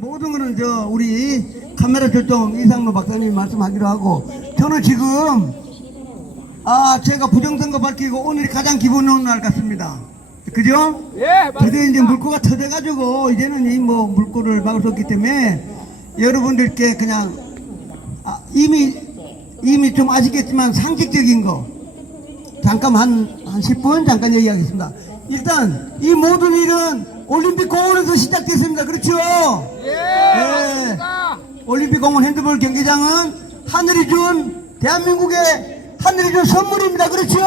모든 거는 우리 카메라 결정 이상로 박사님이 말씀하기로 하고, 저는 지금 제가 부정선거 밝히고 오늘이 가장 기분 좋은 날 같습니다. 그죠? 예, 드디어 이제 물꼬가 터져가지고 이제는 이 물꼬를 막을 수 없기 때문에 여러분들께 그냥 이미 좀 아시겠지만 상식적인 거 잠깐 한 10분 잠깐 얘기하겠습니다. 일단 이 모든 일은 올림픽 공원에서 시작됐습니다. 그렇죠? 예. 올림픽 공원 핸드볼 경기장은 하늘이 준 선물입니다. 그렇죠?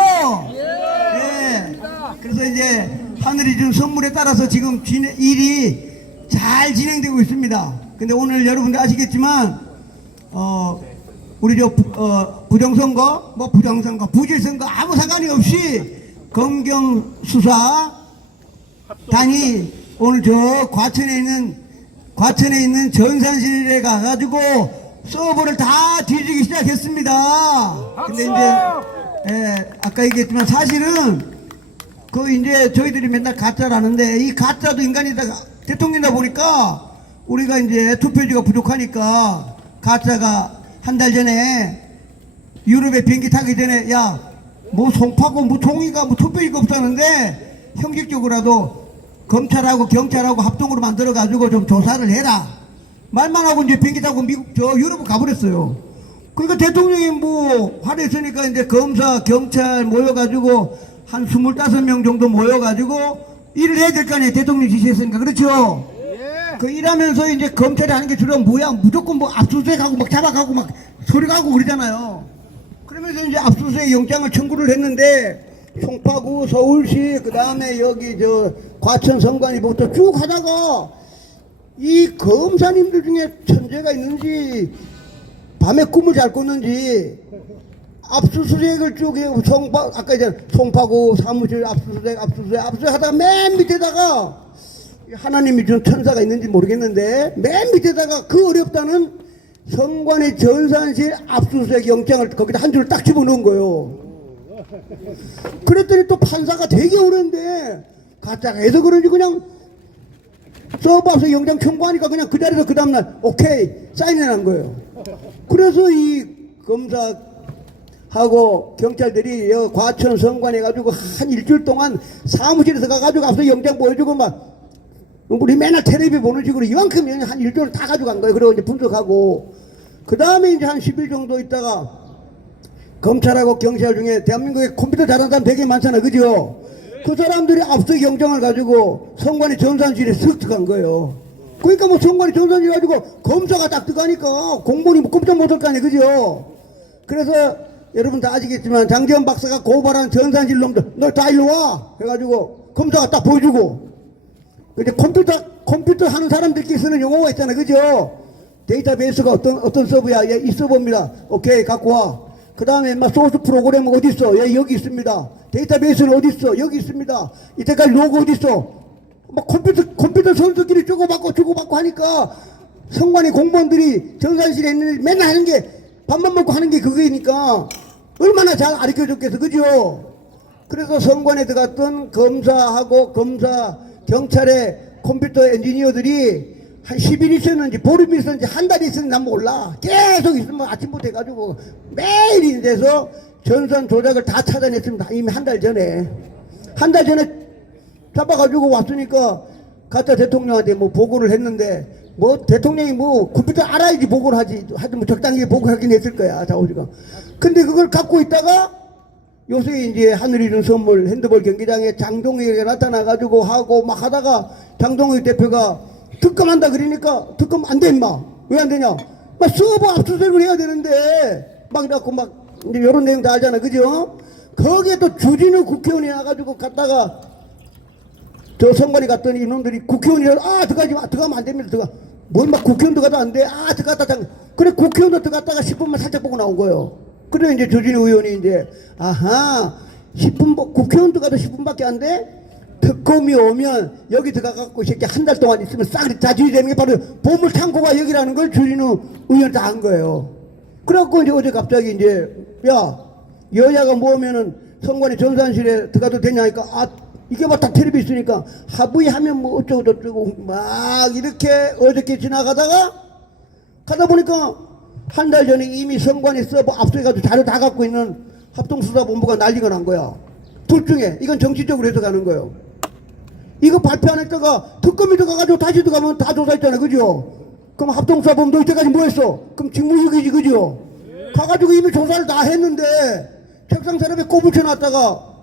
예. 그래서 이제 하늘이 준 선물에 따라서 지금 일이 잘 진행되고 있습니다. 근데 오늘 여러분들 아시겠지만 우리 부정선거, 부정선거, 부질선거 아무 상관이 없이 검경수사단이 오늘 과천에 있는 전산실에 가가지고 서버를 다 뒤지기 시작했습니다. 근데 이제 아까 얘기했지만 사실은 이제 저희들이 맨날 가짜라는데 이 가짜도 인간이다가 대통령이다 보니까 우리가 이제 투표지가 부족하니까 가짜가 한 달 전에 유럽에 비행기 타기 전에 송파구 종이가 투표지가 없다는데 형식적으로라도 검찰하고 경찰하고 합동으로 만들어 가지고 좀 조사를 해라 말만 하고 이제 비행기 타고 유럽을 가버렸어요. 그러니까 대통령이 화냈으니까 이제 검사 경찰 모여가지고 한 25명 정도 모여가지고 일을 해야 될 거 아니에요. 대통령 지시했으니까. 그렇죠? 그 일하면서 이제 검찰이 하는 게 주로 무조건 압수수색하고 잡아가고 소리가 하고 그러잖아요. 그러면서 이제 압수수색 영장을 청구를 했는데 송파구, 서울시, 그 다음에 여기 과천 선관위부터 쭉 하다가 이 검사님들 중에 천재가 있는지 밤에 꿈을 잘 꿨는지 압수수색을 쭉 해요. 아까 이제 송파구 사무실 압수수색 하다가 맨 밑에다가 하나님이 준 천사가 있는지 모르겠는데 맨 밑에다가 그 어렵다는 선관위 전산실 압수수색 영장을 거기다 한 줄 딱 집어넣은 거예요. 그랬더니 또 판사가 되게 어려운데 가짜가 해서 그런지 그냥 서버 앞에서 영장 청구하니까 그냥 그 자리에서 그 다음날 오케이 사인을 한 거예요. 그래서 이 검사하고 경찰들이 과천 선관위 가지고 한 일주일 동안 사무실에서 가가지고 앞서 영장 보여주고 우리 맨날 텔레비 보는 식으로 이만큼 한 일주일 다 가져간 거예요. 그리고 이제 분석하고 그 다음에 이제 한 10일 정도 있다가 검찰하고 경찰 중에 대한민국에 컴퓨터 잘하는 사람 되게 많잖아. 그죠? 그 사람들이 압수수색 영장을 가지고 선관위 전산실에 쓱 들어간 거예요. 그러니까 선관위 전산실 가지고 검사가 딱 들어가니까 공무원이 꼼짝 못할 거 아니에요. 그죠? 그래서 여러분 다 아시겠지만 장재원 박사가 고발한 전산실 놈들 너 다 일로 와 해가지고 검사가 딱 보여주고 근데 컴퓨터 하는 사람들끼리 쓰는 용어가 있잖아요. 그죠? 데이터베이스가 어떤 서버야? 이 서버입니다. 오케이, 갖고 와. 그 다음에 소스 프로그램 어디 있어? 여기 있습니다. 데이터베이스는 어디 있어? 여기 있습니다. 이때까지 로그 어디 있어? 컴퓨터 선수끼리 주고받고 하니까 선관위 공무원들이 전산실에 있는 맨날 하는 게 밥만 먹고 하는 게 그거니까 얼마나 잘 가르쳐줬겠어. 그죠? 그래서 선관위에 들어갔던 검사하고 경찰의 컴퓨터 엔지니어들이 한 10일 있었는지 보름 있었는지 한 달 있었는지 난 몰라. 계속 있으면 아침부터 해가지고 매일 돼서 전산 조작을 다 찾아냈습니다. 이미 한 달 전에 잡아가지고 왔으니까 가짜 대통령한테 보고를 했는데 대통령이 컴퓨터 알아야지 보고를 하지. 하여튼 적당히 보고하긴 했을 거야. 자오지가. 근데 그걸 갖고 있다가 요새 이제 하늘이 준 선물 핸드볼 경기장에 장동혁이 나타나가지고 하고 하다가 장동혁 대표가 특검한다 그러니까 특검 안 돼 임마. 왜 안 되냐? 서버 압수수색을 해야 되는데 그래갖고 이제 이런 내용 다 알잖아. 그죠? 거기에 또 주진우 국회의원이 나가지고 갔다가 선관위 갔더니 이놈들이 국회의원이라 들어가면 안 됩니다. 국회의원 들어가도 안 돼. 들어갔다 그래 국회의원도 들어갔다가 10분만 살짝 보고 나온 거예요. 그래 이제 조진우 의원이 이제 10분 국회의원 들어가도 10분밖에 안 돼? 특검이 오면 여기 들어가갖고 이 새끼 한 달 동안 있으면 싹 자질이 되는 게 바로 보물창고가 여기라는 걸 조진우 의원이 다 한 거예요. 그래갖고 이제 어제 갑자기 이제 여야가 모으면은 선관위 전산실에 들어가도 되냐니까 이게 뭐 다 텔레비 있으니까 하부에 하면 뭐 어쩌고 저쩌고 막 이렇게 어저께 지나가다가 가다 보니까 한 달 전에 이미 선관위 서버 압수해가지고 자료 다 갖고 있는 합동수사본부가 난리가 난 거야. 둘 중에 이건 정치적으로 해석하는 거예요. 이거 발표 안 했다가 특검이 들어가가지고 다시 들어가면 다 조사했잖아, 그죠? 그럼 합동수사본부 너 이때까지 뭐 했어? 그럼 직무유기지, 그죠? 가가지고 이미 조사를 다 했는데 책상 사람에 꼬부쳐놨다가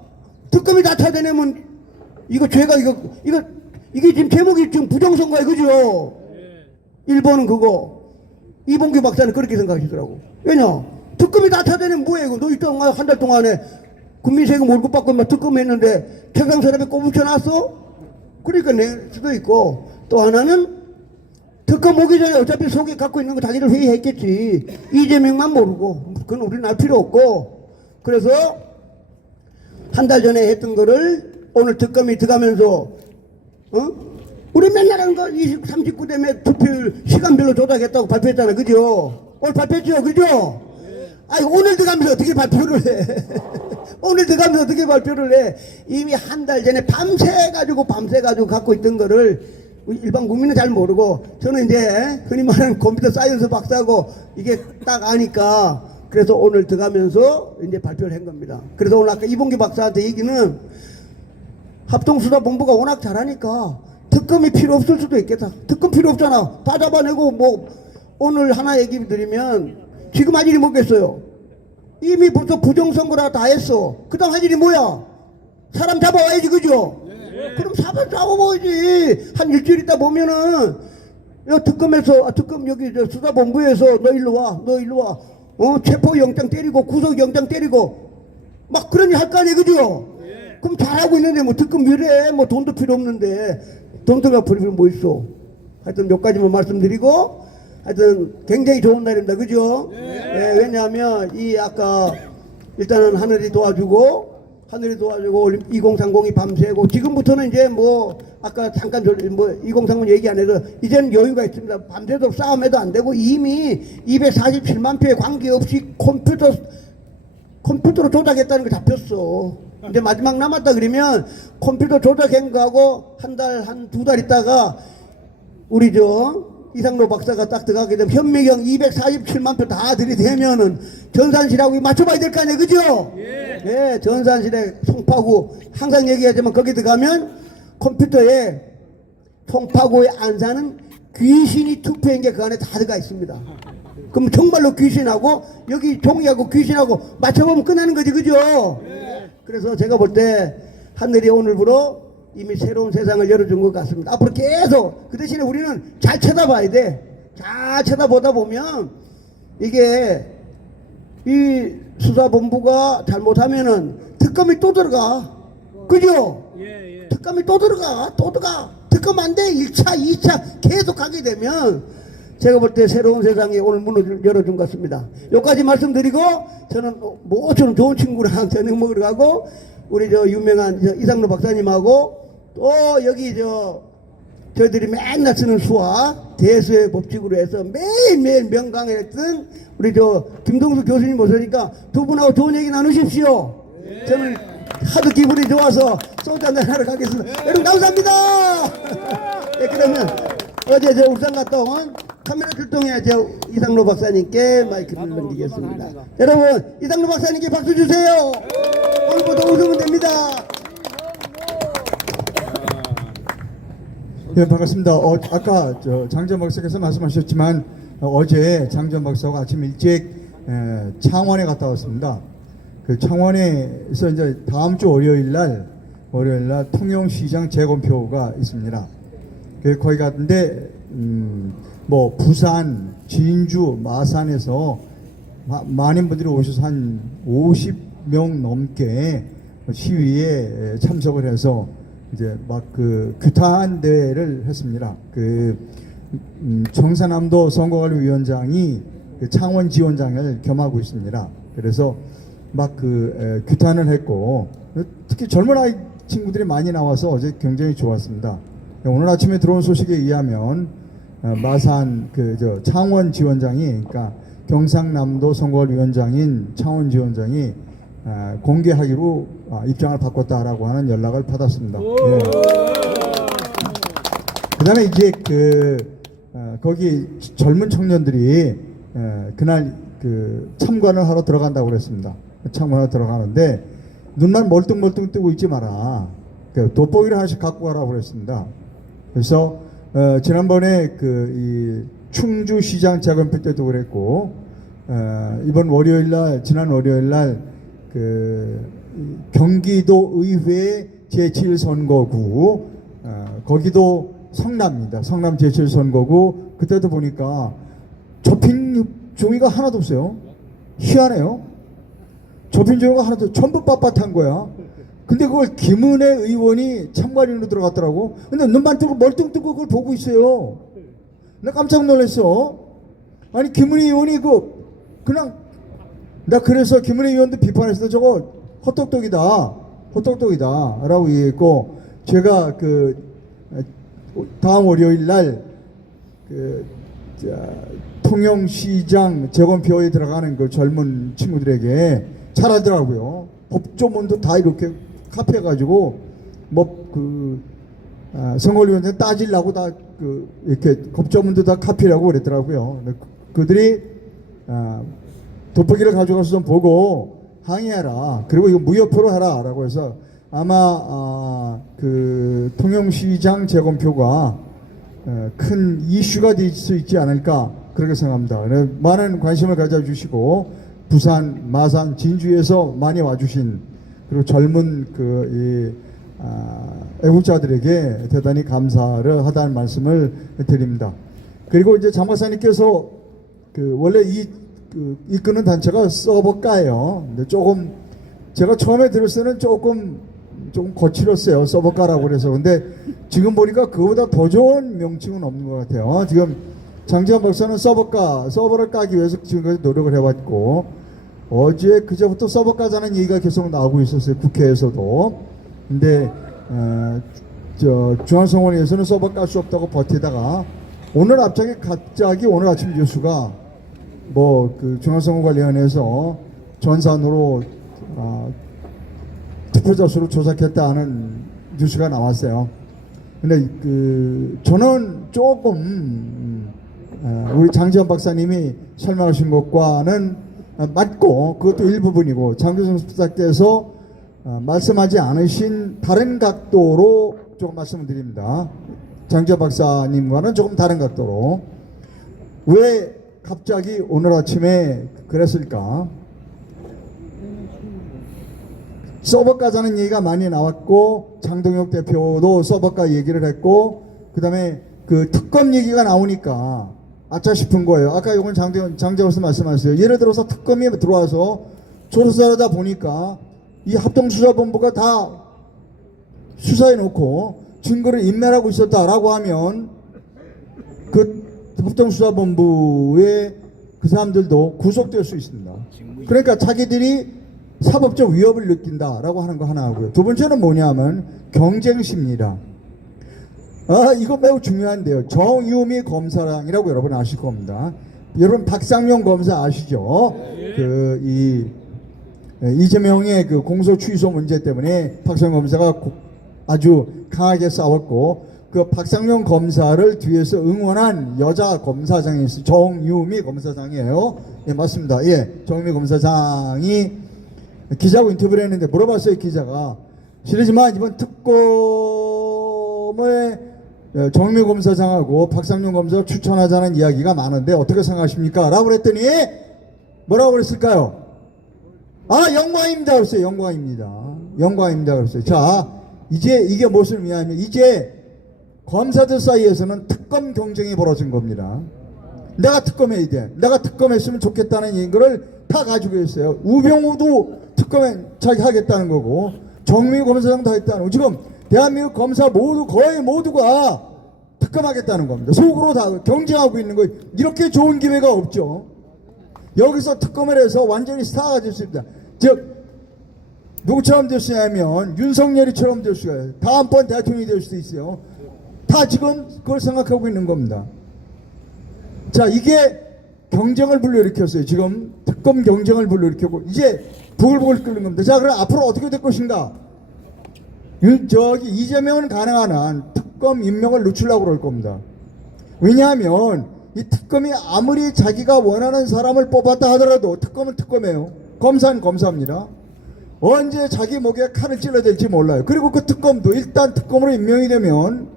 특검이 다 찾아내면 이거 죄가 이게 지금 제목이 지금 부정선거야, 그죠? 1번은 그거. 이봉규 박사는 그렇게 생각하시더라고. 왜냐? 특검이 다 찾아내면 뭐해, 이거. 너 이따 한 달 동안에 국민 세금 월급 받고 막 특검 했는데 책상 사람에 꼬부쳐놨어? 그러니까 낼 수도 있고, 또 하나는 특검 오기 전에 어차피 속에 갖고 있는 거 자기들 회의했겠지. 이재명만 모르고. 그건 우리는 알 필요 없고. 그래서 한 달 전에 했던 거를 오늘 특검이 들어가면서, 우리 맨날 하는 거 39대 투표율 시간별로 조작했다고 발표했잖아, 그죠? 오늘 발표했죠, 그죠? 아니, 오늘 들어가면서 어떻게 발표를 해? 오늘 들어가면서 어떻게 발표를 해? 이미 한 달 전에 밤새가지고 갖고 있던 거를 일반 국민은 잘 모르고, 저는 이제 흔히 말하는 컴퓨터 사이언스 박사고 이게 딱 아니까 그래서 오늘 들어가면서 이제 발표를 한 겁니다. 그래서 오늘 아까 이봉규 박사한테 얘기는 합동수사본부가 워낙 잘하니까 특검이 필요 없을 수도 있겠다. 특검 필요 없잖아. 다 잡아내고 뭐 오늘 하나 얘기 드리면 지금 할 일이 뭐겠어요? 이미 벌써 부정선거라 다 했어. 그 다음 할 일이 뭐야? 사람 잡아와야지, 그죠? 그럼 사람 잡아와야지. 한 일주일 있다 보면은 특검에서 특검 여기 수사본부에서 너 일로 와. 체포영장 때리고 구속영장 때리고 막 그런 일 할 거 아니에요, 그죠? 그럼 잘하고 있는데 뭐 특검 왜래? 뭐 돈도 필요 없는데 돈 들어가 버리면 뭐 있어? 하여튼 몇 가지만 말씀드리고, 하여튼 굉장히 좋은 날입니다, 그죠? 예, 왜냐하면 이 아까 일단은 하늘이 도와주고 2030이 밤새고, 지금부터는 이제 뭐 아까 잠깐 뭐 2030 얘기 안 해서 이제는 여유가 있습니다. 밤새도록 싸움해도 안 되고 이미 247만 표에 관계없이 컴퓨터로 조작했다는 거 잡혔어. 이제 마지막 남았다 그러면 컴퓨터 조작한 거하고 두 달 있다가 우리 이상로 박사가 딱 들어가게 되면 현미경 247만 표 다 들이대면은 전산실하고 맞춰봐야 될 거 아니에요, 그죠? 예, 전산실에 송파구 항상 얘기하지만 거기 들어가면 컴퓨터에 송파구에 안 사는 귀신이 투표한 게 그 안에 다 들어가 있습니다. 그럼 정말로 귀신하고 여기 종이하고 귀신하고 맞춰보면 끝나는 거지, 그죠? 그래서 제가 볼 때 하늘이 오늘부로 이미 새로운 세상을 열어준 것 같습니다. 앞으로 계속 그 대신에 우리는 잘 쳐다봐야 돼. 잘 쳐다보다 보면 이게 이 수사본부가 잘못하면은 특검이 또 들어가. 그죠? 특검이 또 들어가. 특검 안 돼. 1차, 2차 계속 가게 되면 제가 볼 때 새로운 세상에 오늘 문을 열어준 것 같습니다. 여기까지 말씀드리고 저는 모처럼 좋은 친구랑 저녁 먹으러 가고 우리 유명한 이상로 박사님하고 또 여기 저희들이 맨날 쓰는 수화 대수의 법칙으로 해서 매일매일 명강했던 우리 김동수 교수님 모시니까 두 분하고 좋은 얘기 나누십시오. 저는 하도 기분이 좋아서 소주 한잔 하러 가겠습니다. 여러분 감사합니다. 네, 그러면 어제 울산 갔다 온 카메라 출동에 이상로 박사님께 마이크를 넘기겠습니다. 여러분 이상로 박사님께 박수 주세요. 오늘부터 웃으면 됩니다. 예, 반갑습니다. 아까 장전 박사께서 말씀하셨지만 어제 장전 박사가 아침 일찍 창원에 갔다 왔습니다. 그 창원에서 이제 다음 주 월요일 날 통영시장 재검표가 있습니다. 거기 갔는데 뭐 부산, 진주, 마산에서 많은 분들이 오셔서 한 50명 넘게 시위에 참석을 해서 이제 막 그 규탄 대회를 했습니다. 청사남도 선거관리위원장이 창원 지원장을 겸하고 있습니다. 그래서 막 규탄을 했고 특히 젊은 아이 친구들이 많이 나와서 어제 굉장히 좋았습니다. 오늘 아침에 들어온 소식에 의하면 마산 창원 지원장이 그러니까 경상남도 선거관리위원장인 창원 지원장이 공개하기로 입장을 바꿨다라고 하는 연락을 받았습니다. 예. 그다음에 이제 거기 젊은 청년들이 그날 참관을 하러 들어간다고 그랬습니다. 참관하러 들어가는데 눈만 멀뚱멀뚱 뜨고 있지 마라. 돋보기를 하나씩 갖고 가라고 그랬습니다. 그래서 지난번에 이 충주시장 재검표 때도 그랬고 이번 월요일날 지난 월요일날 경기도 의회 제7선거구 거기도 성남입니다. 성남 제7선거구 그때도 보니까 접힌 종이가 하나도 없어요. 희한해요. 접힌 종이가 하나도 전부 빳빳한 거야. 근데 그걸 김은혜 의원이 참관인으로 들어갔더라고. 근데 눈만 뜨고 멀뚱 뜨고 그걸 보고 있어요. 나 깜짝 놀랐어. 아니 김은혜 의원이 그냥 나 그래서 김은혜 의원도 비판했어. 저거 헛똑똑이다 라고 얘기했고, 제가 다음 월요일 날 통영시장 재검표에 들어가는 그 젊은 친구들에게 잘하더라고요. 법조문도 다 이렇게 카피해가지고 선거위원장 따지려고 다 이렇게 법조문도 다 카피라고 그랬더라고요. 그들이 돋보기를 가져가서 좀 보고 항의해라. 그리고 이거 무효표로 해라라고 해서 아마 통영시장 재검표가 큰 이슈가 될 수 있지 않을까 그렇게 생각합니다. 많은 관심을 가져주시고 부산, 마산, 진주에서 많이 와주신 그리고 젊은 애국자들에게 대단히 감사를 하다는 말씀을 드립니다. 그리고 이제 장 박사님께서 원래 이끄는 단체가 서버가예요. 근데 조금 제가 처음에 들었을 때는 조금 거칠었어요. 서버가라고 그래서. 근데 지금 보니까 그거보다 더 좋은 명칭은 없는 것 같아요. 지금 장지환 박사는 서버를 까기 위해서 지금까지 노력을 해왔고, 어제 그제부터 서버까자는 얘기가 계속 나오고 있었어요. 국회에서도. 근데 중앙선관위에서는 서버 깔 수 없다고 버티다가 오늘 갑자기 오늘 아침 뉴스가 중앙선거관리위원회에서 전산으로 투표자 수를 조작했다는 뉴스가 나왔어요. 근데 저는 조금 우리 장지환 박사님이 설명하신 것과는 맞고 그것도 일부분이고 장교성 수사께서 말씀하지 않으신 다른 각도로 조금 말씀을 드립니다. 장지환 박사님과는 조금 다른 각도로 왜 갑자기 오늘 아침에 그랬을까? 서버가자는 얘기가 많이 나왔고 장동혁 대표도 서버가 얘기를 했고, 그 다음에 특검 얘기가 나오니까 아차 싶은 거예요. 아까 이건 장재원수 말씀하셨어요. 예를 들어서 특검이 들어와서 조사하다 보니까 이 합동수사본부가 다 수사해놓고 증거를 인멸하고 있었다라고 하면 합동수사본부의 그 사람들도 구속될 수 있습니다. 그러니까 자기들이 사법적 위협을 느낀다라고 하는 거 하나 하고요. 두 번째는 뭐냐면 경쟁심입니다. 이거 매우 중요한데요. 정유미 검사랑이라고 여러분 아실 겁니다. 여러분 박상용 검사 아시죠? 이재명의 공소 취소 문제 때문에 박상용 검사가 아주 강하게 싸웠고, 박상용 검사를 뒤에서 응원한 여자 검사장이 있어요. 정유미 검사장이에요. 예, 맞습니다. 예, 정유미 검사장이 기자하고 인터뷰를 했는데 물어봤어요. 기자가 실례지만 이번 특검을 정유미 검사장하고 박상용 검사를 추천하자는 이야기가 많은데 어떻게 생각하십니까? 라고 그랬더니 뭐라고 그랬을까요? 영광입니다 그랬어요. 영광입니다 그랬어요. 자, 이제 이게 무엇을 의미하냐면 이제 검사들 사이에서는 특검 경쟁이 벌어진 겁니다. 내가 특검해야 돼. 내가 특검했으면 좋겠다는 이거를 다 가지고 있어요. 우병우도 특검에 자기 하겠다는 거고, 정미 검사장도 하겠다는 거고, 지금 대한민국 검사 거의 모두가 특검하겠다는 겁니다. 속으로 다 경쟁하고 있는 거예요. 이렇게 좋은 기회가 없죠. 여기서 특검을 해서 완전히 스타가 될 수 있다. 즉 누구처럼 될 수 있냐면 윤석열이처럼 될 수가 있어요. 다음번 대통령이 될 수도 있어요. 다 지금 그걸 생각하고 있는 겁니다. 자, 이게 경쟁을 불러일으켰어요. 지금 특검 경쟁을 불러일으켰고, 이제 부글부글 끓는 겁니다. 자, 그럼 앞으로 어떻게 될 것인가? 이재명은 가능한 한 특검 임명을 늦추려고 그럴 겁니다. 왜냐하면 이 특검이 아무리 자기가 원하는 사람을 뽑았다 하더라도 특검은 특검이에요. 검사는 검사입니다. 언제 자기 목에 칼을 찔러야 될지 몰라요. 그리고 그 특검도 일단 특검으로 임명이 되면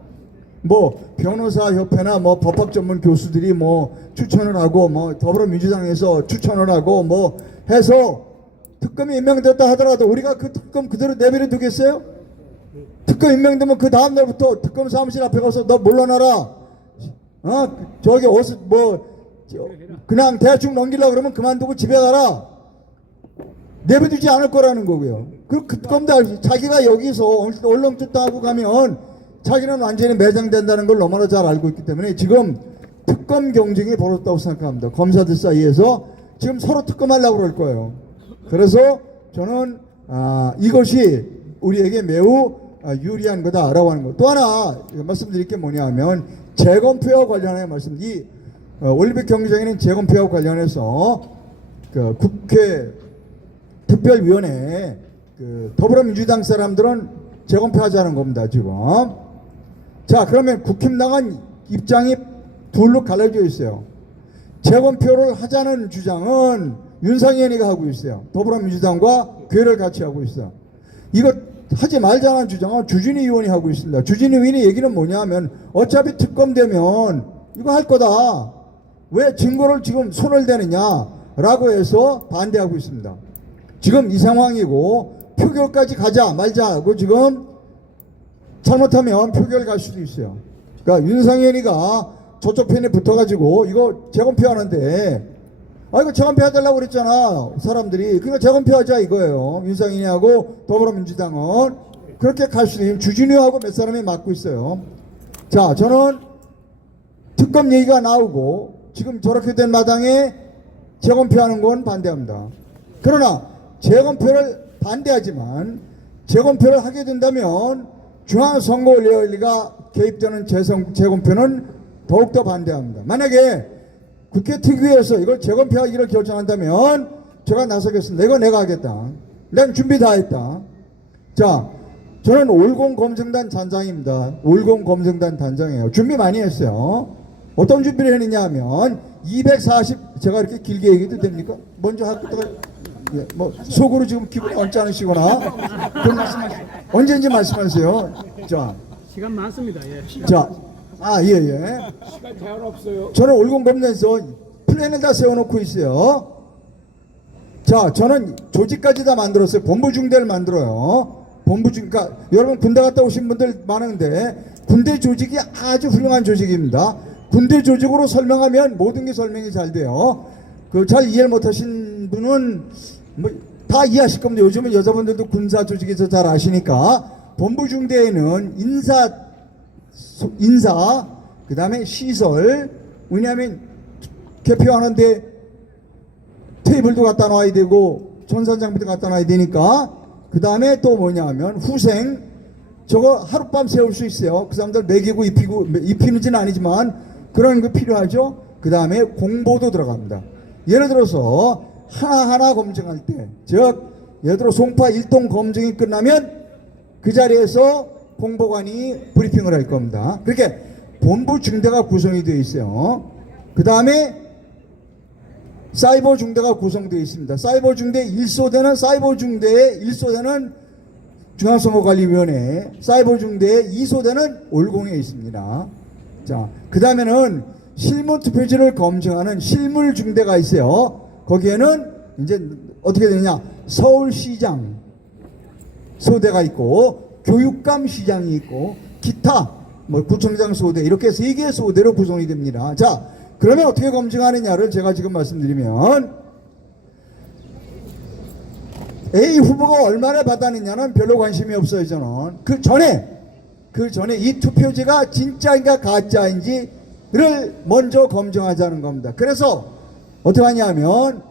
뭐 변호사 협회나 뭐 법학 전문 교수들이 뭐 추천을 하고 뭐 더불어민주당에서 추천을 하고 뭐 해서 특검이 임명됐다 하더라도 우리가 그 특검 그대로 내버려 두겠어요? 특검 임명되면 그 다음 날부터 특검 사무실 앞에 가서 너 물러나라. 저기 어서 그냥 대충 넘기려고 그러면 그만두고 집에 가라. 내버려두지 않을 거라는 거고요. 그 특검도 알지. 자기가 여기서 얼렁뚱땅하고 가면 자기는 완전히 매장된다는 걸 너무나 잘 알고 있기 때문에 지금 특검 경쟁이 벌어졌다고 생각합니다. 검사들 사이에서 지금 서로 특검하려고 그럴 거예요. 그래서 저는 이것이 우리에게 매우 유리한 거다라고 하는 거. 또 하나 말씀드릴 게 뭐냐 하면 재검표와 관련해 말씀. 이 올림픽 경기장에는 재검표와 관련해서 그 국회 특별위원회 더불어민주당 사람들은 재검표하자는 겁니다 지금. 자, 그러면 국힘당은 입장이 둘로 갈라져 있어요. 재검표를 하자는 주장은 윤상현이가 하고 있어요. 더불어민주당과 괴를 같이 하고 있어요. 이거 하지 말자는 주장은 주진희 의원이 하고 있습니다. 주진희 의원의 얘기는 뭐냐 하면 어차피 특검되면 이거 할 거다. 왜 증거를 지금 손을 대느냐라고 해서 반대하고 있습니다. 지금 이 상황이고 표결까지 가자 말자 하고 지금 잘못하면 표결 갈 수도 있어요. 그러니까 윤상현이가 저쪽 편에 붙어가지고 이거 재검표하는데 이거 재검표 해달라고 그랬잖아 사람들이. 그러니까 재검표하자 이거예요. 윤상현이하고 더불어민주당은 그렇게 갈 수도 있어요. 주진우하고 몇 사람이 맡고 있어요. 자, 저는 특검 얘기가 나오고 지금 저렇게 된 마당에 재검표하는 건 반대합니다. 그러나 재검표를 반대하지만 재검표를 하게 된다면 중앙선거위원회가 개입되는 재검표는 더욱더 반대합니다. 만약에 국회 특위에서 이걸 재검표하기를 결정한다면 제가 나서겠습니다. 이거 내가 하겠다. 난 준비 다 했다. 자, 저는 올공검증단 단장입니다. 올공검증단 단장이에요. 준비 많이 했어요. 어떤 준비를 했느냐 하면 240 제가 이렇게 길게 얘기해도 됩니까? 먼저 하고 예, 뭐 속으로 지금 기분이 언짢으시거나 그런 말씀하세요. 언제인지 말씀하세요. 자, 시간 많습니다. 예. 자, 예. 시간 제한 없어요. 저는 올공검증에서 플랜을 다 세워놓고 있어요. 자, 저는 조직까지 다 만들었어요. 본부중대를 만들어요. 그러니까 여러분 군대 갔다 오신 분들 많은데 군대 조직이 아주 훌륭한 조직입니다. 군대 조직으로 설명하면 모든 게 설명이 잘 돼요. 그 잘 이해를 못하신 분은 뭐 다 이해하실 겁니다. 요즘은 여자분들도 군사 조직에서 잘 아시니까 본부중대에는 인사 그 다음에 시설, 왜냐하면 개표하는데 테이블도 갖다 놔야 되고 전산장비도 갖다 놔야 되니까. 그 다음에 또 뭐냐 하면 후생, 저거 하룻밤 세울 수 있어요. 그 사람들 먹이고 입히는지는 아니지만 그런 거 필요하죠. 그 다음에 공보도 들어갑니다. 예를 들어서 하나하나 검증할 때, 즉 예를 들어 송파 1동 검증이 끝나면 그 자리에서 공보관이 브리핑을 할 겁니다. 그렇게 본부 중대가 구성이 되어 있어요. 그 다음에 사이버 중대가 구성되어 있습니다. 사이버 중대 1소대는 사이버 중대의 1소대는 중앙선거관리위원회, 사이버 중대의 2소대는 올공에 있습니다. 자, 그 다음에는 실무 투표지를 검증하는 실물 중대가 있어요. 거기에는 이제 어떻게 되느냐, 서울시장 소대가 있고 교육감 시장이 있고 기타 뭐 구청장 소대, 이렇게 3개의 소대로 구성이 됩니다. 자, 그러면 어떻게 검증하느냐를 제가 지금 말씀드리면 A 후보가 얼마나 받았느냐는 별로 관심이 없어요. 저는 그 전에 이 투표지가 진짜인가 가짜인지를 먼저 검증하자는 겁니다. 그래서 어떻게 하냐면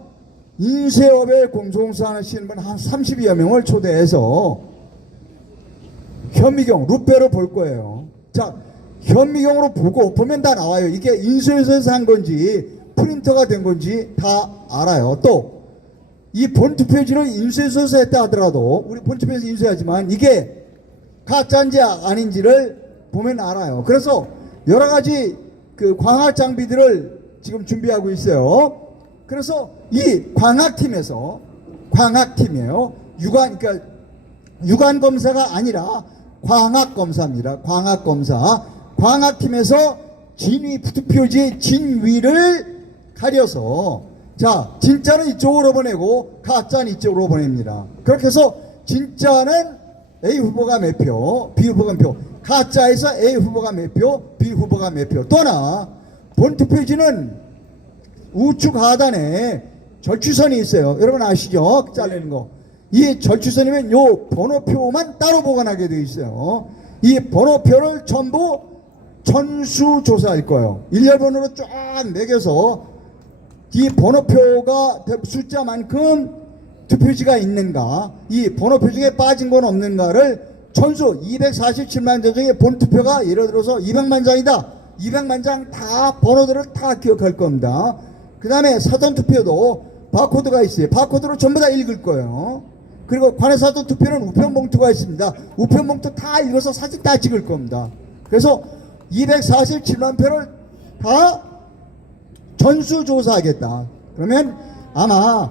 인쇄업에 공소공사 하시는 분 한 30여 명을 초대해서 현미경 루페로 볼 거예요. 자, 현미경으로 보면 다 나와요. 이게 인쇄소에서 한 건지 프린터가 된 건지 다 알아요. 또 이 본투표지를 인쇄소에서 했다 하더라도 우리 본투표에서 인쇄하지만 이게 가짜인지 아닌지를 보면 알아요. 그래서 여러 가지 그 광학 장비들을 지금 준비하고 있어요. 그래서 이 광학팀이에요. 그러니까 유관 검사가 아니라 광학 검사입니다. 광학 검사. 광학팀에서 진위 투표지의 진위를 가려서 자 진짜는 이쪽으로 보내고 가짜는 이쪽으로 보냅니다. 그렇게 해서 진짜는 A 후보가 몇 표, B 후보가 몇 표, 가짜에서 A 후보가 몇 표, B 후보가 몇 표. 또나 본투표지는 우측 하단에 절취선이 있어요. 여러분 아시죠? 잘리는 거. 이 절취선이면 요 번호표만 따로 보관하게 되어 있어요. 이 번호표를 전부 전수조사할 거예요. 일렬번호로 쫙 매겨서 이 번호표가 숫자만큼 투표지가 있는가, 이 번호표 중에 빠진 건 없는가를 전수 247만 장 중에 본투표가 예를 들어서 200만 장이다. 200만 장 다 번호들을 다 기억할 겁니다. 그 다음에 사전투표도 바코드가 있어요. 바코드로 전부 다 읽을 거예요. 그리고 관외사전투표는 우편봉투가 있습니다. 우편봉투 다 읽어서 사진 다 찍을 겁니다. 그래서 247만 표를 다 전수조사하겠다. 그러면 아마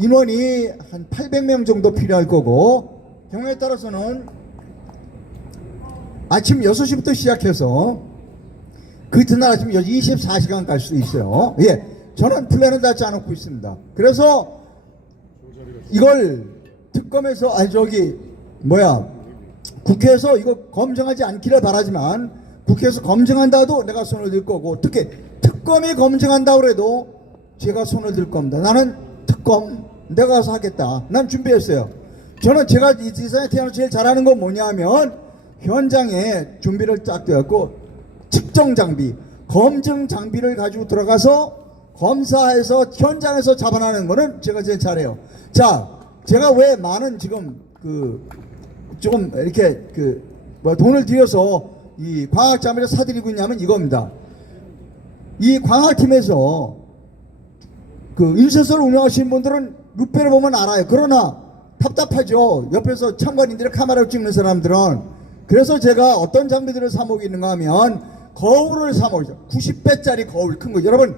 인원이 한 800명 정도 필요할 거고, 경우에 따라서는 아침 6시부터 시작해서 그 이튿날 아침 24시간 갈 수도 있어요. 예, 저는 플랜을 다 짜놓고 있습니다. 그래서 이걸 특검에서 국회에서 이거 검증하지 않기를 바라지만, 국회에서 검증한다도 내가 손을 들 거고, 특히 특검이 검증한다고 해도 제가 손을 들 겁니다. 나는 특검 내가 가서 하겠다. 난 준비했어요. 저는 제가 이 세상에 태어나서 제일 잘하는 건 뭐냐면 현장에 준비를 쫙 되었고, 측정 장비, 검증 장비를 가지고 들어가서 검사해서 현장에서 잡아내는 거는 제가 제일 잘해요. 자, 제가 왜 많은 지금 조금 이렇게 돈을 들여서 이 광학 장비를 사드리고 있냐면 이겁니다. 이 광학팀에서 인쇄소를 운영하시는 분들은 루페를 보면 알아요. 그러나 답답하죠. 옆에서 참관인들의 카메라로 찍는 사람들은. 그래서 제가 어떤 장비들을 사모고 있는가 하면 거울을 사모고 있어요. 90배짜리 거울 큰 거. 여러분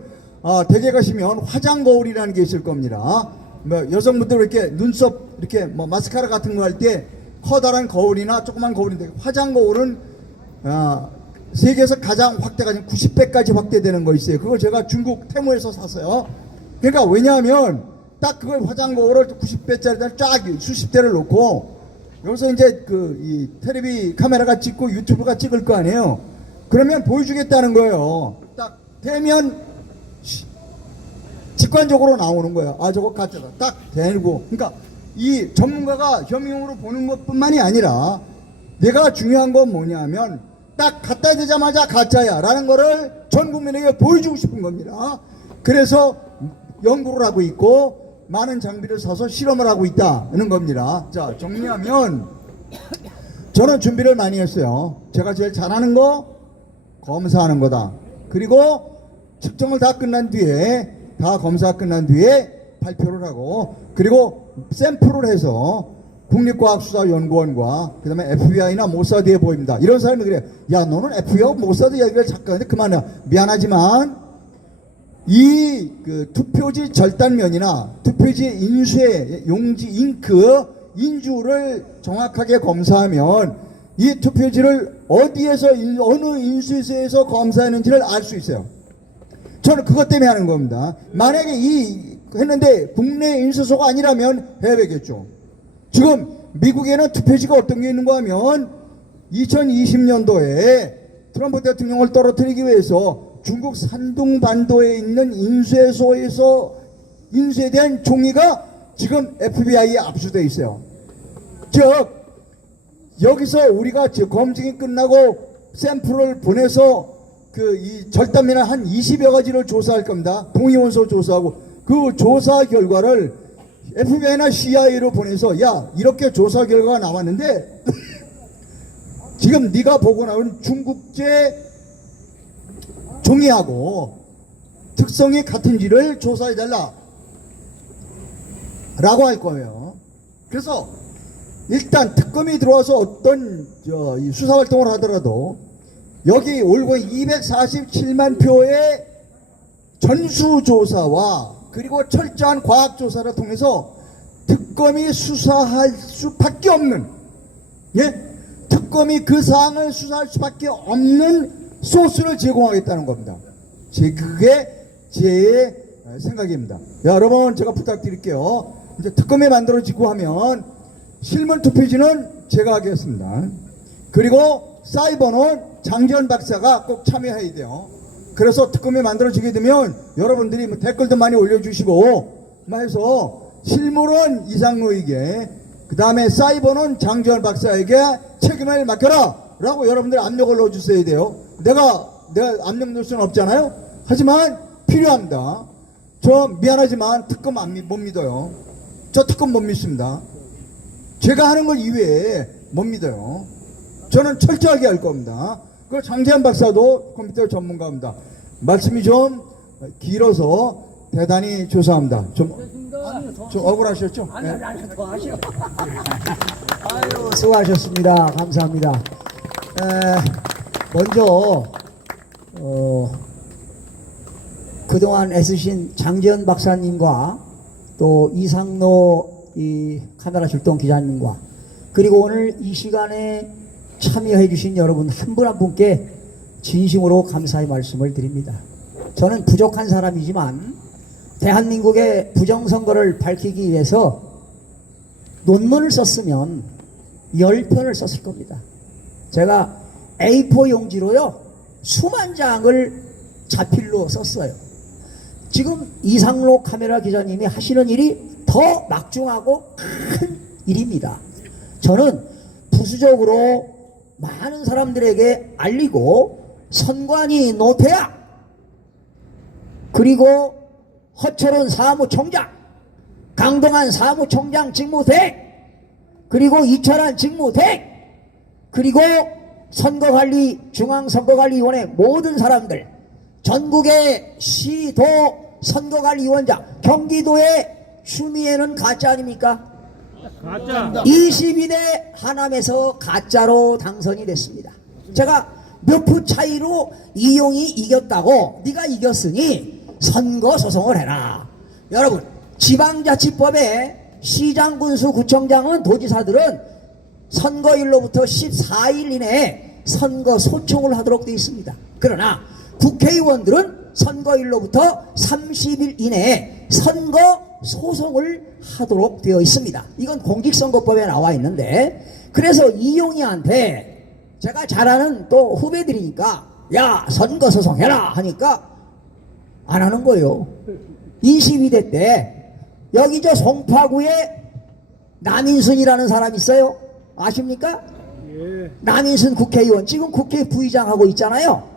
댁에 가시면 화장 거울이라는 게 있을 겁니다. 여성분들 이렇게 눈썹 이렇게 마스카라 같은 거 할 때 커다란 거울이나 조그만 거울인데, 화장 거울은 세계에서 가장 확대가 90배까지 확대되는 거 있어요. 그걸 제가 중국 테무에서 샀어요. 그러니까 왜냐하면 딱 그걸 화장 거울을 90배짜리를 쫙 수십 대를 놓고 여기서 이제 이 텔레비 카메라가 찍고 유튜브가 찍을 거 아니에요. 그러면 보여주겠다는 거예요. 딱 되면 직관적으로 나오는 거예요. 저거 가짜다. 딱 대고. 그러니까 이 전문가가 혐의용으로 보는 것뿐만이 아니라 내가 중요한 건 뭐냐면 딱 갖다 대자마자 가짜야 라는 거를 전 국민에게 보여주고 싶은 겁니다. 그래서 연구를 하고 있고 많은 장비를 사서 실험을 하고 있다는 겁니다. 자, 정리하면 저는 준비를 많이 했어요. 제가 제일 잘하는 거 검사하는 거다. 그리고 측정을 다 끝난 뒤에, 다 검사가 끝난 뒤에 발표를 하고, 그리고 샘플을 해서 국립과학수사연구원과 그 다음에 FBI나 모사드에 보입니다. 이런 사람이 그래요. 야, 너는 FBI하고 모사드 이야기를 자꾸 하는데 그만해. 미안하지만 이 투표지 절단면이나 투표지 인쇄 용지 잉크 인주를 정확하게 검사하면 이 투표지를 어디에서 어느 인쇄소에서 검사했는지를 알 수 있어요. 저는 그것 때문에 하는 겁니다. 만약에 했는데 국내 인쇄소가 아니라면 해야겠죠. 지금 미국에는 투표지가 어떤 게 있는가 하면 2020년도에 트럼프 대통령을 떨어뜨리기 위해서 중국 산둥반도에 있는 인쇄소에서 인쇄된 종이가 지금 FBI에 압수되어 있어요. 즉 여기서 우리가 검증이 끝나고 샘플을 보내서 이 절단면을 한 20여 가지를 조사할 겁니다. 동의원소 조사하고 그 조사 결과를 FBI나 CIA로 보내서 야, 이렇게 조사 결과가 나왔는데 지금 네가 보고 나온 중국제 종이하고 특성이 같은지를 조사해달라. 라고 할 거예요. 그래서 일단 특검이 들어와서 어떤 이 수사 활동을 하더라도 여기 올고 247만 표의 전수조사와 그리고 철저한 과학조사를 통해서 특검이 수사할 수밖에 없는, 예? 특검이 그 사항을 수사할 수밖에 없는 소스를 제공하겠다는 겁니다. 그게 제 생각입니다. 여러분, 제가 부탁드릴게요. 이제 특검이 만들어지고 하면 실물 투표지는 제가 하겠습니다. 그리고 사이버는 장지현 박사가 꼭 참여해야 돼요. 그래서 특검이 만들어지게 되면 여러분들이 뭐 댓글도 많이 올려주시고 해서 실물은 이상로에게, 그 다음에 사이버는 장지현 박사에게 책임을 맡겨라 라고 여러분들 압력을 넣어주셔야 돼요. 내가 압력 넣을 수는 없잖아요. 하지만 필요합니다. 저 미안하지만 특검 못 믿어요. 저 특검 못 믿습니다. 제가 하는 것 이외에 못 믿어요. 저는 철저하게 할 겁니다. 그 장재현 박사도 컴퓨터 전문가입니다. 말씀이 좀 길어서 대단히 죄송합니다. 좀 억울하셨죠? 네. 아유, 수고하셨습니다. 감사합니다. 먼저 그동안 애쓰신 장재현 박사님과 또 이상로 이 카메라 출동 기자님과 그리고 오늘 이 시간에 참여해 주신 여러분 한 분 한 분께 진심으로 감사의 말씀을 드립니다. 저는 부족한 사람이지만 대한민국의 부정선거를 밝히기 위해서 논문을 썼으면 10편을 썼을 겁니다. 제가 A4 용지로요 수만 장을 자필로 썼어요. 지금 이상로 카메라 기자님이 하시는 일이 더 막중하고 큰 일입니다. 저는 부수적으로 많은 사람들에게 알리고 선관위 노태야 그리고 허철원 사무총장, 강동한 사무총장 직무대행, 그리고 이철한 직무대행, 그리고 선거관리 중앙선거관리위원회 모든 사람들, 전국의 시도 선거관리위원장, 경기도의 추미애는 가짜 아닙니까? 가짜. 22대 하남에서 가짜로 당선이 됐습니다. 제가 몇 표 차이로 이용이 이겼다고 네가 이겼으니 선거 소송을 해라. 여러분, 지방자치법에 시장, 군수, 구청장은 도지사들은 선거일로부터 14일 이내에 선거 소송을 하도록 되어 있습니다. 그러나 국회의원들은 선거일로부터 30일 이내에 선거 소송을 하도록 되어 있습니다. 이건 공직선거법에 나와 있는데, 그래서 이용이한테 제가 잘 아는 또 후배들이니까 야 선거 소송해라 하니까 안 하는 거예요. 22대 때 여기 저 송파구에 남인순이라는 사람 있어요? 아십니까? 예. 남인순 국회의원 지금 국회 부의장 하고 있잖아요.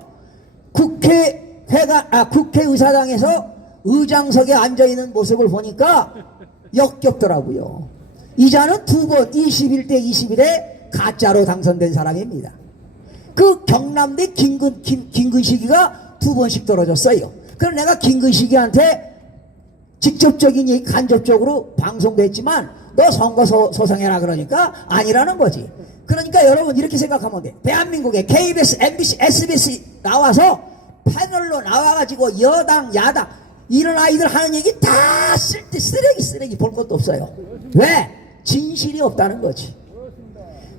국회의사당에서 의장석에 앉아있는 모습을 보니까 역겹더라고요. 이자는 두 번 21대 22대 가짜로 당선된 사람입니다. 그 경남대 김근식이가 두 번씩 떨어졌어요. 그럼 내가 김근식이한테 직접적인 얘기 간접적으로 방송도 했지만 너 선거 소송해라 그러니까 아니라는 거지. 그러니까 여러분 이렇게 생각하면 돼. 대한민국에 KBS, MBC, SBS 나와서 패널로 나와가지고 여당, 야당 이런 아이들 하는 얘기 다 쓰레기 볼 것도 없어요. 왜? 진실이 없다는 거지.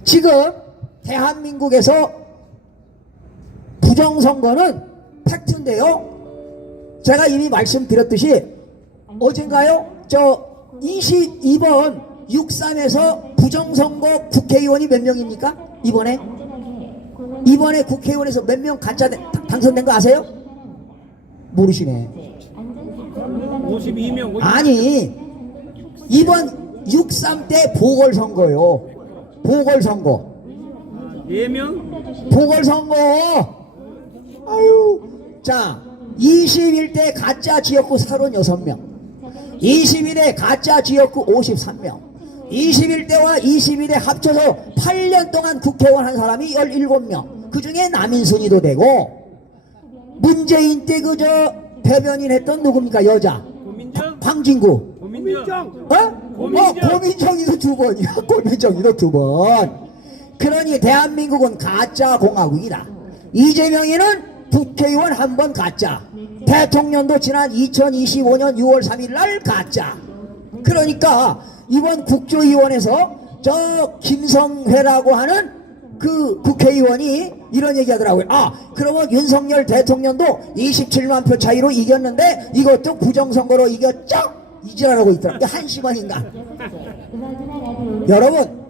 지금 대한민국에서 부정선거는 팩트인데요. 제가 이미 말씀드렸듯이 어젠가요? 저 22번 63에서 부정선거 국회의원이 몇 명입니까? 이번에 국회의원에서 몇 명 가짜 당선된 거 아세요? 모르시네. 52명. 아니 이번 63 때 보궐선거요. 보궐선거. 4명? 보궐선거. 아유. 자, 21대 가짜 지역구 36명, 22대 가짜 지역구 53명, 21대와 22대 합쳐서 8년 동안 국회의원 한 사람이 17명. 그 중에 남인순이도 되고, 문재인 때 그저 대변인 했던 누굽니까? 여자. 고민정? 광진구. 고민정. 어? 고민정이도 두 번이야. 고민정이도 두 번. 그러니 대한민국은 가짜 공화국이다. 이재명이는 국회의원 한 번 가짜, 대통령도 지난 2025년 6월 3일 날 가짜. 그러니까 이번 국조위원회에서 저 김성회라고 하는 그 국회의원이 이런 얘기 하더라고요. 그러면 윤석열 대통령도 27만 표 차이로 이겼는데 이것도 부정선거로 이겼죠? 이지랄하고 있더라고요. 한심한 여러분,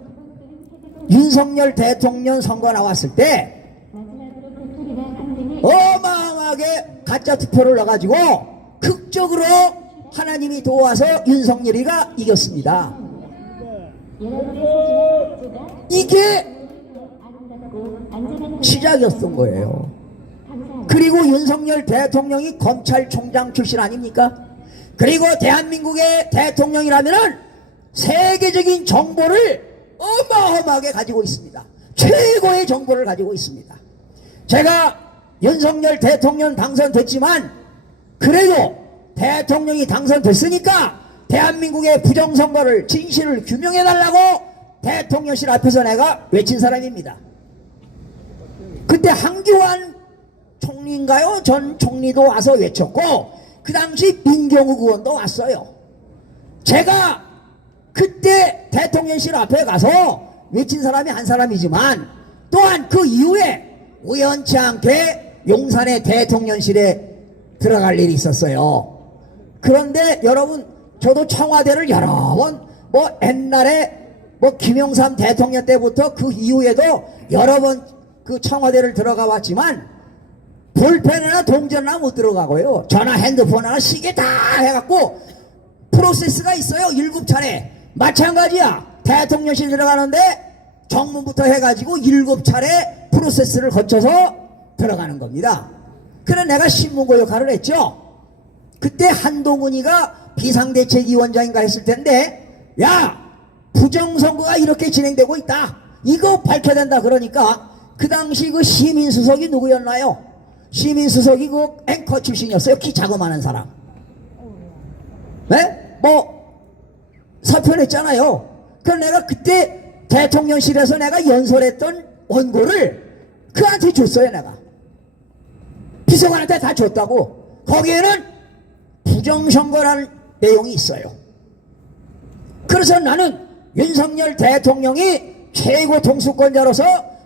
윤석열 대통령 선거 나왔을 때 어마어마하게 가짜 투표를 넣어가지고 극적으로 하나님이 도와서 윤석열이가 이겼습니다. 이게 시작이었던 거예요. 그리고 윤석열 대통령이 검찰총장 출신 아닙니까? 그리고 대한민국의 대통령이라면은 세계적인 정보를 어마어마하게 가지고 있습니다. 최고의 정보를 가지고 있습니다. 제가 윤석열 대통령 당선됐지만 그래도 대통령이 당선됐으니까 대한민국의 부정선거를 진실을 규명해달라고 대통령실 앞에서 내가 외친 사람입니다. 그때 황교안 총리인가요? 전 총리도 와서 외쳤고 그 당시 민경욱 의원도 왔어요. 제가 그때 대통령실 앞에 가서 외친 사람이 한 사람이지만 또한 그 이후에 우연치 않게 용산의 대통령실에 들어갈 일이 있었어요. 그런데 여러분, 저도 청와대를 여러 번 옛날에 김영삼 대통령 때부터 그 이후에도 여러 번 그 청와대를 들어가 왔지만 볼펜이나 동전이나 못 들어가고요. 전화, 핸드폰 하나, 시계 다 해갖고 프로세스가 있어요. 7차례. 마찬가지야. 대통령실 들어가는데 정문부터 해가지고 7차례 프로세스를 거쳐서 들어가는 겁니다. 그래 내가 신문고 역할을 했죠. 그때 한동훈이가 비상대책위원장인가 했을 텐데, 야, 부정선거가 이렇게 진행되고 있다, 이거 밝혀야 된다. 그러니까 그 당시 그 시민수석이 누구였나요? 시민수석이 그 앵커 출신이었어요. 키 자그마한 사람. 네? 사표냈잖아요. 그럼 내가 그때 대통령실에서 내가 연설했던 원고를 그한테 줬어요. 내가 비서관한테 다 줬다고. 거기에는 부정선거라는 내용이 있어요. 그래서 나는 윤석열 대통령이 최고 통수권자로서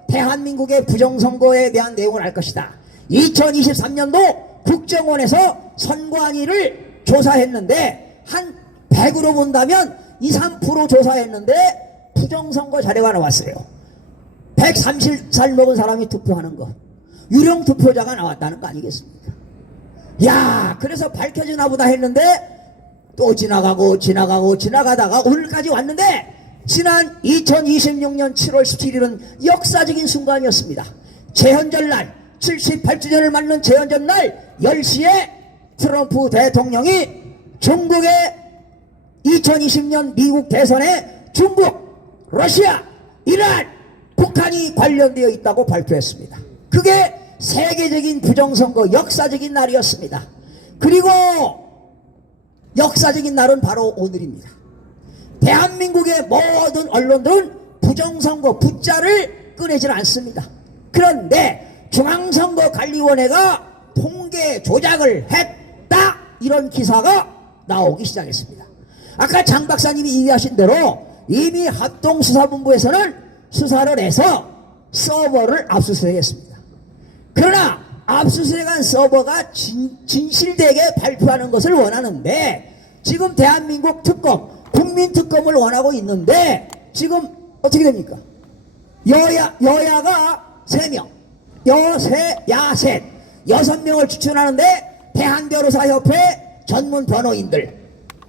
대한민국의 부정선거에 대한 내용을 알 것이다. 2023년도 국정원에서 선관위를 조사했는데 한 100으로 본다면 2, 3% 조사했는데 부정선거 자료가 나왔어요. 130살 먹은 사람이 투표하는 거, 유령 투표자가 나왔다는 거 아니겠습니까? 야, 그래서 밝혀지나 보다 했는데 또 지나가다가 오늘까지 왔는데, 지난 2026년 7월 17일은 역사적인 순간이었습니다. 재헌절 날, 78주년을 맞는 재헌절 날 10시에 트럼프 대통령이 중국의 2020년 미국 대선에 중국, 러시아, 이란, 북한이 관련되어 있다고 발표했습니다. 그게 세계적인 부정선거 역사적인 날이었습니다. 그리고 역사적인 날은 바로 오늘입니다. 대한민국의 모든 언론들은 부정선거 붓자를 꺼내질 않습니다. 그런데 중앙선거관리위원회가 통계 조작을 했다, 이런 기사가 나오기 시작했습니다. 아까 장 박사님이 얘기하신 대로 이미 합동수사본부에서는 수사를 해서 서버를 압수수색했습니다. 그러나 압수수색한 서버가 진실되게 발표하는 것을 원하는데, 지금 대한민국 특검, 국민특검을 원하고 있는데 지금 어떻게 됩니까? 여야가 3명, 야셋 6명을 추천하는데 대한변호사협회 전문 변호인들,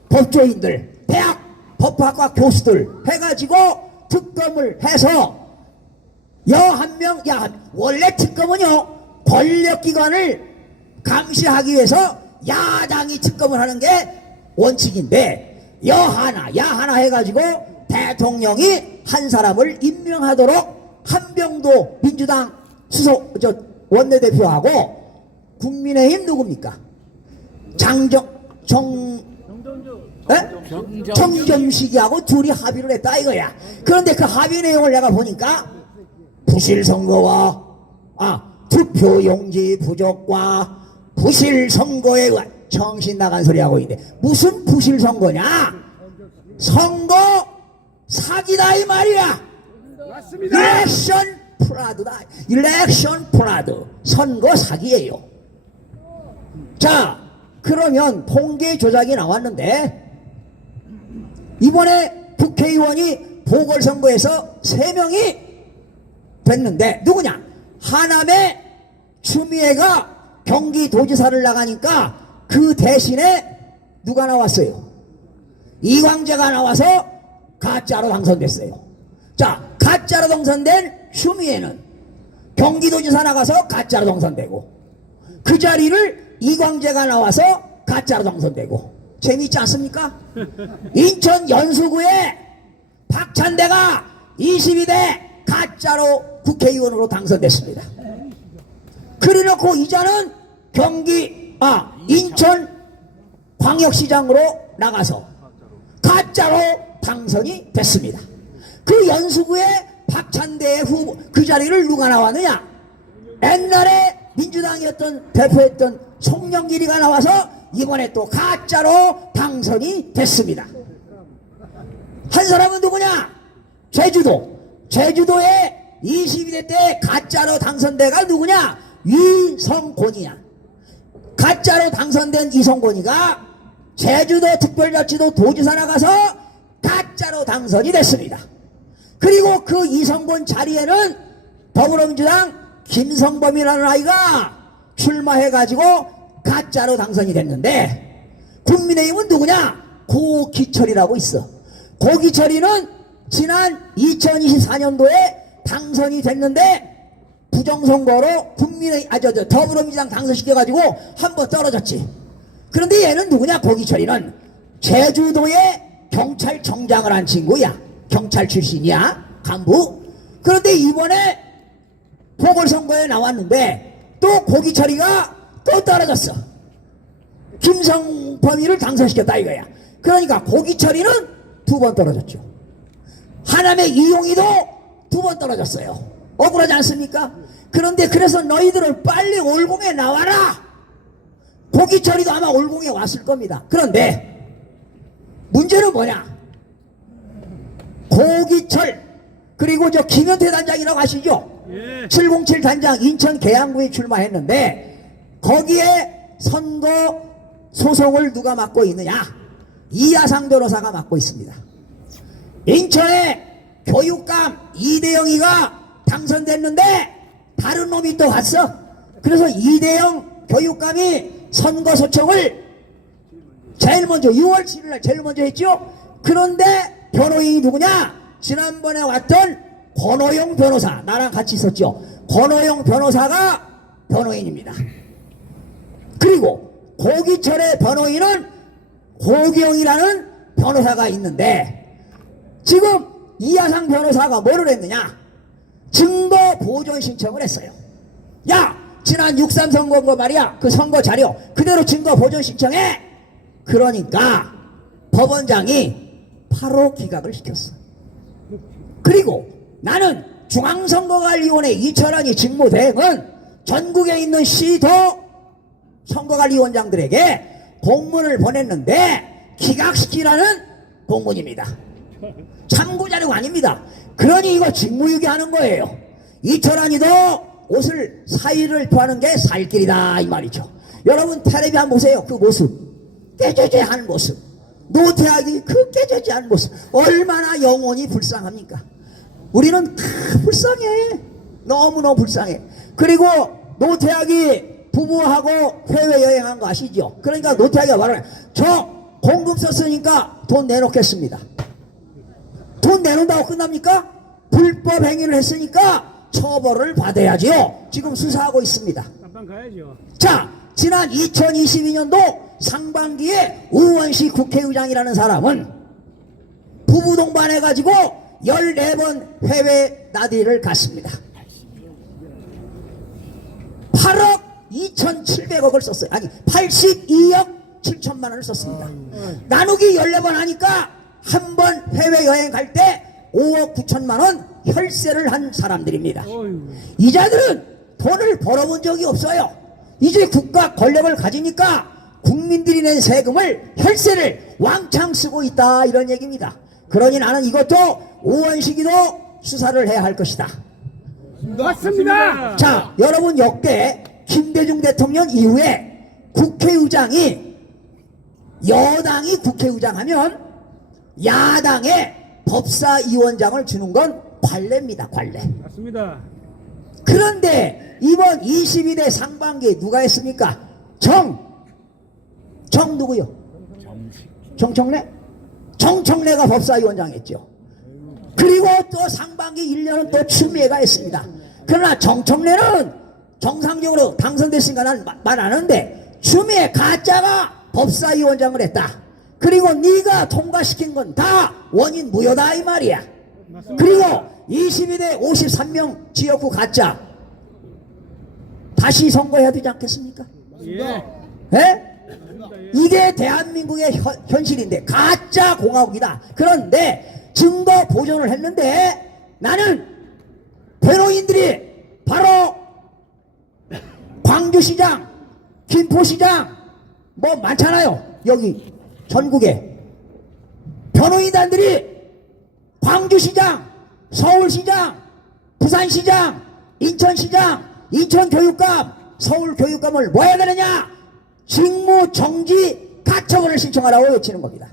법조인들, 대학 법학과 교수들 해가지고 특검을 해서 한 명, 원래 특검은요, 권력기관을 감시하기 위해서 야당이 특검을 하는 게 원칙인데, 야 하나 해가지고 대통령이 한 사람을 임명하도록 한병도 민주당 원내대표하고 국민의힘 누굽니까? 에? 정점식이하고 둘이 합의를 했다 이거야. 그런데 그 합의 내용을 내가 보니까 부실 선거와 투표 용지 부족과 부실 선거에 의한 정신 나간 소리 하고 있는데 무슨 부실 선거냐? 선거 사기다 이 말이야. 일렉션 프라드다. 일렉션 프라드. 선거 사기예요. 자, 그러면 통계 조작이 나왔는데 이번에 국회의원이 보궐선거에서 3명이 됐는데 누구냐? 하남의 추미애가 경기도지사를 나가니까 그 대신에 누가 나왔어요? 이광재가 나와서 가짜로 당선됐어요. 자, 가짜로 당선된 추미애는 경기도지사 나가서 가짜로 당선되고 그 자리를 이광재가 나와서 가짜로 당선되고 재미있지 않습니까? 인천 연수구에 박찬대가 22대 가짜로 국회의원으로 당선됐습니다. 그래놓고 이자는 인천 광역시장으로 나가서 가짜로 당선이 됐습니다. 그 연수구에 박찬대의 후보 그 자리를 누가 나왔느냐? 옛날에 민주당이었던 대표했던 송영길이가 나와서 이번에 또 가짜로 당선이 됐습니다. 한 사람은 누구냐? 제주도에 22대 때 가짜로 당선대가 누구냐? 이성곤이야. 가짜로 당선된 이성곤이가 제주도 특별자치도 도지사 나가서 가짜로 당선이 됐습니다. 그리고 그 이성곤 자리에는 더불어민주당 김성범이라는 아이가 출마해가지고 가짜로 당선이 됐는데 국민의힘은 누구냐? 고기철이라고 있어. 고기철이는 지난 2024년도에 당선이 됐는데 부정선거로 더불어민주당 당선시켜가지고 한 번 떨어졌지. 그런데 얘는 누구냐? 고기철이는 제주도에 경찰청장을 한 친구야. 경찰 출신이야. 간부. 그런데 이번에 보궐선거에 나왔는데 또 고기철이가 또 떨어졌어. 김성범이를 당선시켰다 이거야. 그러니까 고기철이는 2번 떨어졌죠. 하남의 이용희도 2번 떨어졌어요. 억울하지 않습니까? 그런데 그래서 너희들은 빨리 올공에 나와라. 고기철이도 아마 올공에 왔을 겁니다. 그런데 문제는 뭐냐? 고기철 그리고 저 김현태 단장이라고 아시죠? 707 단장 인천 계양구에 출마했는데 거기에 선거 소송을 누가 맡고 있느냐? 이하상 변호사가 맡고 있습니다. 인천의 교육감 이대영이가 당선됐는데 다른 놈이 또 왔어. 그래서 이대영 교육감이 선거 소송을 제일 먼저 6월 7일날 제일 먼저 했죠. 그런데 변호인이 누구냐? 지난번에 왔던 권호영 변호사, 나랑 같이 있었죠. 권호영 변호사가 변호인입니다. 그리고 고기철의 변호인은 고기영이라는 변호사가 있는데 지금 이하상 변호사가 뭐를 했느냐? 증거 보존 신청을 했어요. 야, 지난 6.3 선거 말이야. 그 선거 자료 그대로 증거 보존 신청해. 그러니까 법원장이 바로 기각을 시켰어. 그리고 나는 중앙선거관리위원회 이철환이 직무대행은 전국에 있는 시도 선거관리위원장들에게 공문을 보냈는데 기각시키라는 공문입니다. 참고자료가 아닙니다. 그러니 이거 직무유기하는 거예요. 이철환이도 옷을 사의를 표하는 게 살길이다 이 말이죠. 여러분 텔레비 한번 보세요. 그 모습 깨져지한 모습, 노태악이 그 깨져지한 모습 얼마나 영혼이 불쌍합니까? 우리는 다 불쌍해. 너무너무 불쌍해. 그리고 노태악이 부부하고 해외여행한 거 아시죠? 그러니까 노태악이가 말하네. 저 공금 썼으니까 돈 내놓겠습니다. 돈 내놓는다고 끝납니까? 불법 행위를 했으니까 처벌을 받아야지요. 지금 수사하고 있습니다. 깜빵 가야죠. 자, 지난 2022년도 상반기에 우원식 국회의장이라는 사람은 부부 동반해가지고 14번 해외 나들이를 갔습니다. 8억 2,700억을 썼어요. 아니 82억 7천만 원을 썼습니다. 나누기 14번 하니까 한 번 해외여행 갈 때 5억 9천만 원 혈세를 한 사람들입니다. 이 자들은 돈을 벌어본 적이 없어요. 이제 국가 권력을 가지니까 국민들이 낸 세금을 혈세를 왕창 쓰고 있다, 이런 얘기입니다. 그러니 나는 이것도 오원식이도 수사를 해야 할 것이다. 맞습니다. 자, 여러분, 역대 김대중 대통령 이후에 국회의장이, 여당이 국회의장 하면 야당에 법사위원장을 주는 건 관례입니다. 관례. 맞습니다. 그런데 이번 22대 상반기에 누가 했습니까? 정 누구요? 정청래? 정청래가 법사위원장 했죠. 그리고 또 상반기 1년은 또 추미애가 했습니다. 그러나 정청래는 정상적으로 당선됐으니까 난 말 안 하는데, 추미애 가짜가 법사위원장을 했다. 그리고 네가 통과시킨 건 다 원인 무효다, 이 말이야. 그리고 22대 53명 지역구 가짜 다시 선거해야 되지 않겠습니까? 예. 예? 이게 대한민국의 현실인데 가짜 공화국이다. 그런데 증거 보존을 했는데 나는 변호인들이 바로 광주시장, 김포시장 뭐 많잖아요. 여기 전국에 변호인단들이 광주시장, 서울시장, 부산시장, 인천시장, 인천교육감, 서울교육감을 뭐 해야 되느냐? 직무정지 가처분을 신청하라고 외치는 겁니다.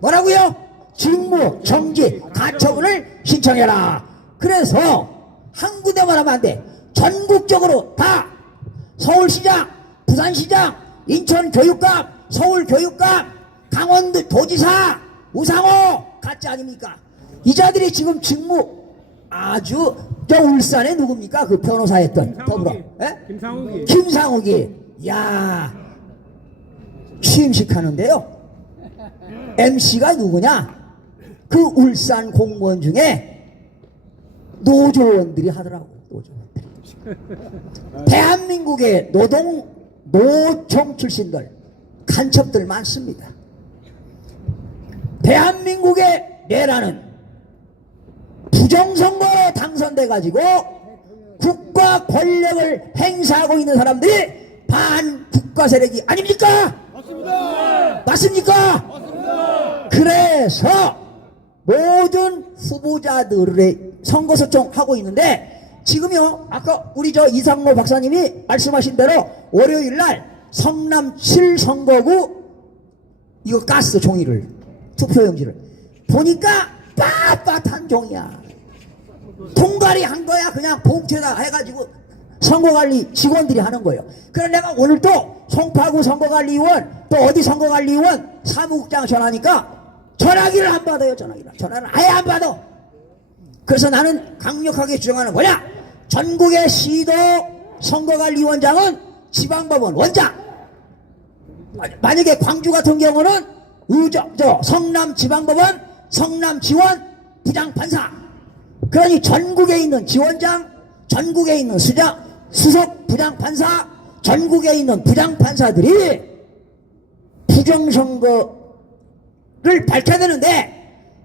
뭐라고요? 직무정지 가처분을 신청해라. 그래서 한 군데만 하면 안 돼. 전국적으로 다 서울시장, 부산시장, 인천교육감, 서울교육감, 강원도 도지사, 우상호 가짜 아닙니까? 이 자들이 지금 직무 아주, 저 울산에 누굽니까? 그 변호사 했던 더불어. 예? 김상욱이. 김상욱이. 야, 취임식 하는데요. MC가 누구냐? 그 울산 공무원 중에 노조원들이 하더라고. 노조원들이. 대한민국의 노총 출신들, 간첩들 많습니다. 대한민국의 내라는 부정선거에 당선돼가지고 국가 권력을 행사하고 있는 사람들이 반국가 세력이 아닙니까? 맞습니다. 맞습니까? 맞습니다. 그래서 모든 후보자들의 선거소송 하고 있는데 지금요, 아까 우리 저 이상로 박사님이 말씀하신 대로 월요일날 성남 7선거구 이거 깠어, 종이를, 투표용지를 보니까 빳빳한 종이야. 통과리 한 거야. 그냥 봉투에다 해가지고 선거관리 직원들이 하는 거예요. 그래서 내가 오늘 또 송파구 선거관리위원, 또 어디 선거관리위원 사무국장 전화하니까 전화기를 안 받아요. 전화를 아예 안 받아. 그래서 나는 강력하게 주장하는 뭐냐? 전국의 시도 선거관리위원장은 지방법원 원장, 만약에 광주 같은 경우는 성남지방법원 성남지원 부장판사. 그러니 전국에 있는 지원장, 전국에 있는 수석 부장판사, 전국에 있는 부장판사들이 부정선거를 밝혀야 되는데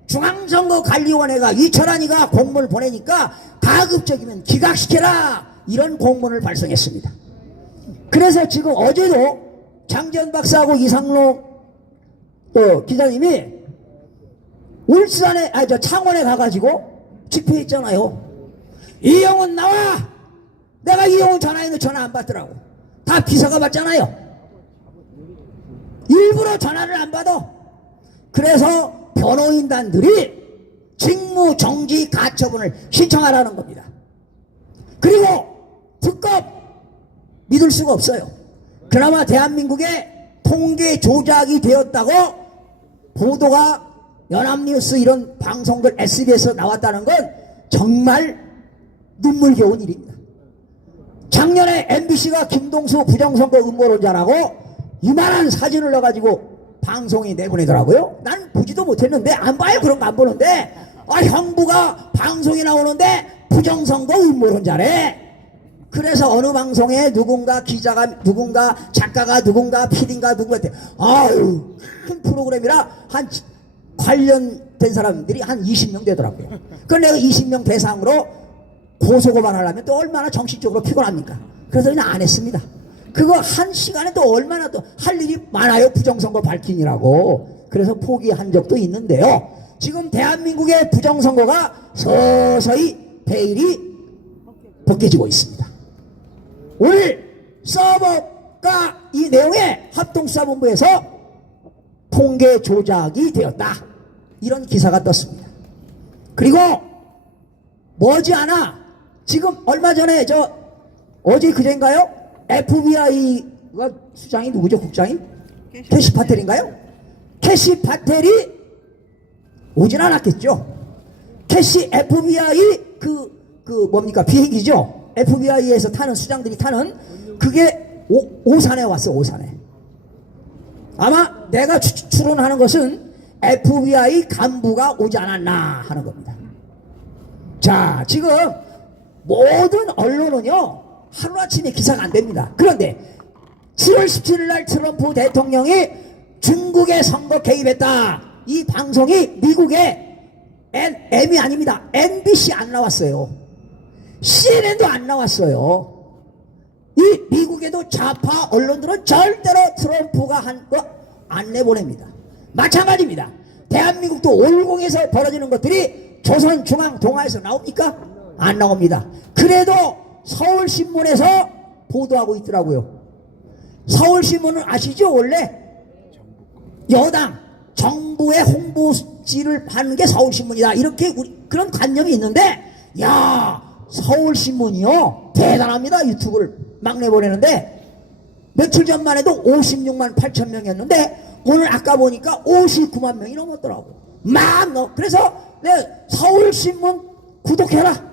중앙선거관리위원회가 이철환이가 공문을 보내니까 가급적이면 기각시켜라, 이런 공문을 발송했습니다. 그래서 지금 어제도 장전 박사하고 이상록 기자님이 울산에, 창원에 가가지고 집회했잖아요. 이영훈 나와! 내가 이영훈 전화했는데 전화 안 받더라고. 다 비서가 받잖아요. 일부러 전화를 안 받아. 그래서 변호인단들이 직무정지 가처분을 신청하라는 겁니다. 그리고 특검 믿을 수가 없어요. 그나마 대한민국에 통계 조작이 되었다고 보도가 연합뉴스 이런 방송들 SBS에서 나왔다는 건 정말 눈물겨운 일입니다. 작년에 MBC가 김동수 부정선거 음모론자라고 이만한 사진을 넣어가지고 방송에 내보내더라고요. 난 보지도 못했는데, 안 봐요. 그런 거 안 보는데, 형부가 방송에 나오는데 부정선거 음모론자래. 그래서 어느 방송에 누군가 기자가 누군가 작가가 누군가 PD인가 누구한테 아유 큰 프로그램이라 한 관련된 사람들이 한 20명 되더라고요. 그걸 내가 20명 대상으로 고소고발하려면 또 얼마나 정신적으로 피곤합니까? 그래서 그냥 안 했습니다. 그거 한 시간에 또 얼마나 또 할 일이 많아요. 부정선거 밝히느라고. 그래서 포기한 적도 있는데요. 지금 대한민국의 부정선거가 서서히 베일이 벗겨지고 있습니다. 오늘 서버가 이 내용에 합동수사본부에서 통계 조작이 되었다. 이런 기사가 떴습니다. 그리고 머지않아 지금 얼마 전에 어제 그제인가요? FBI가 수장이 누구죠? 국장이? 캐시 파텔인가요? 캐시 파텔이 오진 않았겠죠. 캐시 FBI 뭡니까? 비행기죠. FBI에서 타는 수장들이 타는 그게 오산에 왔어. 오산에. 아마 내가 추론하는 것은 FBI 간부가 오지 않았나 하는 겁니다. 자, 지금 모든 언론은요 하루아침에 기사가 안 됩니다. 그런데 7월 17일 날 트럼프 대통령이 중국의 선거 개입했다. 이 방송이 미국의 M이 아닙니다. MBC 안 나왔어요. CNN도 안 나왔어요. 이 미국에도 좌파 언론들은 절대로 트럼프가 한 거 안 내보냅니다. 마찬가지입니다. 대한민국도 올공에서 벌어지는 것들이 조선중앙동아에서 나옵니까? 안 나옵니다. 그래도 서울신문에서 보도하고 있더라고요. 서울신문은 아시죠? 원래 여당 정부의 홍보지를 하는 게 서울신문이다. 이렇게 그런 관념이 있는데, 야, 서울신문이요 대단합니다. 유튜브를 막 내보내는데 며칠 전만 해도 56만 8천 명이었는데 오늘 아까 보니까 59만 명이 넘었더라고. 막 넣어. 그래서 내 서울신문 구독해라.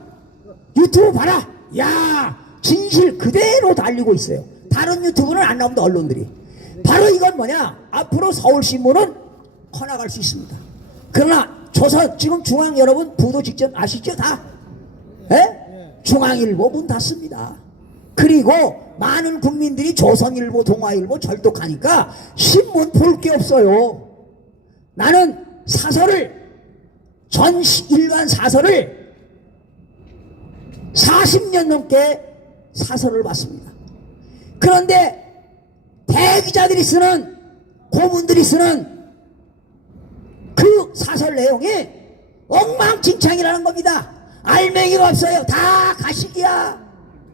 유튜브 봐라. 야, 진실 그대로 달리고 있어요. 다른 유튜브는 안 나옵니다. 언론들이. 바로 이건 뭐냐? 앞으로 서울신문은 커나갈 수 있습니다. 그러나 지금 중앙 여러분 부도 직전 아시죠? 다? 예? 중앙일보 문 닫습니다. 그리고 많은 국민들이 조선일보, 동아일보 절독하니까 신문 볼 게 없어요. 나는 일반 사설을 40년 넘게 사설을 봤습니다. 그런데 대기자들이 쓰는, 고문들이 쓰는 그 사설 내용이 엉망진창이라는 겁니다. 알맹이가 없어요. 다 가식이야.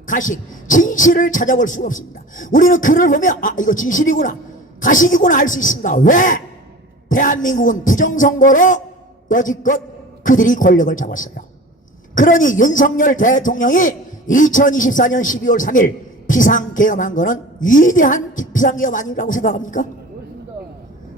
가식. 진실을 찾아볼 수가 없습니다. 우리는 글을 보면 이거 진실이구나, 가식이구나 알 수 있습니다. 왜? 대한민국은 부정선거로 여지껏 그들이 권력을 잡았어요. 그러니 윤석열 대통령이 2024년 12월 3일 비상계엄한 거는 위대한 비상계엄 아니라고 생각합니까?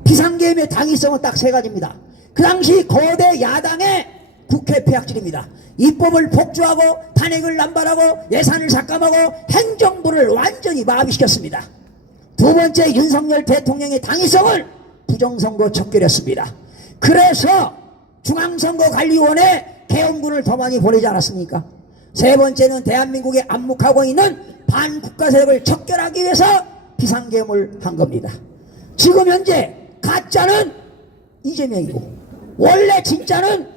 비상계엄의 당위성은 딱 세 가지입니다. 그 당시 거대 야당의 국회 폐악질입니다. 입법을 폭주하고 탄핵을 남발하고 예산을 삭감하고 행정부를 완전히 마비시켰습니다. 두 번째, 윤석열 대통령의 당위성을 부정선거 척결했습니다. 그래서 중앙선거관리위원회 계엄군을 더 많이 보내지 않았습니까? 세 번째는 대한민국에 안목하고 있는 반국가 세력을 척결하기 위해서 비상계엄을 한 겁니다. 지금 현재 가짜는 이재명이고 원래 진짜는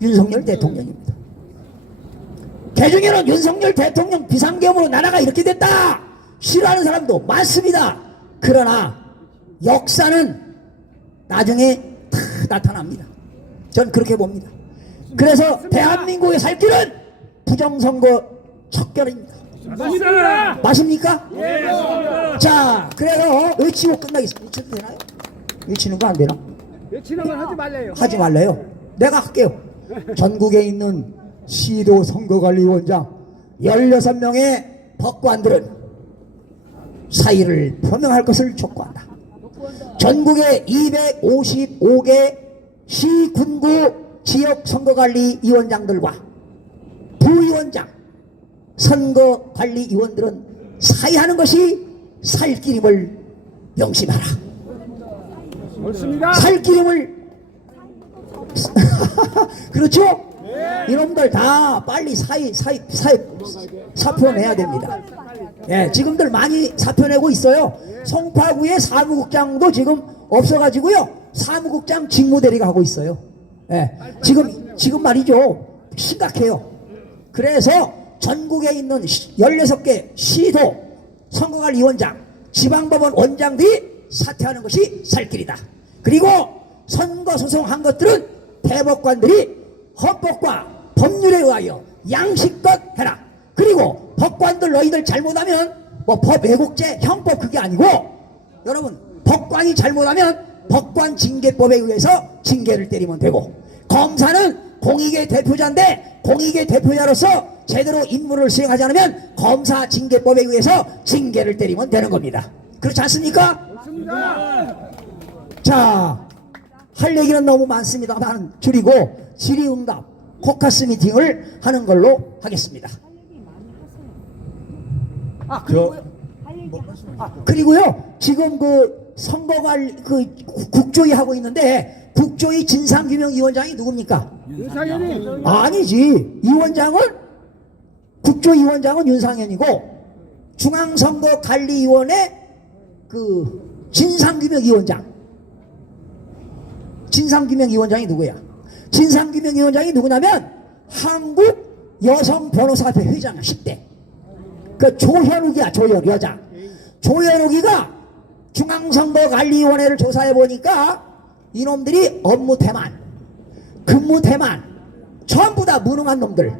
윤석열 대통령입니다. 개중에는 윤석열 대통령 비상계엄으로 나라가 이렇게 됐다 싫어하는 사람도 많습니다. 그러나 역사는 나중에 다 나타납니다. 전 그렇게 봅니다. 그래서 대한민국의 살 길은 부정선거 척결입니다. 맞습니다. 맞습니까? 예, 맞습니다. 자, 그래서 외치고 끝나겠습니다. 외쳐도 되나요? 외치는 거 안 되나? 외치는 건 하지 말래요. 하지 말래요. 내가 할게요. 전국에 있는 시도 선거관리위원장 16명의 법관들은 사의를 표명할 것을 촉구한다. 전국의 255개 시, 군구, 지역 선거관리위원장들과 부위원장, 선거관리위원들은 사의하는 것이 살길임을 명심하라. 옳습니다. 살길임을 그렇죠? 이놈들 다 빨리 사표 내야 됩니다. 예, 지금들 많이 사표 내고 있어요. 송파구의 사무국장도 지금 없어가지고요. 사무국장 직무대리가 하고 있어요. 예, 지금 말이죠. 심각해요. 그래서 전국에 있는 16개 시도 선거관리위원장, 지방법원 원장들이 사퇴하는 것이 살 길이다. 그리고 선거 소송한 것들은 대법관들이 헌법과 법률에 의하여 양식껏 해라. 그리고 법관들 너희들 잘못하면 뭐 법 왜곡죄 형법 그게 아니고 여러분 법관이 잘못하면 법관 징계법에 의해서 징계를 때리면 되고 검사는 공익의 대표자인데 공익의 대표자로서 제대로 임무를 수행하지 않으면 검사 징계법에 의해서 징계를 때리면 되는 겁니다. 그렇지 않습니까? 자, 할 얘기는 너무 많습니다만 줄이고 질의응답 코카스 미팅을 하는 걸로 하겠습니다. 그리고요 지금 그 선거관 그 국조위 하고 있는데 국조위 진상규명위원장이 누굽니까? 윤상현이. 아니지. 국조위원장은 윤상현이고 중앙선거관리위원회 그 진상규명위원장이 누구야? 진상규명위원장이 누구냐면 한국여성변호사협회 회장이야. 10대 그 조현욱이야. 여자 조현욱이가 중앙선거관리위원회를 조사해보니까 이놈들이 업무 태만 근무 태만 전부 다 무능한 놈들.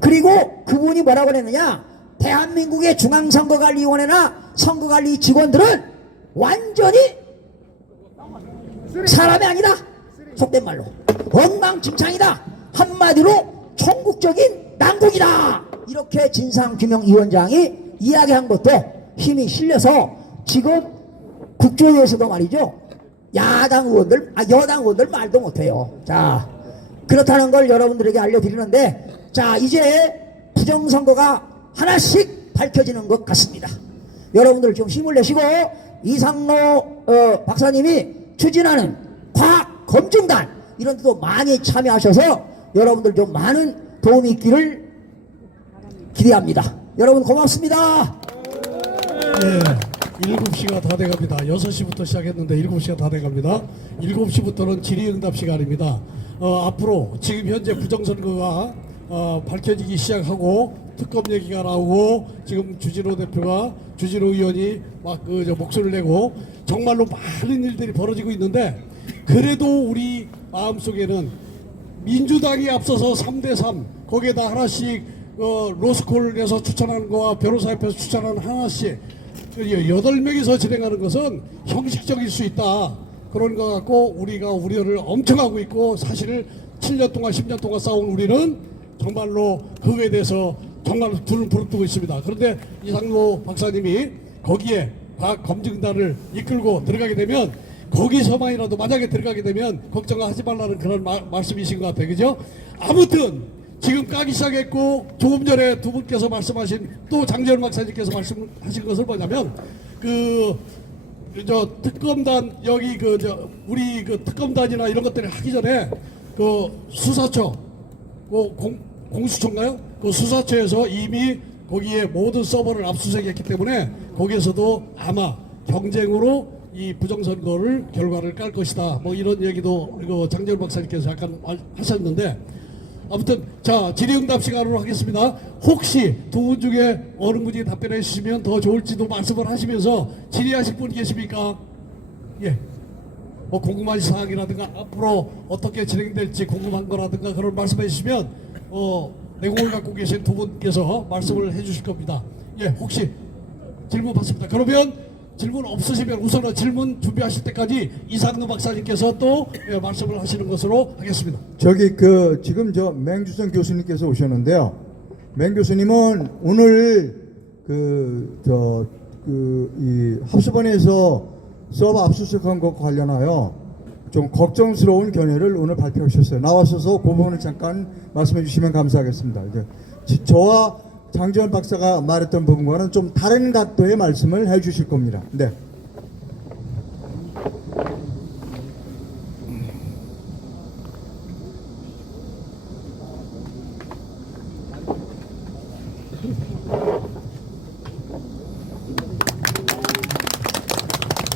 그리고 그분이 뭐라고 그랬느냐, 대한민국의 중앙선거관리위원회나 선거관리 직원들은 완전히 사람이 아니다. 속된 말로 엉망진창이다. 한마디로 총국적인 난국이다. 이렇게 진상규명위원장이 이야기한 것도 힘이 실려서 지금 국조위에서도 말이죠, 여당 의원들 말도 못해요. 자, 그렇다는 걸 여러분들에게 알려드리는데, 자, 이제 부정선거가 하나씩 밝혀지는 것 같습니다. 여러분들 좀 힘을 내시고 이상로 박사님이 추진하는 과학검증단 이런 데도 많이 참여하셔서 여러분들 좀 많은 도움이 있기를 기대합니다. 여러분 고맙습니다. 네, 7시가 다 돼갑니다. 6시부터 시작했는데 7시가 다 돼갑니다. 7시부터는 질의응답 시간입니다. 앞으로 지금 현재 부정선거가 밝혀지기 시작하고 특검 얘기가 나오고 지금 주진호 대표가 주진호 의원이 막 목소리를 내고 정말로 많은 일들이 벌어지고 있는데, 그래도 우리 마음속에는 민주당이 앞서서 3대3 거기에다 하나씩 로스쿨에서 추천하는 거와 변호사협회에서 추천하는 하나씩 8명이서 진행하는 것은 형식적일 수 있다. 그런 것 같고 우리가 우려를 엄청 하고 있고, 사실을 7년 동안 10년 동안 싸운 우리는 정말로 그거에 대해서 정말로 둘을 부릅뜨고 있습니다. 그런데 이상로 박사님이 거기에 과학검증단을 이끌고 들어가게 되면, 거기서만이라도 만약에 들어가게 되면 걱정하지 말라는 그런 말씀이신 것 같아요. 그죠? 아무튼 지금 까기 시작했고, 조금 전에 두 분께서 말씀하신, 또 장재현 박사님께서 말씀하신 것을 뭐냐면, 특검단 여기 우리 특검단이나 이런 것들을 하기 전에 수사처 공수처인가요? 그 수사처에서 이미 거기에 모든 서버를 압수수색했기 때문에 거기에서도 아마 경쟁으로 이 부정선거를 결과를 깔 것이다. 뭐 이런 얘기도 장재훈 박사님께서 약간 하셨는데, 아무튼 자, 질의응답 시간으로 하겠습니다. 혹시 두 분 중에 어느 분이 답변해 주시면 더 좋을지도 말씀을 하시면서 질의하실 분 계십니까? 예. 뭐 궁금한 사항이라든가 앞으로 어떻게 진행될지 궁금한 거라든가 그런 말씀해 주시면 내공을 갖고 계신 두 분께서 말씀을 해 주실 겁니다. 예, 혹시 질문 받습니다. 그러면 질문 없으시면 우선은 질문 준비하실 때까지 이상로 박사님께서 또 말씀을 하시는 것으로 하겠습니다. 지금 맹주선 교수님께서 오셨는데요. 맹 교수님은 오늘 이 합수본에서 서버 압수수색한 것 관련하여 좀 걱정스러운 견해를 오늘 발표하셨어요. 나와셔서 그 부분을 잠깐 말씀해 주시면 감사하겠습니다. 이제 저와 장재현 박사가 말했던 부분과는 좀 다른 각도의 말씀을 해 주실 겁니다. 네.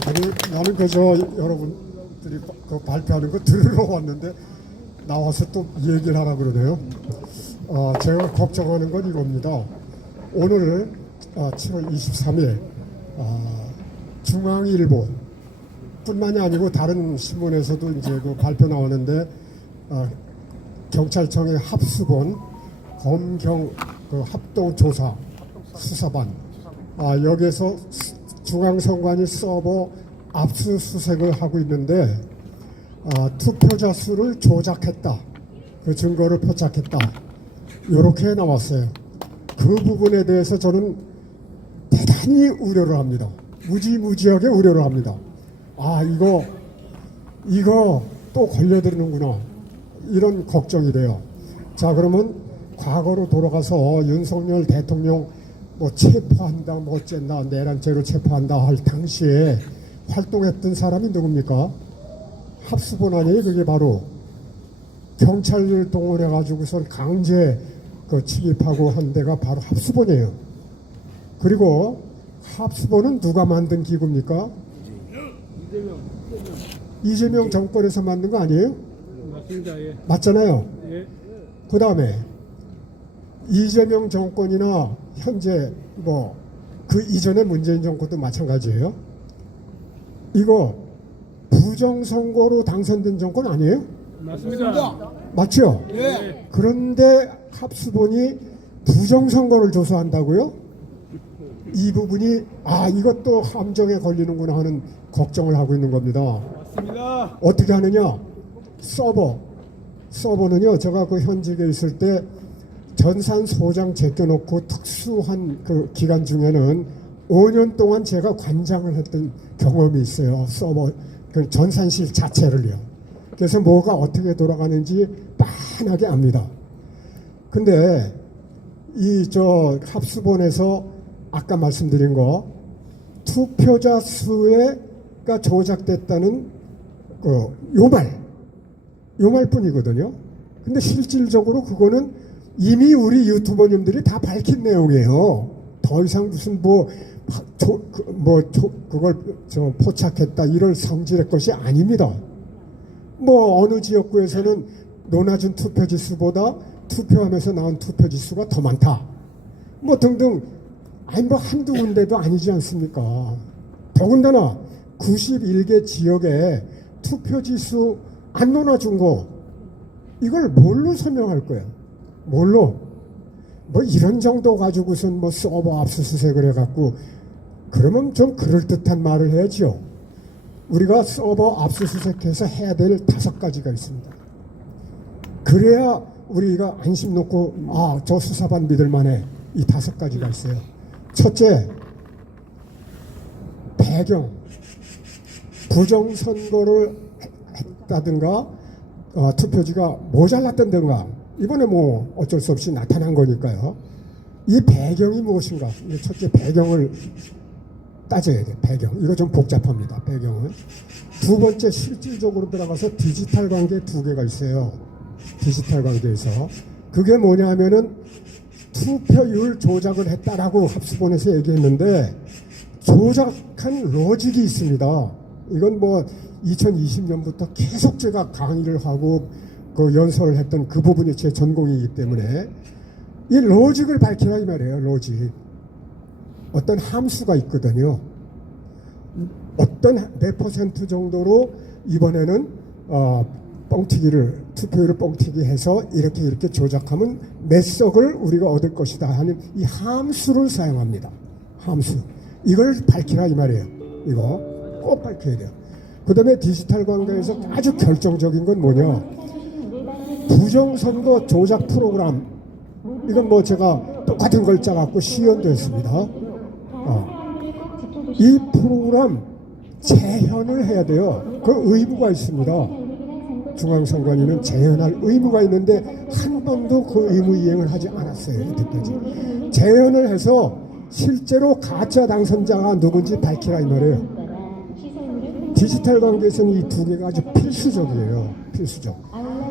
아니 나는 그저 여러분들이 그 발표하는 거 들으러 왔는데 나와서 또 얘기를 하라 그러네요. 제가 걱정하는 건 이겁니다. 오늘 7월 23일 중앙일보 뿐만이 아니고 다른 신문에서도 이제 그 발표 나오는데 경찰청의 합수본 검경 그 합동조사 수사반 여기에서 중앙선관위 서버 압수수색을 하고 있는데 투표자 수를 조작했다. 그 증거를 포착했다. 이렇게 나왔어요. 그 부분에 대해서 저는 대단히 우려를 합니다. 무지무지하게 우려를 합니다. 이거 또 걸려드는구나. 이런 걱정이 돼요. 자, 그러면 과거로 돌아가서 윤석열 대통령 뭐 체포한다, 뭐 어쨌나, 내란죄로 체포한다 할 당시에 활동했던 사람이 누굽니까? 합수본 아니에요? 그게 바로 경찰을 동원해가지고서 강제 침입하고 한 데가 바로 합수본이에요. 그리고 합수본은 누가 만든 기구입니까? 이재명 정권에서 만든 거 아니에요? 맞습니다. 예. 맞잖아요. 예. 그 다음에 이재명 정권이나 현재 뭐 그 이전의 문재인 정권도 마찬가지예요. 이거 부정선거로 당선된 정권 아니에요? 맞습니다. 맞죠? 예. 그런데 합수본이 부정선거를 조사한다고요? 이 부분이 이것도 함정에 걸리는구나 하는 걱정을 하고 있는 겁니다. 맞습니다. 어떻게 하느냐? 서버는요, 제가 그 현직에 있을 때 전산 소장 제껴놓고 특수한 그 기간 중에는 5년 동안 제가 관장을 했던 경험이 있어요. 서버 그 전산실 자체를요. 그래서 뭐가 어떻게 돌아가는지 빤하게 압니다. 근데 합수본에서 아까 말씀드린 거 투표자 수가 조작됐다는 그 요말뿐이거든요. 근데 실질적으로 그거는 이미 우리 유튜버님들이 다 밝힌 내용이에요. 더 이상 무슨 그걸 포착했다 이럴 성질의 것이 아닙니다. 뭐 어느 지역구에서는 논아준 투표지 수보다 투표하면서 나온 투표지 수가 더 많다. 뭐 등등. 한두 군데도 아니지 않습니까? 더군다나 91개 지역에 투표지 수 안 논아준 거 이걸 뭘로 설명할 거야? 뭘로? 뭐 이런 정도 가지고선 뭐 서버 압수수색을 해갖고 그러면 좀 그럴듯한 말을 해야죠. 우리가 서버 압수수색해서 해야 될 5가지가 있습니다. 그래야 우리가 안심 놓고 저 수사반 믿을만해. 이 5가지가 있어요. 첫째, 배경. 부정선거를 했다든가 투표지가 모자랐다든가 이번에 뭐 어쩔 수 없이 나타난 거니까요. 이 배경이 무엇인가? 첫째 배경을 따져야 돼요. 배경. 이거 좀 복잡합니다. 배경은. 두 번째 실질적으로 들어가서 디지털 관계 2개가 있어요. 디지털 관계에서. 그게 뭐냐 하면은 투표율 조작을 했다라고 합수본에서 얘기했는데 조작한 로직이 있습니다. 이건 뭐 2020년부터 계속 제가 강의를 하고 그 연설을 했던 그 부분이 제 전공이기 때문에 이 로직을 밝히라 이 말이에요. 로직. 어떤 함수가 있거든요. 어떤 몇 퍼센트 정도로 이번에는 투표율을 뻥튀기 해서 이렇게 조작하면 몇 석을 우리가 얻을 것이다 하는 이 함수를 사용합니다. 함수. 이걸 밝히라 이 말이에요. 이거 꼭 밝혀야 돼요. 그 다음에 디지털 관계에서 아주 결정적인 건 뭐냐? 부정선거 조작 프로그램. 이건 뭐 제가 똑같은 걸 짜갖고 시연도 했습니다. 이 프로그램 재현을 해야 돼요. 그 의무가 있습니다. 중앙선관위는 재현할 의무가 있는데 한 번도 그 의무 이행을 하지 않았어요. 여태까지. 재현을 해서 실제로 가짜 당선자가 누군지 밝히라 이 말이에요. 디지털 관계에서는 이 2개가 아주 필수적이에요. 필수적.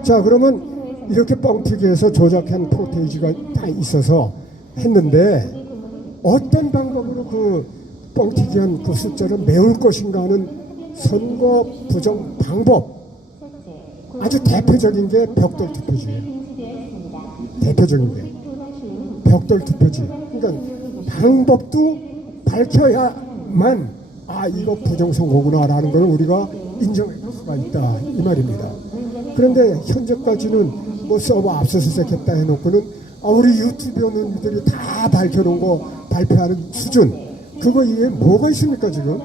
자, 그러면 이렇게 뻥튀기해서 조작한 프로테이지가 다 있어서 했는데 어떤 방법으로 그 뻥튀기한 그 숫자를 메울 것인가 하는 선거 부정 방법. 아주 대표적인 게 벽돌 투표지예요. 대표적인 게 벽돌 투표지. 그러니까 방법도 밝혀야만 이거 부정선거구나라는 걸 우리가 인정할 수가 있다 이 말입니다. 그런데 현재까지는 뭐 서버 압수수색했다 해놓고는 우리 유튜버들이 다 밝혀놓은 거 발표하는 수준, 그거 이외에 뭐가 있습니까 지금?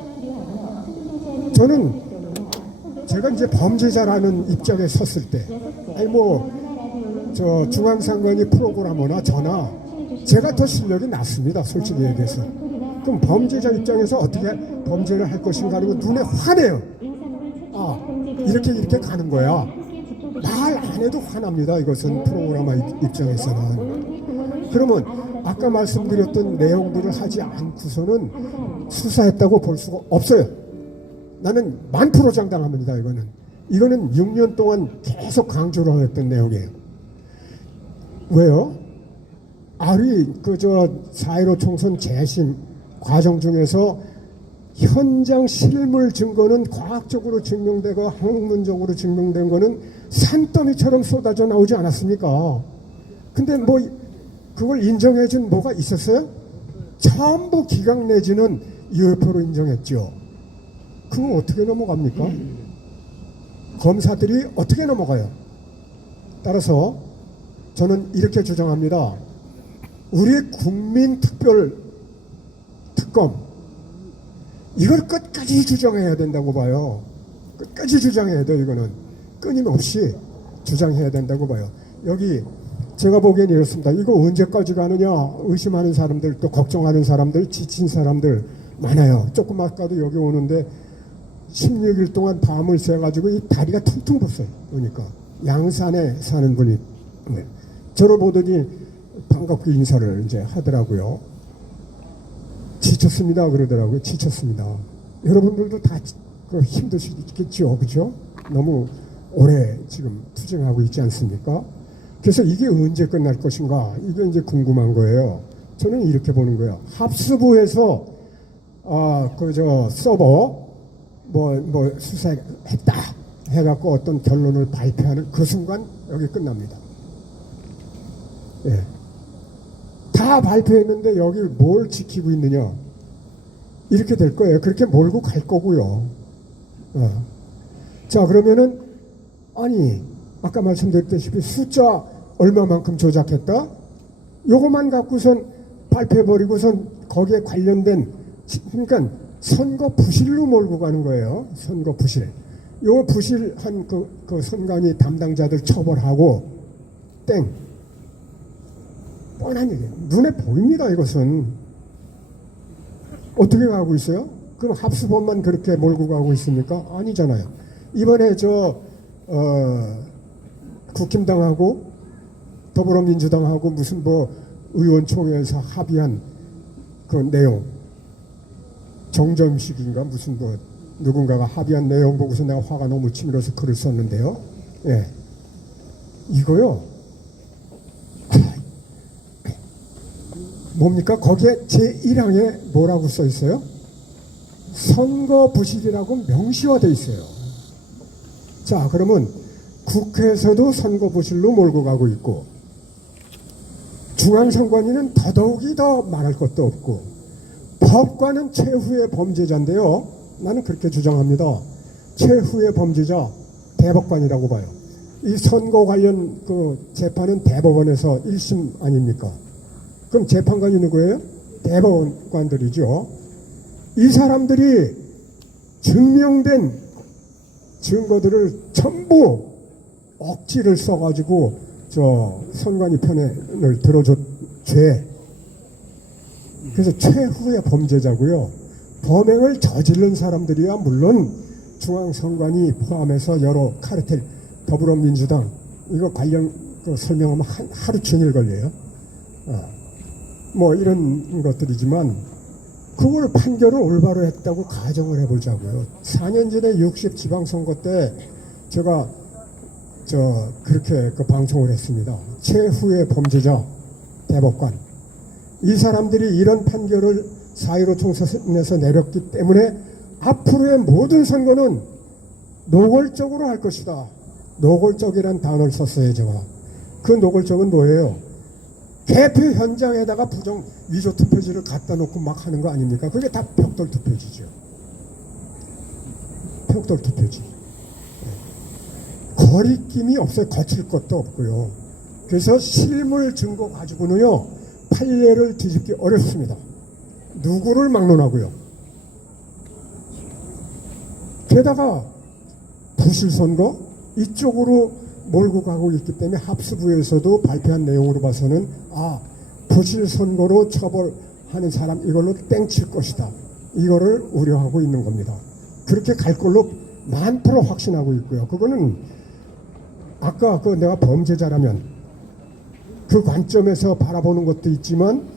저는 제가 이제 범죄자라는 입장에 섰을 때, 저 중앙선관위 프로그래머나 저나 제가 더 실력이 낮습니다, 솔직히 얘기해서. 그럼 범죄자 입장에서 어떻게 범죄를 할 것인가 하는 거 눈에 화내요. 이렇게 가는 거야. 말 안 해도 화납니다. 이것은 프로그래머 입장에서는. 그러면 아까 말씀드렸던 내용들을 하지 않고서는 수사했다고 볼 수가 없어요. 나는 1000% 장담합니다. 이거는 6년 동안 계속 강조를 했던 내용이에요. 왜요? 아리 4.15 총선 재심 과정 중에서 현장 실물 증거는 과학적으로 증명되고 학문적으로 증명된 거는 산더미처럼 쏟아져 나오지 않았습니까? 근데 뭐 그걸 인정해 준 뭐가 있었어요? 전부 기각 내지는 UFO로 인정했죠. 그거 어떻게 넘어갑니까? 검사들이 어떻게 넘어가요? 따라서 저는 이렇게 주장합니다. 우리 국민특별 특검, 이걸 끝까지 주장해야 된다고 봐요. 끝까지 주장해야 돼요. 이거는 끊임없이 주장해야 된다고 봐요. 여기 제가 보기엔 이렇습니다. 이거 언제까지 가느냐 의심하는 사람들, 또 걱정하는 사람들, 지친 사람들 많아요. 조금 아까도 여기 오는데 16일 동안 밤을 새가지고 이 다리가 퉁퉁 부었어요. 보니까 양산에 사는 분이 저를 보더니 반갑게 인사를 이제 하더라고요. 지쳤습니다 그러더라고요. 지쳤습니다. 여러분들도 다 힘드시겠죠, 그렇죠? 너무 오래 지금 투쟁하고 있지 않습니까? 그래서 이게 언제 끝날 것인가, 이게 이제 궁금한 거예요. 저는 이렇게 보는 거예요. 합수부에서 서버 뭐 수사했다 해갖고 어떤 결론을 발표하는 그 순간 여기 끝납니다. 예. 다 발표했는데 여기 뭘 지키고 있느냐, 이렇게 될 거예요. 그렇게 몰고 갈 거고요. 자, 그러면은 아까 말씀드렸다시피 숫자 얼마만큼 조작했다, 요거만 갖고선 발표해버리고선 거기에 관련된, 그러니까 선거 부실로 몰고 가는 거예요. 선거 부실. 요 부실한 그 선관위 담당자들 처벌하고 땡. 뻔한 얘기예요. 눈에 보입니다. 이것은 어떻게 가고 있어요? 그럼 합수본만 그렇게 몰고 가고 있습니까? 아니잖아요. 이번에 국힘당하고 더불어민주당하고 무슨 의원총회에서 합의한 그 내용, 정점식인가 무슨 누군가가 합의한 내용 보고서 내가 화가 너무 치밀어서 글을 썼는데요. 예, 이거요. 뭡니까? 거기에 제1항에 뭐라고 써 있어요? 선거 부실이라고 명시화되어 있어요. 자, 그러면 국회에서도 선거 부실로 몰고 가고 있고, 중앙선관위는 더더욱이 더 말할 것도 없고, 법관은 최후의 범죄자인데요. 나는 그렇게 주장합니다. 최후의 범죄자 대법관이라고 봐요. 이 선거 관련 재판은 대법원에서 1심 아닙니까? 그럼 재판관이 누구예요? 대법관들이죠. 이 사람들이 증명된 증거들을 전부 억지를 써가지고 선관위 편을 들어줬 죄. 그래서 최후의 범죄자고요. 범행을 저지른 사람들이야 물론 중앙선관위 포함해서 여러 카르텔, 더불어민주당 이거 관련 설명하면 하루 종일 걸려요. 뭐 이런 것들이지만 그걸 판결을 올바로 했다고 가정을 해보자고요. 4년 전에 60 지방선거 때 제가 그렇게 방송을 했습니다. 최후의 범죄자 대법관. 이 사람들이 이런 판결을 4.15 총선에서 내렸기 때문에 앞으로의 모든 선거는 노골적으로 할 것이다. 노골적이란 단어를 썼어요, 제가. 그 노골적은 뭐예요? 개표 현장에다가 부정 위조 투표지를 갖다 놓고 막 하는 거 아닙니까? 그게 다 벽돌 투표지죠. 벽돌 투표지. 거리낌이 없어요. 거칠 것도 없고요. 그래서 실물 증거 가지고는요, 판례를 뒤집기 어렵습니다. 누구를 막론하고요. 게다가 부실선거 이쪽으로 몰고 가고 있기 때문에 합수부에서도 발표한 내용으로 봐서는 부실선거로 처벌하는 사람 이걸로 땡칠 것이다. 이거를 우려하고 있는 겁니다. 그렇게 갈 걸로 1000% 확신하고 있고요. 그거는 아까 내가 범죄자라면 그 관점에서 바라보는 것도 있지만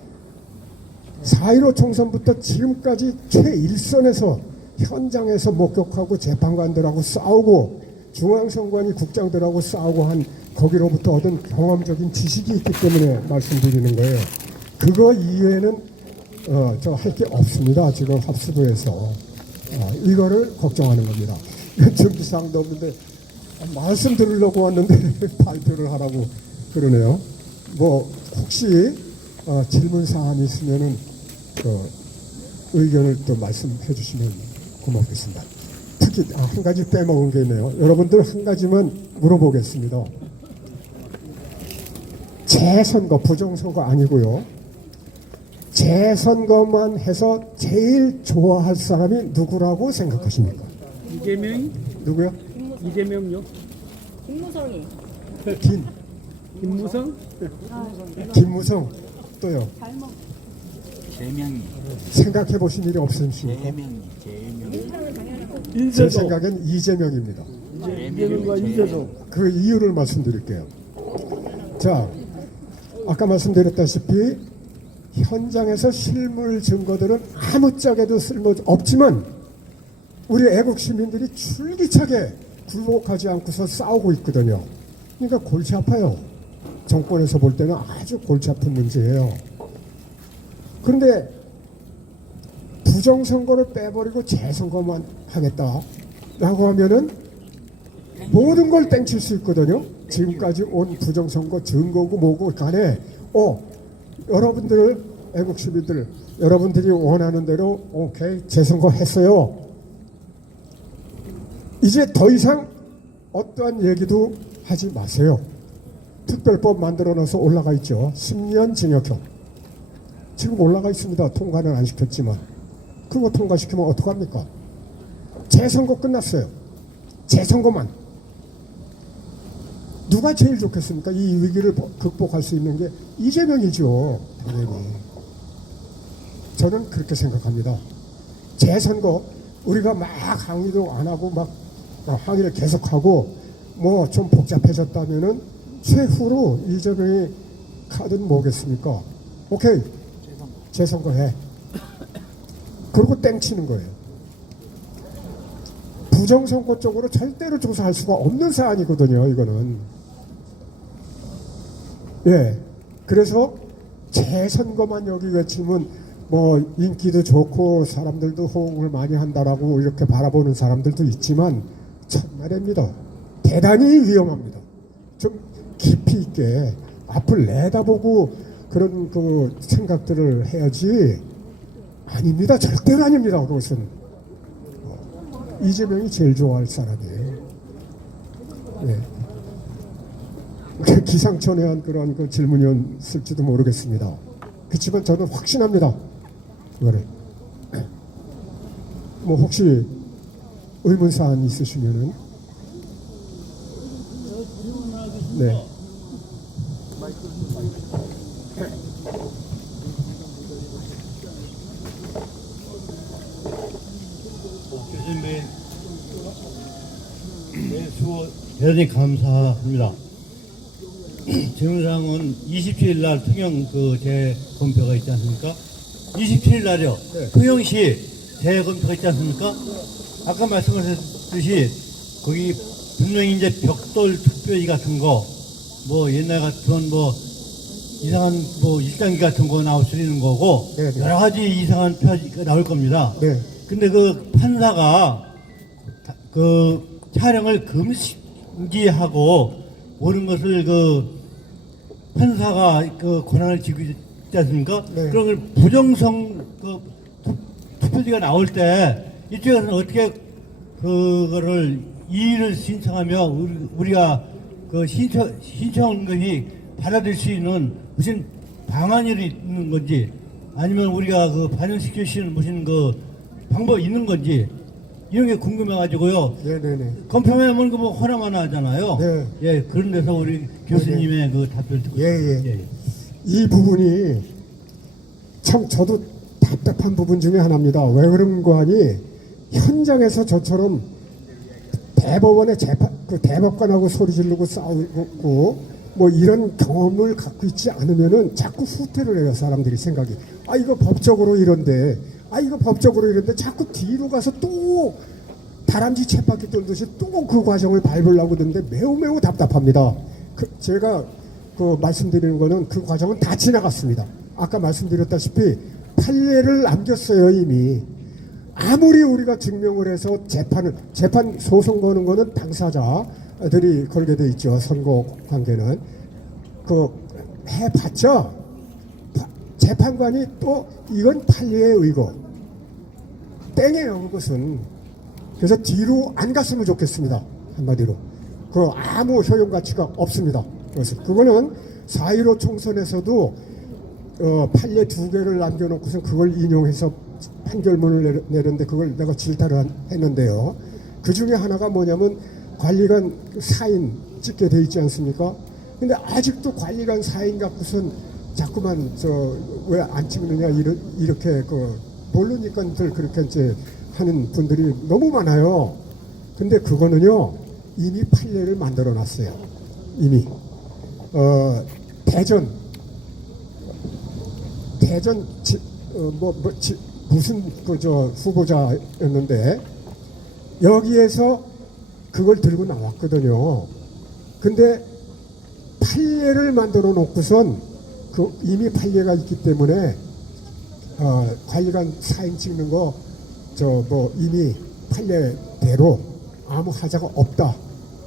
4.15 총선부터 지금까지 최일선에서 현장에서 목격하고 재판관들하고 싸우고 중앙선관위 국장들하고 싸우고 한 거기로부터 얻은 경험적인 지식이 있기 때문에 말씀드리는 거예요. 그거 이외에는 저 할 게 없습니다. 지금 합수부에서 이거를 걱정하는 겁니다. 준비사항도 없는데 말씀 들으려고 왔는데 발표를 하라고 그러네요. 뭐 혹시 질문 사항이 있으면은 의견을 또 말씀해 주시면 고맙겠습니다. 특히 한 가지 빼먹은 게 있네요. 여러분들 한 가지만 물어보겠습니다. 재선거, 부정선거 아니고요. 재선거만 해서 제일 좋아할 사람이 누구라고 생각하십니까? 이재명이? 누구요? 이재명요? 김무성이. 김무성? 김무성 또요. 재명이. 생각해 보신 일이 없으십니까? 제 생각엔 이재명입니다. 이재명과 이재동. 그 이유를 말씀드릴게요. 자, 아까 말씀드렸다시피 현장에서 실물 증거들은 아무짝에도 쓸모 없지만 우리 애국 시민들이 줄기차게 굴복하지 않고서 싸우고 있거든요. 그러니까 골치 아파요. 정권에서 볼 때는 아주 골치 아픈 문제예요. 그런데 부정선거를 빼버리고 재선거만 하겠다라고 하면은 모든 걸 땡칠 수 있거든요. 지금까지 온 부정선거 증거고 뭐고 간에 여러분들 애국 시민들 여러분들이 원하는 대로 오케이 재선거 했어요. 이제 더 이상 어떠한 얘기도 하지 마세요. 특별법 만들어놔서 올라가 있죠. 10년 징역형. 지금 올라가 있습니다. 통과는 안 시켰지만 그거 통과시키면 어떡합니까? 재선거 끝났어요. 재선거만. 누가 제일 좋겠습니까? 이 위기를 극복할 수 있는 게 이재명이죠. 당연히. 저는 그렇게 생각합니다. 재선거 우리가 막 항의도 안 하고 막 항의를 계속하고 뭐 좀 복잡해졌다면은 최후로 이재명이 카드는 뭐겠습니까? 오케이 재선거 해. 그리고 땡치는 거예요. 부정선거 쪽으로 절대로 조사할 수가 없는 사안이거든요. 이거는. 예. 그래서 재선거만 여기 외치면 뭐 인기도 좋고 사람들도 호응을 많이 한다라고 이렇게 바라보는 사람들도 있지만 참말입니다. 대단히 위험합니다. 좀 깊이 있게 앞을 내다보고 그런 그 생각들을 해야지. 아닙니다. 절대로 아닙니다. 그것은 이재명이 제일 좋아할 사람이에요. 예. 기상천외한 그런 그 질문이었을지도 모르겠습니다. 그렇지만 저는 확신합니다. 이거를. 뭐 혹시 의문사항 있으시면은 네. 대단히 감사합니다. 재무상은 27일 날 통영 그 재검표가 있지 않습니까? 27일 날이요. 네. 통영시 재검표가 있지 않습니까? 아까 말씀하셨듯이 거기 분명히 이제 벽돌 투표지 같은 거, 뭐 옛날 같은 뭐 이상한 뭐 일장기 같은 거 나올 수 있는 거고 네, 네. 여러 가지 이상한 표가 나올 겁니다. 네. 근데 그 판사가 그 촬영을 금지하고 오는 것을 그 판사가 그 권한을 쥐고 있지 않습니까? 네. 그런 걸 부정성 그 투표지가 나올 때 이쪽에서는 어떻게 그거를 이의를 신청하며 우리가 그 신청이 받아들일 수 있는 무슨 방안이 있는 건지 아니면 우리가 그 반영시킬 수 있는 무슨 그 방법이 있는 건지 이런 게 궁금해가지고요. 네네네. 검표면은 그뭐 허나만 하잖아요. 네. 예, 그런 데서 우리 교수님의 그 답변을 듣고 예, 싶어요. 예. 이 부분이 참 저도 답답한 부분 중에 하나입니다. 왜 그런가 하니 현장에서 저처럼 대법원의 그 대법관하고 소리 지르고 싸우고 뭐 이런 경험을 갖고 있지 않으면은 자꾸 후퇴를 해요. 사람들이 생각이. 아, 이거 법적으로 이런데, 아, 이거 법적으로 이런데 자꾸 뒤로 가서 또 다람쥐 쳇바퀴 돌듯이 또 그 과정을 밟으려고 드는데 매우 답답합니다. 제가 그 말씀드리는 거는 그 과정은 다 지나갔습니다. 아까 말씀드렸다시피 판례를 남겼어요, 이미. 아무리 우리가 증명을 해서 재판 소송 거는 거는 당사자들이 걸게 돼 있죠. 선고 관계는. 그 해봤자 재판관이 또 이건 판례에 의거 땡이에요, 그것은. 그래서 뒤로 안 갔으면 좋겠습니다. 한마디로. 그 아무 효용 가치가 없습니다. 그거는 4.15 총선에서도 판례 2개를 남겨놓고서 그걸 인용해서 판결문을 내렸는데 그걸 내가 질타를 했는데요. 그 중에 하나가 뭐냐면 관리관 사인 찍게 돼 있지 않습니까? 근데 아직도 관리관 사인 갖고선 자꾸만 왜 안 찍느냐 이렇게 그 모르니까들 그렇게 이제 하는 분들이 너무 많아요. 근데 그거는요 이미 판례를 만들어 놨어요. 이미 대전 무슨 후보자였는데 여기에서 그걸 들고 나왔거든요. 근데 판례를 만들어 놓고선 그 이미 판례가 있기 때문에 관리관 사인 찍는 거 이미 판례대로 아무 하자가 없다.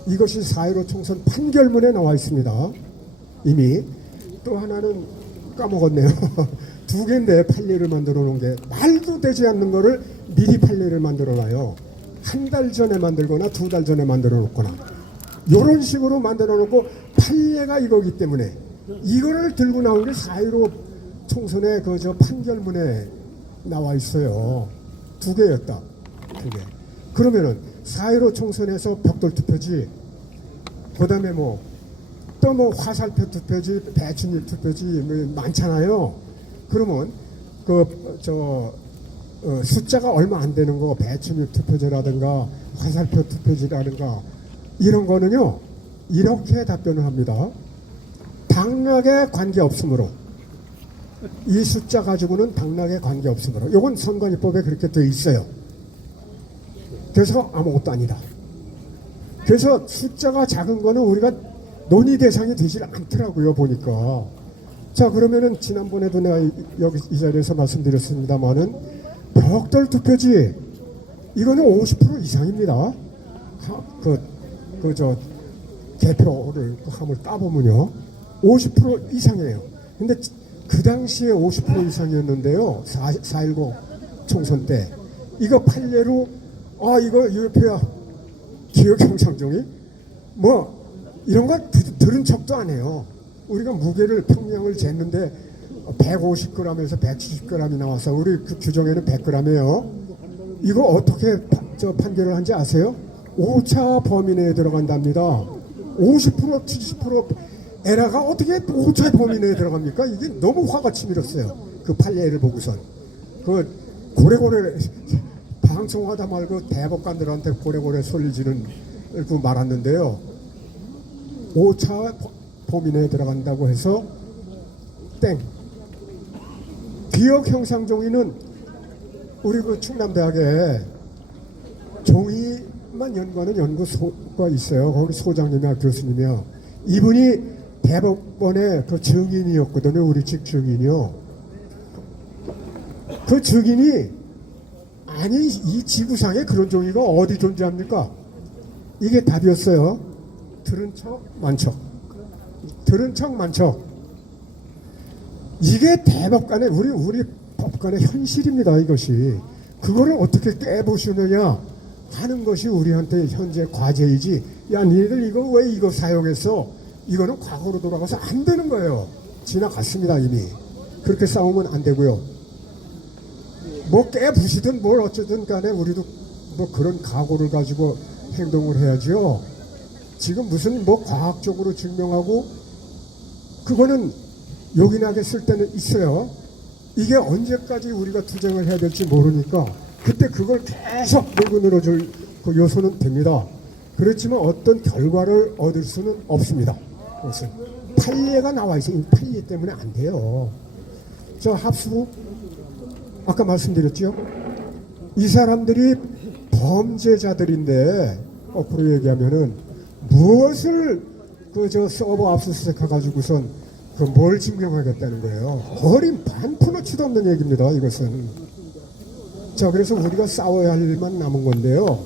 이것이 4.15 총선 판결문에 나와 있습니다. 이미. 또 하나는 까먹었네요. 2개인데 판례를 만들어 놓은 게 말도 되지 않는 거를 미리 판례를 만들어 놔요. 한 달 전에 만들거나 2달 전에 만들어 놓거나 이런 식으로 만들어 놓고 판례가 이거기 때문에 이거를 들고 나온 게 4.15 총선의 그 판결문에 나와 있어요. 2개였다. 2개. 그러면은 4.15 총선에서 벽돌 투표지, 그 다음에 또 화살표 투표지, 배춘일 투표지 많잖아요. 그러면 숫자가 얼마 안 되는 거 배춘일 투표지라든가 화살표 투표지라든가 이런 거는요 이렇게 답변을 합니다. 당락에 관계없으므로 이 숫자 가지고는 당락에 관계없으므로 이건 선관위법에 그렇게 되어 있어요. 그래서 아무것도 아니다. 그래서 숫자가 작은 거는 우리가 논의 대상이 되질 않더라고요 보니까. 자, 그러면은 지난번에도 내가 여기 이 자리에서 말씀드렸습니다만은 벽돌 투표지 이거는 50% 이상입니다. 개표를 함을 따보면요 50% 이상이에요. 근데 그 당시에 50% 이상이었는데요. 4.19 총선 때 이거 판례로 이거 유효표야 기억형상종이 이런 거 들은 척도 안 해요. 우리가 무게를 평량을 쟀는데 150g에서 170g이 나와서 우리 그 규정에는 100g이에요. 이거 어떻게 판결을 한지 아세요? 오차 범위 내에 들어간답니다. 50% 70% 에라가 어떻게 오차 범위 내에 들어갑니까? 이게 너무 화가 치밀었어요. 그 판례를 보고선 그 고래고래 방송하다 말고 대법관들한테 고래고래 소리 지르는 그 말았는데요. 오차 범위 내에 들어간다고 해서 땡. 기억형상종이는 우리 그 충남대학에 종이만 연구하는 연구소가 있어요. 거기 소장님이나 교수님이요. 이분이 대법원의 그 증인이었거든요. 우리 집 증인이요. 그 증인이 아니 이 지구상에 그런 종이가 어디 존재합니까? 이게 답이었어요. 들은 척 만척. 들은 척 만척. 이게 대법관의 우리 법관의 현실입니다. 이것이 그거를 어떻게 깨보시느냐 하는 것이 우리한테 현재 과제이지. 야 니들 이거 왜 이거 사용했어? 이거는 과거로 돌아가서 안 되는 거예요. 지나갔습니다 이미. 그렇게 싸우면 안 되고요. 뭐 깨부시든 뭘 어쨌든 간에 우리도 뭐 그런 각오를 가지고 행동을 해야죠. 지금 무슨 뭐 과학적으로 증명하고 그거는 요긴하게 쓸 때는 있어요. 이게 언제까지 우리가 투쟁을 해야 될지 모르니까 그때 그걸 계속 밀고 늘어줄 그 요소는 됩니다. 그렇지만 어떤 결과를 얻을 수는 없습니다. 그것은 판례가 나와 있어요. 이 판례 때문에 안 돼요. 저 합수부 아까 말씀드렸죠. 이 사람들이 범죄자들인데 거꾸로 얘기하면은 무엇을 그 저 서버 압수수색 해가지고선 그 뭘 증명하겠다는 거예요. 어린 반푼어치도 없는 얘기입니다. 이것은. 자, 그래서 우리가 싸워야 할 일만 남은 건데요.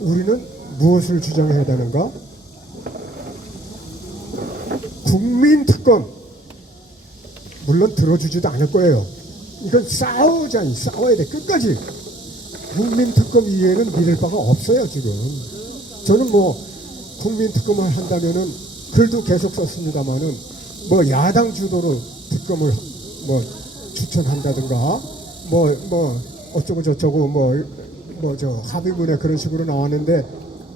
우리는 무엇을 주장해야 되는가? 국민특검 물론 들어주지도 않을 거예요. 이건 싸워야 돼. 끝까지. 국민특검 이외에는 믿을 바가 없어요. 지금 저는 뭐 국민특검을 한다면은 글도 계속 썼습니다만은 뭐 야당 주도로 특검을 뭐 추천한다든가 뭐 어쩌고 저쩌고 뭐 저 합의문에 그런 식으로 나왔는데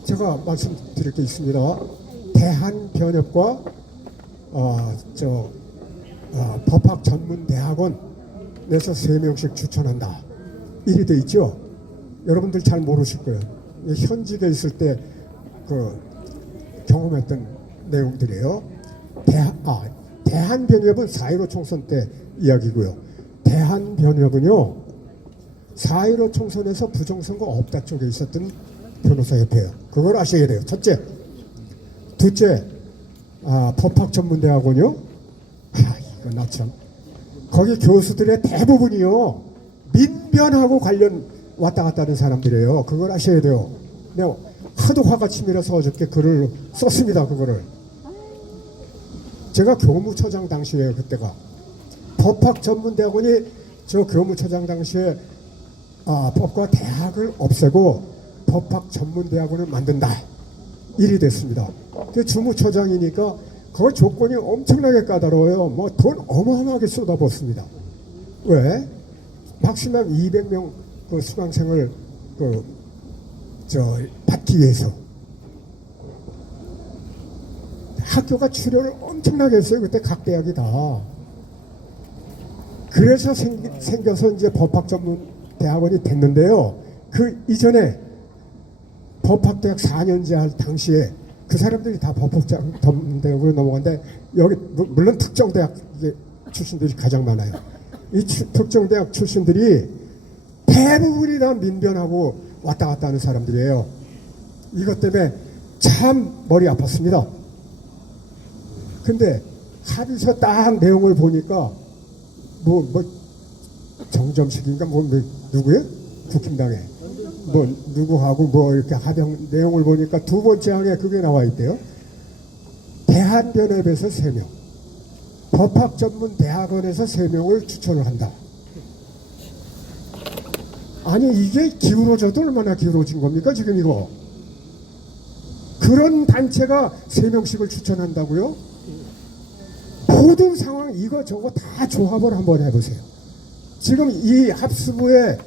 제가 말씀드릴 게 있습니다. 대한변협과 법학전문대학원 내서 3명씩 추천한다. 일이 돼 있죠. 여러분들 잘 모르실 거예요. 현직에 있을 때 그 경험했던 내용들이에요. 대한변협은 4.15 총선 때 이야기고요. 대한변협은요 4.15 총선에서 부정선거 없다 쪽에 있었던 변호사협회예요. 그걸 아셔야 돼요. 첫째. 둘째, 법학전문대학원요. 이거 나 참. 거기 교수들의 대부분이요 민변하고 관련 왔다 갔다 하는 사람들이에요. 그걸 아셔야 돼요. 내가 하도 화가 치밀어서 어저께 글을 썼습니다. 그거를. 제가 교무처장 당시에요. 그때가. 법학전문대학원이 저 교무처장 당시에 법과 대학을 없애고 법학전문대학원을 만든다. 일이 됐습니다. 그 주무처장이니까 그 조건이 엄청나게 까다로워요. 뭐 돈 어마어마하게 쏟아붓습니다. 왜? 막시멈 200명 그 수강생을 받기 위해서 학교가 출혈을 엄청나게 했어요. 그때 각 대학이 다. 그래서 생겨서 이제 법학전문대학원이 됐는데요. 그 이전에 법학대학 4년제 할 당시에 그 사람들이 다 법학전문대학으로 넘어갔는데 여기 물론 특정 대학 출신들이 가장 많아요. 이 특정 대학 출신들이 대부분이 다 민변하고 왔다 갔다 하는 사람들이에요. 이것 때문에 참 머리 아팠습니다. 근데 합의서 딱 내용을 보니까 뭐 정점식인가 누구예요? 국힘당에 누구하고 이렇게 합의 내용을 보니까 두 번째 항에 그게 나와 있대요. 대한변협에서 3명, 법학전문대학원에서 3명을 추천을 한다. 아니 이게 기울어져도 얼마나 기울어진 겁니까 지금 이거. 그런 단체가 3명씩을 추천한다고요? 모든 상황 이거 저거 다 조합을 한번 해보세요. 지금 이 합수부의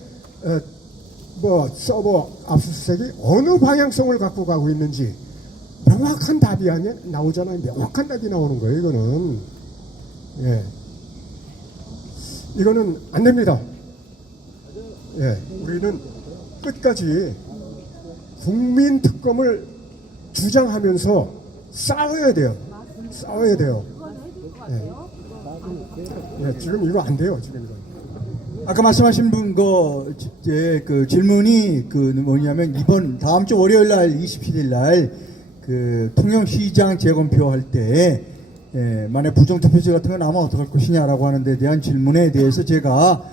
서버 압수수색이 어느 방향성을 갖고 가고 있는지 명확한 답이 나오잖아요. 명확한 답이 나오는 거예요. 이거는. 예. 이거는 안 됩니다. 예. 우리는 끝까지 국민특검을 주장하면서 싸워야 돼요. 싸워야 돼요. 예. 예. 지금 이거 안 돼요. 지금 이거. 아까 말씀하신 분 그 질문이 뭐냐면 다음 주 월요일 날 27일 날 그 통영시장 재검표 할 때 만약 부정투표지 같은 거 나오면 어떡할 것이냐라고 하는 데 대한 질문에 대해서 제가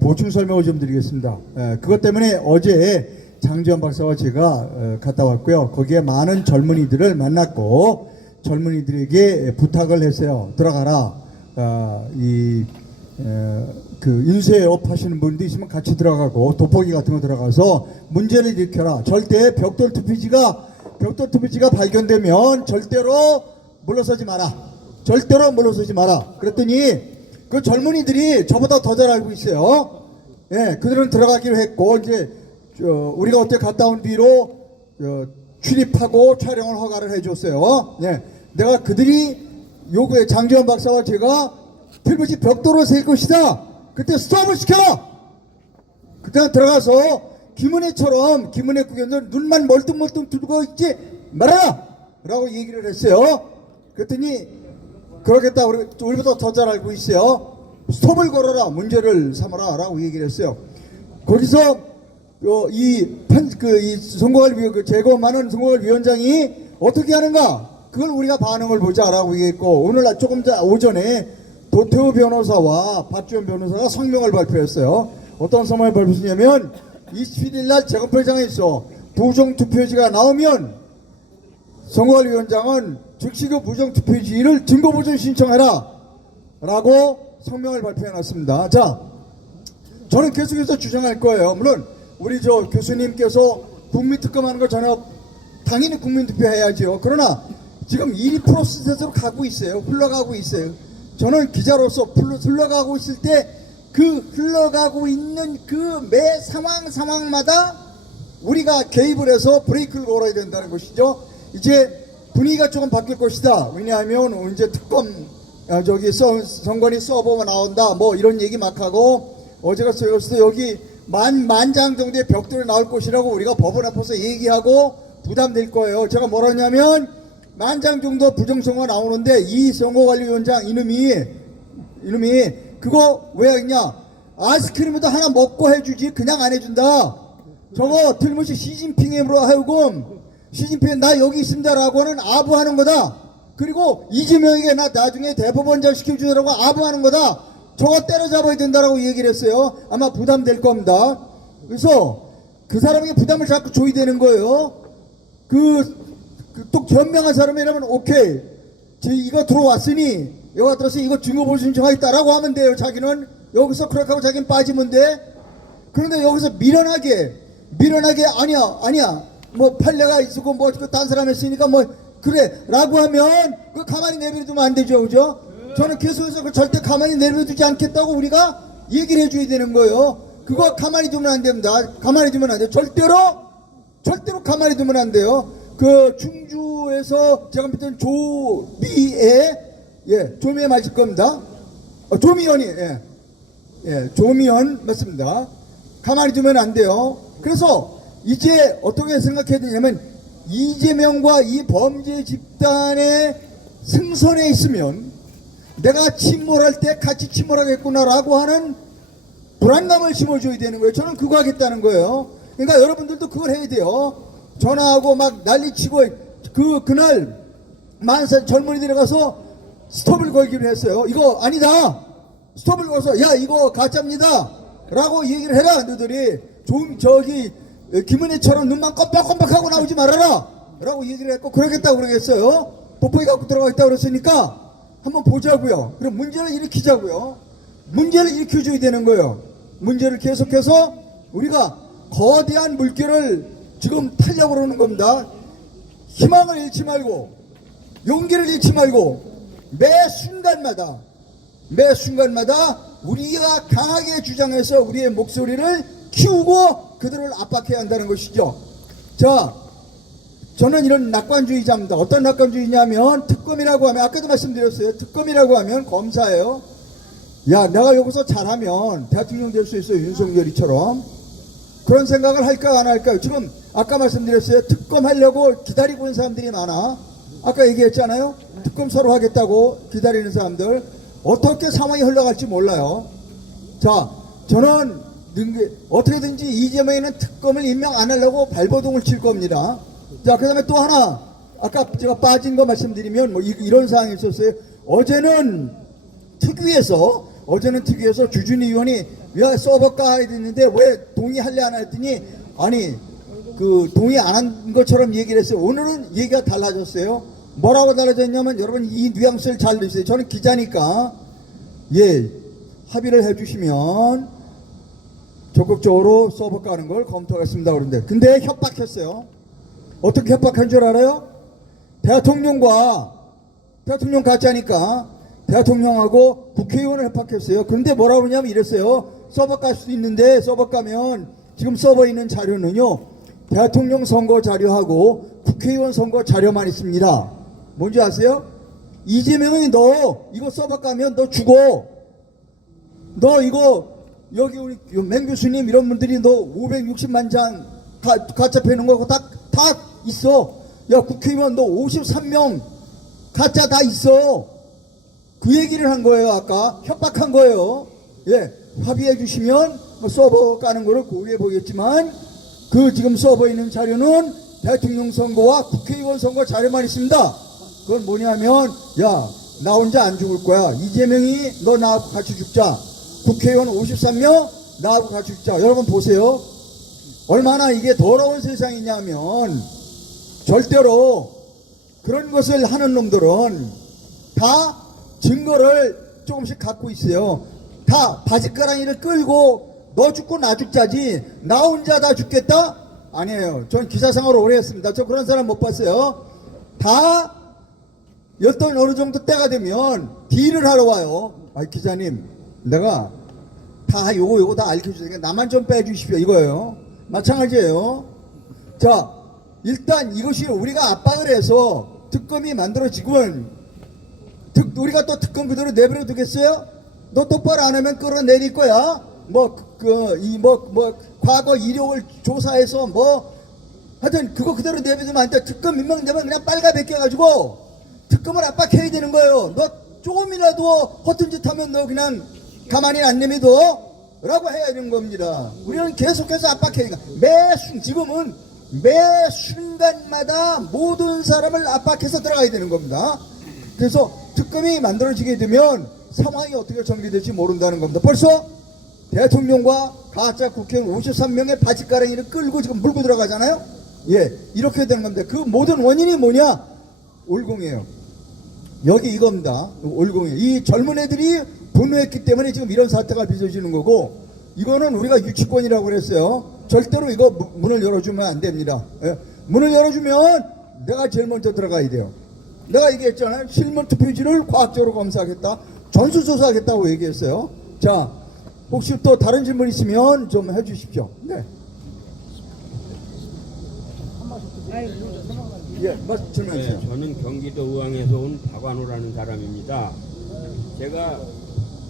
보충 설명을 좀 드리겠습니다. 그것 때문에 어제 장지원 박사와 제가 갔다 왔고요. 거기에 많은 젊은이들을 만났고 젊은이들에게 부탁을 했어요. 들어가라. 그 인쇄업 하시는 분도 있으면 같이 들어가고 돋보기 같은 거 들어가서 문제를 일으켜라. 절대 벽돌 투표지가 발견되면 절대로 물러서지 마라. 절대로 물러서지 마라. 그랬더니 그 젊은이들이 저보다 더 잘 알고 있어요. 예, 그들은 들어가기로 했고 이제 우리가 어떻게 갔다 온 뒤로 출입하고 촬영을 허가를 해줬어요. 예, 내가 그들이 요구해 장지원 박사와 제가 필부지 벽돌을 세울 것이다. 그때 스톱을 시켜라. 그때 들어가서 김은혜처럼 김은혜 국회의원 눈만 멀뚱멀뚱 두고 있지 말아라 라고 얘기를 했어요. 그랬더니 그러겠다. 우리보다 더 잘 알고 있어요. 스톱을 걸어라. 문제를 삼아라 라고 얘기를 했어요. 거기서 이 선거관리 제거하는 선거관리위원장이 어떻게 하는가 그걸 우리가 반응을 보자라고 얘기했고 오늘 조금 전 오전에 도태우 변호사와 박지원 변호사가 성명을 발표했어요. 어떤 성명을 발표했냐면 27일 날 재검표장에서 부정투표지가 나오면 선거관리위원장은 즉시 그 부정투표지를 증거보전 신청해라 라고 성명을 발표해놨습니다. 자, 저는 계속해서 주장할 거예요. 물론 우리 교수님께서 국민특검하는 거 전혀 당연히 국민투표 해야죠. 그러나 지금 이 프로세스로 가고 있어요. 흘러가고 있어요. 저는 기자로서 흘러가고 있을 때 그 흘러가고 있는 그 매 상황마다 우리가 개입을 해서 브레이크를 걸어야 된다는 것이죠. 이제 분위기가 조금 바뀔 것이다. 왜냐하면 이제 특검 선관위 서버가 나온다. 뭐 이런 얘기 막 하고 어제가 여기 만 장 정도의 벽돌이 나올 것이라고 우리가 법원 앞에서 얘기하고 부담될 거예요. 제가 뭐라 하냐면 10,000장 정도 부정선거 나오는데 이 선거관리위원장 이놈이 그거 왜 하겠냐. 아이스크림도 하나 먹고 해주지 그냥 안 해준다. 저거 틀림없이 시진핑으로 하여금 시진핑 나 여기 있습니다 라고 하는 아부하는 거다. 그리고 이재명에게 나 나중에 대법원장 시켜주라고 아부하는 거다. 저거 때려잡아야 된다라고 얘기를 했어요. 아마 부담될 겁니다. 그래서 그 사람에게 부담을 자꾸 줘야 되는 거예요. 또 현명한 사람이라면 오케이 이거 들어왔으니 여기 들어서 이거 증거보전 신청하겠다라고 하면 돼요. 자기는 여기서 그렇게 하고 자기는 빠지면 돼. 그런데 여기서 미련하게 아니야 뭐 판례가 있고 뭐 딴 사람 했으니까 뭐 그래 라고 하면 그 가만히 내버려두면 안 되죠. 그죠? 저는 계속해서 절대 가만히 내버려두지 않겠다고 우리가 얘기를 해줘야 되는 거예요. 그거 가만히 두면 안 됩니다. 가만히 두면 안 돼요. 절대로 가만히 두면 안 돼요. 그 충주에서 제가 믿던 조미애 맞을 겁니다. 조미연이 조미연 맞습니다. 가만히 두면 안 돼요. 그래서 이제 어떻게 생각해야 되냐면 이재명과 이 범죄 집단의 승선에 있으면 내가 침몰할 때 같이 침몰하겠구나라고 하는 불안감을 심어줘야 되는 거예요. 저는 그거 하겠다는 거예요. 그러니까 여러분들도 그걸 해야 돼요. 전화하고 막 난리치고 그날 만산 젊은이들이 가서 스톱을 걸기로 했어요. 이거 아니다. 스톱을 걸어서 야 이거 가짜입니다 라고 얘기를 해라. 너희들이 김은혜처럼 눈만 껌뻑껌뻑하고 나오지 말아라 라고 얘기를 했고 그러겠다고 그러겠어요. 돋보기 갖고 들어가겠다고 그랬으니까 한번 보자고요. 그럼 문제를 일으키자고요. 문제를 일으켜줘야 되는 거예요. 문제를 계속해서 우리가 거대한 물결을 지금 타려고 그러는 겁니다. 희망을 잃지 말고 용기를 잃지 말고 매 순간마다 우리가 강하게 주장해서 우리의 목소리를 키우고 그들을 압박해야 한다는 것이죠. 자, 저는 이런 낙관주의자입니다. 어떤 낙관주의냐면 특검이라고 하면 아까도 말씀드렸어요. 특검이라고 하면 검사예요. 야 내가 여기서 잘하면 대통령 될 수 있어요. 윤석열이처럼. 그런 생각을 할까 안 할까요? 지금 아까 말씀드렸어요. 특검 하려고 기다리고 있는 사람들이 많아. 아까 얘기했잖아요. 특검 서로 하겠다고 기다리는 사람들. 어떻게 상황이 흘러갈지 몰라요. 자, 저는 어떻게든지 이재명에는 특검을 임명 안 하려고 발버둥을 칠 겁니다. 자, 그 다음에 또 하나 아까 제가 빠진 거 말씀드리면 뭐 이런 사항이 있었어요. 어제는 특위에서 주준희 의원이 야 서버 까야 되는데 왜 동의할래 안 했더니 아니 그 동의 안 한 것처럼 얘기를 했어요. 오늘은 얘기가 달라졌어요. 뭐라고 달라졌냐면 여러분 이 뉘앙스를 잘 들으세요. 저는 기자니까 예 합의를 해주시면 적극적으로 서버 까는 걸 검토하겠습니다. 그런데 근데 협박했어요. 어떻게 협박한 줄 알아요? 대통령 가짜니까 대통령하고 국회의원을 협박했어요. 그런데 뭐라고 그러냐면 이랬어요. 서버 깔 수도 있는데 서버 까면 지금 서버에 있는 자료는요 대통령 선거 자료하고 국회의원 선거 자료만 있습니다. 뭔지 아세요? 이재명이 너 이거 서버 까면 너 죽어. 너 이거 여기 우리 맹 교수님 이런 분들이 너 560만 장 가짜 패는 거 다 있어. 야 국회의원 너 53명 가짜 다 있어. 그 얘기를 한 거예요. 아까 협박한 거예요. 예, 합의해 주시면 서버 까는 거를 고려해 보겠지만 그 지금 서버에 있는 자료는 대통령 선거와 국회의원 선거 자료만 있습니다. 그건 뭐냐면 야 나 혼자 안 죽을 거야. 이재명이 너 나하고 같이 죽자. 국회의원 53명 나하고 같이 죽자. 여러분 보세요. 얼마나 이게 더러운 세상이냐면 절대로 그런 것을 하는 놈들은 다 증거를 조금씩 갖고 있어요. 다 바짓가랑이를 끌고 너 죽고 나 죽자지 나 혼자 다 죽겠다? 아니에요. 전 기사상으로 오래 했습니다. 저 그런 사람 못 봤어요. 다 어떤 어느 정도 때가 되면 딜을 하러 와요. 아 기자님 내가 다 요거 다 알려주세요. 나만 좀 빼주십시오 이거예요. 마찬가지예요. 자 일단 이것이 우리가 압박을 해서 특검이 만들어지면 우리가 또 특검 그대로 내버려 두겠어요? 너 똑바로 안 하면 끌어내릴 거야. 과거 이력을 조사해서 하여튼 그거 그대로 내버리면 안 돼. 특검 임명되면 그냥 빨가 벗겨가지고 특검을 압박해야 되는 거예요. 너 조금이라도 허튼 짓 하면 너 그냥 가만히 안 내밀어 라고 해야 되는 겁니다. 우리는 계속해서 압박해야 되니까 지금은 매 순간마다 모든 사람을 압박해서 들어가야 되는 겁니다. 그래서 특검이 만들어지게 되면 상황이 어떻게 전개될지 모른다는 겁니다. 벌써 대통령과 가짜 국회의원 53명의 바짓가랑이를 끌고 지금 물고 들어가잖아요. 예, 이렇게 되는 겁니다. 그 모든 원인이 뭐냐? 올공이에요. 여기 이겁니다. 올공이에요. 이 젊은 애들이 분노했기 때문에 지금 이런 사태가 빚어지는 거고 이거는 우리가 유치권이라고 그랬어요. 절대로 이거 문을 열어주면 안 됩니다. 예. 문을 열어주면 내가 제일 먼저 들어가야 돼요. 내가 얘기했잖아요. 실문 투표지를 과학적으로 검사하겠다. 전수조사하겠다고 얘기했어요. 자, 혹시 또 다른 질문 있으면 좀 해주십시오. 네. 예, 질문하세요. 네, 저는 경기도 의왕에서 온 박완호라는 사람입니다. 제가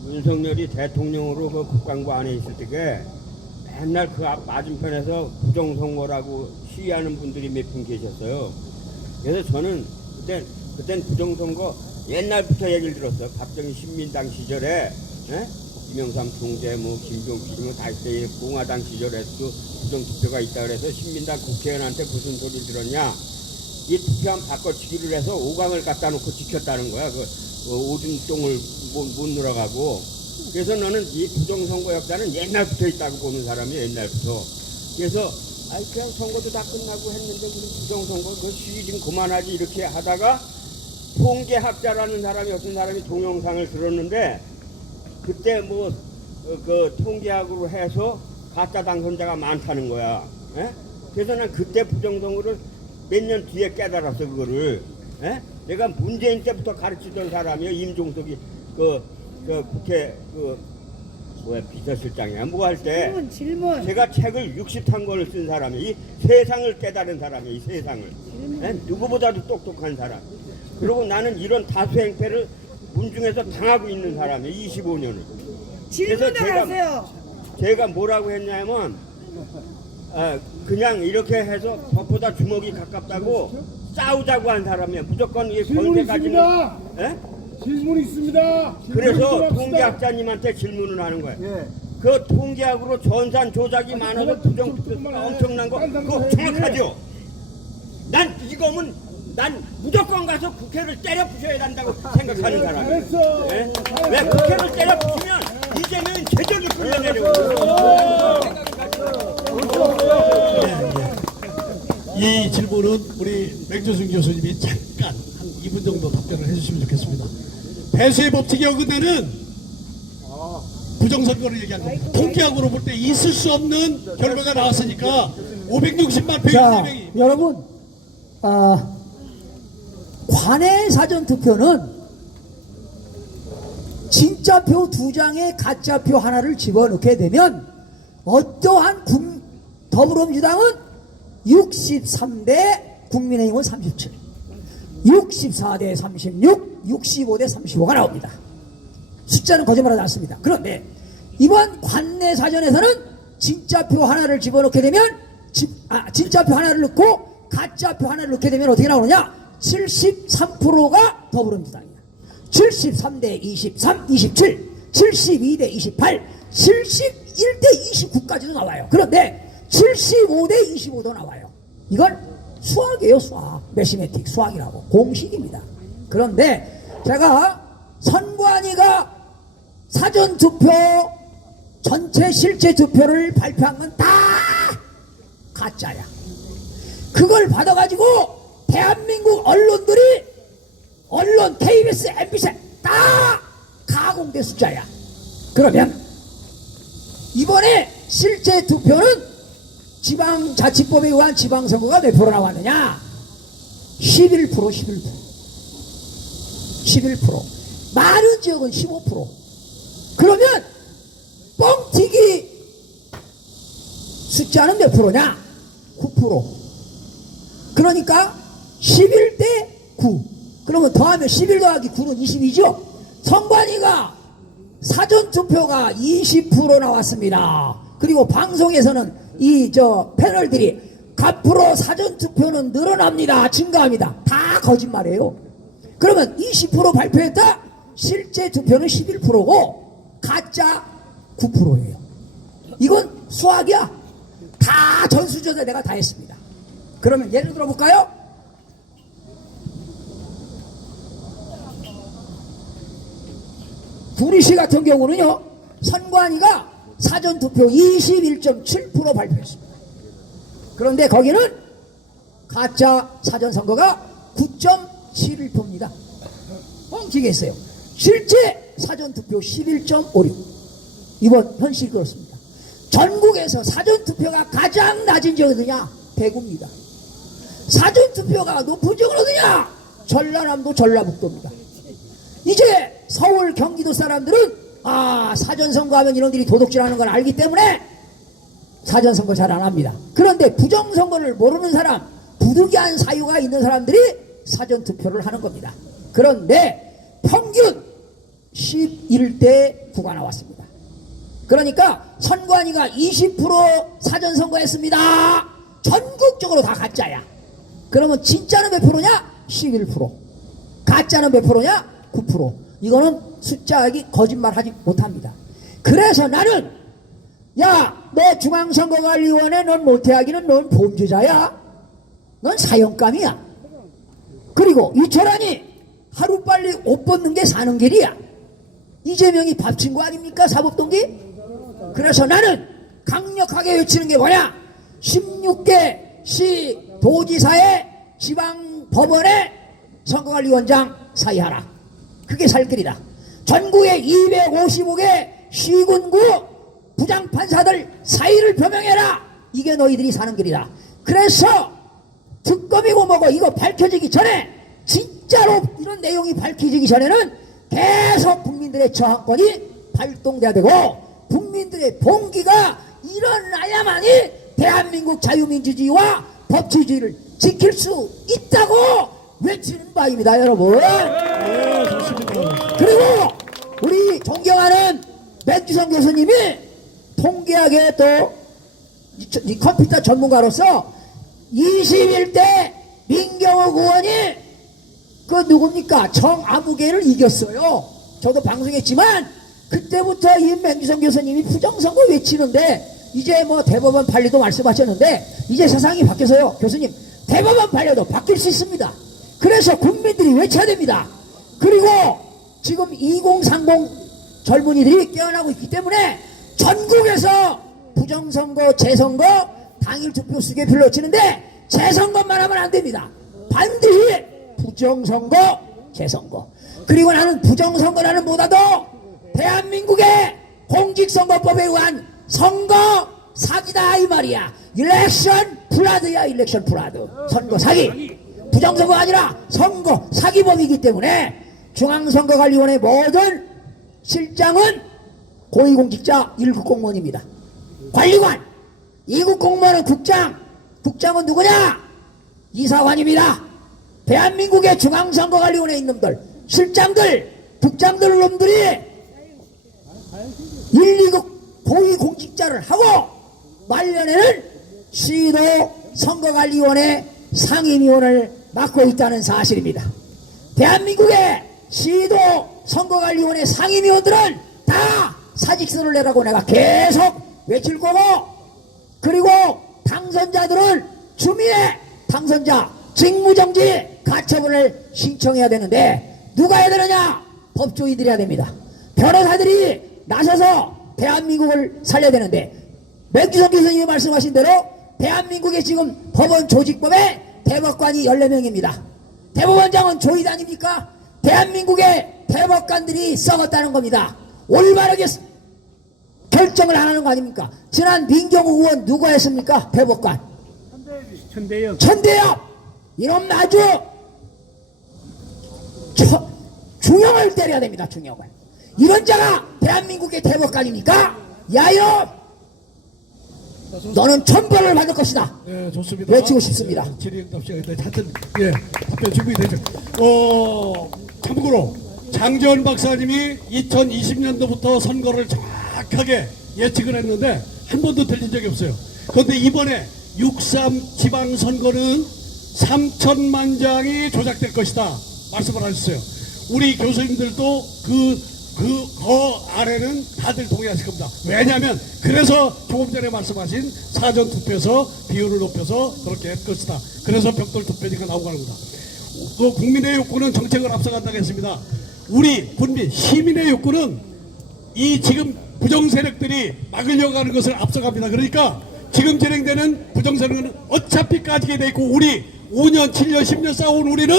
윤석열이 대통령으로 그 국방부 안에 있을 때에 맨날 그 앞 맞은편에서 부정선거라고 시위하는 분들이 몇 분 계셨어요. 그래서 저는 그땐 부정선거 옛날부터 얘기를 들었어요. 박정희 신민당 시절에 김영삼 총재 김종필 다 있어요. 공화당 시절에도 부정투표가 있다 그래서 신민당 국회의원한테 무슨 소리를 들었냐. 이 투표함 바꿔치기를 해서 5강을 갖다 놓고 지켰다는 거야. 오줌 똥을 못 늘어가고. 그래서 너는 이 부정선거 역사는 옛날부터 있다고 보는 사람이야. 옛날부터. 그래서 그냥 선거도 다 끝나고 했는데 무슨 부정선거 그 시위 좀 그만하지 이렇게 하다가 통계학자라는 사람이 어떤 사람이 동영상을 들었는데 그때 그 통계학으로 해서 가짜 당선자가 많다는 거야. 그래서 난 그때 부정선거를 몇 년 뒤에 깨달았어 그거를. 내가 문재인 때부터 가르치던 사람이에요. 임종석이 국회 비서실장이야 뭐 할 때 질문. 제가 책을 60탄권을 쓴 사람이에요. 이 세상을 깨달은 사람이에요. 이 세상을. 누구보다도 똑똑한 사람. 그리고 나는 이런 다수 행태를 문중에서 당하고 있는 사람이에요. 25년을. 질문을 하세요. 제가 뭐라고 했냐면 그냥 이렇게 해서 법보다 주먹이 가깝다고 싸우자고 한 사람이에요. 무조건 이 권세까지는. 질문 있습니다. 그래서 통계학자님한테 질문을 하는 거예요. 그 통계학으로 전산 조작이 많아서 부정투표가 엄청난 거 그거 정확하죠? 난 이거면 난 무조건 가서 국회를 때려 부셔야 한다고 생각하는 사람이에요. 예? 왜 국회를 때려 부시면 이제는 제적이 끌려내려고. 이 질문은 우리 맹조승 교수님이 잠깐 한 2분 정도 답변을 해주시면 좋겠습니다. 배수의 법칙에 어긋나는 부정선거를 얘기하는 겁니다. 통계학으로 볼 때 있을 수 없는 결과가 나왔으니까 560만 표 자, 1명이 여러분, 관내 사전 투표는 진짜표 2장에 가짜표 하나를 집어넣게 되면 어떠한 더불어민주당은 63대 국민의힘은 37, 64대 36, 65대 35가 나옵니다. 숫자는 거짓말하지 않습니다. 그런데 이번 관내 사전에서는 진짜표 하나를 집어넣게 되면 진짜표 하나를 넣고 가짜표 하나를 넣게 되면 어떻게 나오느냐? 73%가 더불어민주당이야. 73대 23, 27, 72대 28, 71대 29까지도 나와요. 그런데 75대 25도 나와요. 이건 수학이에요, 수학. 매시매틱 수학이라고. 공식입니다. 그런데 제가 선관위가 사전투표 전체 실제 투표를 발표한 건 다 가짜야. 그걸 받아가지고 대한민국 언론 KBS, MBC 다 가공된 숫자야. 그러면 이번에 실제 투표는 지방자치법에 의한 지방선거가 몇 프로 나왔느냐? 11%, 11%. 많은 지역은 15%. 그러면 뻥튀기 숫자는 몇 프로냐? 9%. 그러니까 11대 9. 그러면 더하면 11 더하기 9는 22죠? 선관위가 사전투표가 20% 나왔습니다. 그리고 방송에서는 패널들이 앞으로 사전투표는 늘어납니다. 증가합니다. 다 거짓말이에요. 그러면 20% 발표했다? 실제 투표는 11%고 가짜 9%예요. 이건 수학이야. 다 전수조사 내가 다 했습니다. 그러면 예를 들어 볼까요? 구리시 같은 경우는요, 선관위가 사전투표 21.7% 발표했습니다. 그런데 거기는 가짜 사전선거가 9.71%입니다. 뻥튀기했어요. 실제 사전투표 11.56. 이번 현실이 그렇습니다. 전국에서 사전투표가 가장 낮은 지역이 어디냐? 대구입니다. 사전투표가 높은 지역은 어디냐? 전라남도, 전라북도입니다. 이제 서울, 경기도 사람들은 사전선거 하면 이놈들이 도둑질하는 걸 알기 때문에 사전선거 잘 안 합니다. 그런데 부정선거를 모르는 사람, 부득이한 사유가 있는 사람들이 사전투표를 하는 겁니다. 그런데 평균 11대 9가 나왔습니다. 그러니까 선관위가 20% 사전선거 했습니다. 전국적으로 다 가짜야. 그러면 진짜는 몇 프로냐? 11%. 가짜는 몇 프로냐? 9%. 이거는 숫자하기 거짓말하지 못합니다. 그래서 나는 너 중앙선거관리위원회 넌 못해하기는 넌 범죄자야. 넌 사형감이야. 그리고 이철환이 하루빨리 옷 벗는 게 사는 길이야. 이재명이 밥 친 거 아닙니까? 사법동기? 그래서 나는 강력하게 외치는 게 뭐냐? 16개 시 도지사의 지방법원에 선거관리위원장 사의하라. 그게 살 길이다. 전국의 255개 시군구 부장판사들 사의를 표명해라. 이게 너희들이 사는 길이다. 그래서 특검이고 뭐고 이거 밝혀지기 전에, 진짜로 이런 내용이 밝혀지기 전에는 계속 국민들의 저항권이 발동돼야 되고 국민들의 동기가 일어나야만이 대한민국 자유민주주의와 법치주의를 지킬 수 있다고 외치는 바입니다, 여러분. 네, 좋습니다. 그리고 우리 존경하는 맹주성 교수님이 통계학의 또 이 컴퓨터 전문가로서 21대 민경욱 의원이 누굽니까? 정아무개를 이겼어요. 저도 방송했지만 그때부터 이 맹주성 교수님이 부정선거 외치는데 이제 대법원 판례도 말씀하셨는데 이제 세상이 바뀌어서요. 교수님, 대법원 판례도 바뀔 수 있습니다. 그래서 국민들이 외쳐야 됩니다. 그리고 지금 2030 젊은이들이 깨어나고 있기 때문에 전국에서 부정선거, 재선거, 당일 투표 쓰게 불러치는데 재선거만 하면 안 됩니다. 반드시 부정선거, 재선거. 그리고 나는 부정선거라는 보다도 대한민국의 공직선거법에 의한 선거 사기다 이 말이야. 일렉션 프라드야, 일렉션 프라드. 선거 사기. 부정선거가 아니라 선거 사기범이기 때문에 중앙선거관리원의 모든 실장은 고위공직자 1급 공무원입니다. 관리관 2급 공무원은 국장, 국장은 누구냐? 이사관입니다. 대한민국의 중앙선거관리원에 있는 놈들, 실장들, 국장들 놈들이 1, 2급 고위공직자를 하고 말년에는 시도 선거관리원의 상임위원을 맡고 있다는 사실입니다. 대한민국의 시도 선거관리원의 상임위원들은 다 사직서를 내라고 내가 계속 외칠 거고, 그리고 당선자들은 주민의 당선자 직무정지 가처분을 신청해야 되는데 누가 해야 되느냐? 법조인들이 해야 됩니다. 변호사들이 나서서 대한민국을 살려야 되는데, 맹주성 교수님이 말씀하신 대로 대한민국의 지금 법원 조직법에 대법관이 14명입니다. 대법원장은 조이드 아닙니까? 대한민국의 대법관들이 썩었다는 겁니다. 올바르게 결정을 안 하는 거 아닙니까? 지난 민경우 의원 누가 했습니까? 대법관 천대엽. 이놈 아주 중형을 때려야 됩니다. 중형을. 이런 자가 대한민국의 대법관입니까? 야 이놈, 너는 천벌을 받을 것이다. 네, 좋습니다. 외치고 싶습니다. 질의응답 시간인데 하여튼 예, 답변 준비되죠. 참고로 장재원 박사님이 2020년도부터 선거를 정확하게 예측을 했는데 한 번도 틀린 적이 없어요. 그런데 이번에 6.3 지방선거는 3천만 장이 조작될 것이다 말씀을 하셨어요. 우리 교수님들도 그 아래는 다들 동의하실 겁니다. 왜냐하면 그래서 조금 전에 말씀하신 사전투표에서 비율을 높여서 그렇게 할 것이다. 그래서 벽돌 투표지가 나오고 하는 겁니다. 국민의 욕구는 정책을 앞서간다고 했습니다. 우리 국민 시민의 욕구는 이 지금 부정세력들이 막으려고 하는 것을 앞서갑니다. 그러니까 지금 진행되는 부정선거는 어차피 까지게 돼 있고, 우리 5년, 7년, 10년 싸운 우리는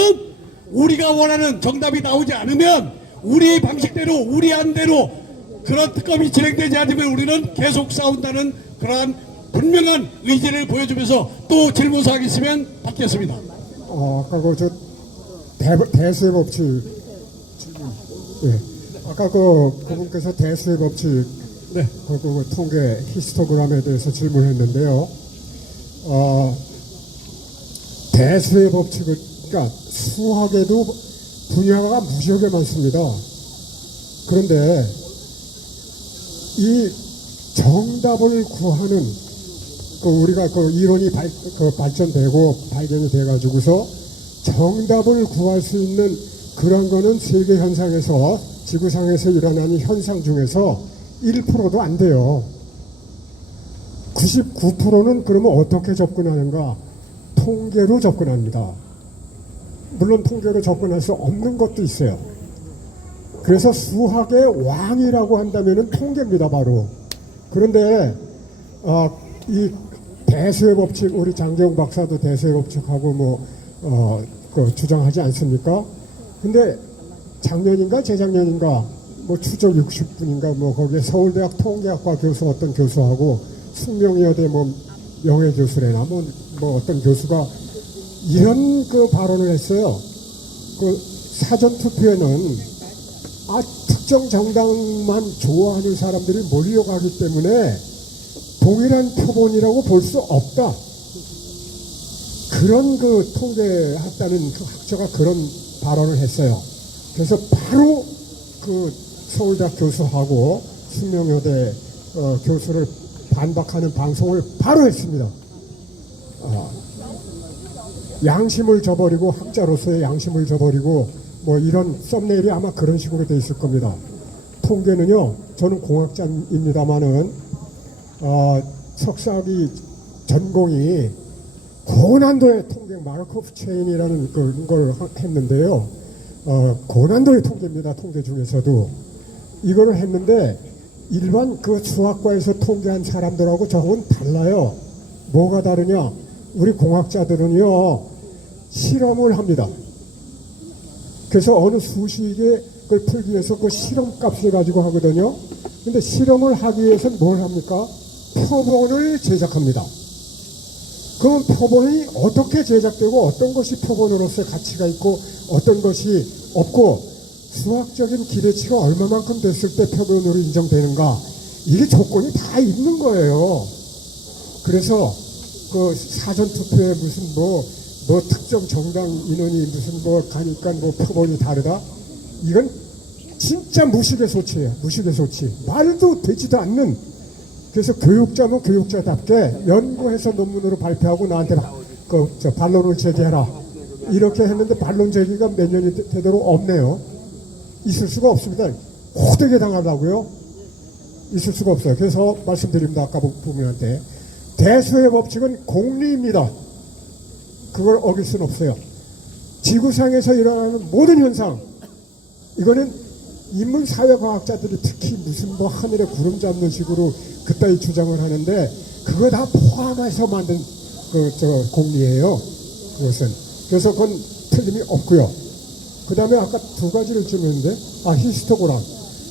우리가 원하는 정답이 나오지 않으면 우리 방식대로, 우리 안대로 그런 특검이 진행되지 않으면 우리는 계속 싸운다는 그러한 분명한 의지를 보여주면서, 또 질문사항 있으면 받겠습니다. 아까 대수의 법칙 질문. 예. 아까 그분께서 대수의 법칙, 네. 그 통계 히스토그램에 대해서 질문했는데요. 대수의 법칙은, 그러니까 수학에도 분야가 무지하게 많습니다. 그런데 이 정답을 구하는 우리가 이론이 발전되고 발견이 돼가지고서 정답을 구할 수 있는 그런 거는 세계 현상에서, 지구상에서 일어나는 현상 중에서 1%도 안 돼요. 99%는 그러면 어떻게 접근하는가? 통계로 접근합니다. 물론 통계로 접근할 수 없는 것도 있어요. 그래서 수학의 왕이라고 한다면은 통계입니다, 바로. 그런데 이 대수의 법칙, 우리 장재용 박사도 대수의 법칙하고 주장하지 않습니까? 근데 작년인가 재작년인가 추적 60분인가 거기에 서울대학 통계학과 교수 어떤 교수하고 숙명여대 명예교수래나 어떤 교수가 이런 발언을 했어요. 사전투표에는 특정 정당만 좋아하는 사람들이 몰려가기 때문에 동일한 표본이라고 볼 수 없다. 그런 통계학자는 학자가 그런 발언을 했어요. 그래서 바로 서울대학 교수하고 숙명여대 교수를 반박하는 방송을 바로 했습니다. 양심을 저버리고, 학자로서의 양심을 저버리고 이런 썸네일이 아마 그런 식으로 돼 있을 겁니다. 통계는요, 저는 공학자입니다만은 석사학위 전공이 고난도의 통계 마르코프 체인이라는 걸 했는데요. 고난도의 통계입니다. 통계 중에서도 이거를 했는데 일반 그 수학과에서 통계한 사람들하고 저하고는 달라요. 뭐가 다르냐? 우리 공학자들은요 실험을 합니다. 그래서 어느 수식에 그걸 풀기 위해서 그 실험값을 가지고 하거든요. 근데 실험을 하기 위해서는 뭘 합니까? 표본을 제작합니다. 그럼 표본이 어떻게 제작되고 어떤 것이 표본으로서의 가치가 있고 어떤 것이 없고 수학적인 기대치가 얼마만큼 됐을 때 표본으로 인정되는가, 이게 조건이 다 있는 거예요. 그래서 그 사전 투표에 무슨 뭐 특정 정당 인원이 무슨 가니까 표본이 다르다, 이건 진짜 무식의 소치예요. 무식의 소치. 말도 되지도 않는. 그래서 교육자면 교육자답게 연구해서 논문으로 발표하고 나한테 반론을 제기해라 이렇게 했는데 반론 제기가 몇 년이 되도록 없네요. 있을 수가 없습니다. 호되게 당하려고요. 있을 수가 없어요. 그래서 말씀드립니다. 아까 부모님한테 대수의 법칙은 공리입니다. 그걸 어길 수는 없어요. 지구상에서 일어나는 모든 현상, 이거는 인문사회과학자들이 특히 무슨 하늘에 구름 잡는 식으로 그따위 주장을 하는데 그거 다 포함해서 만든 공리예요. 그것은. 그래서 그건 틀림이 없고요. 그 다음에 아까 두 가지를 질문했는데, 히스토그램.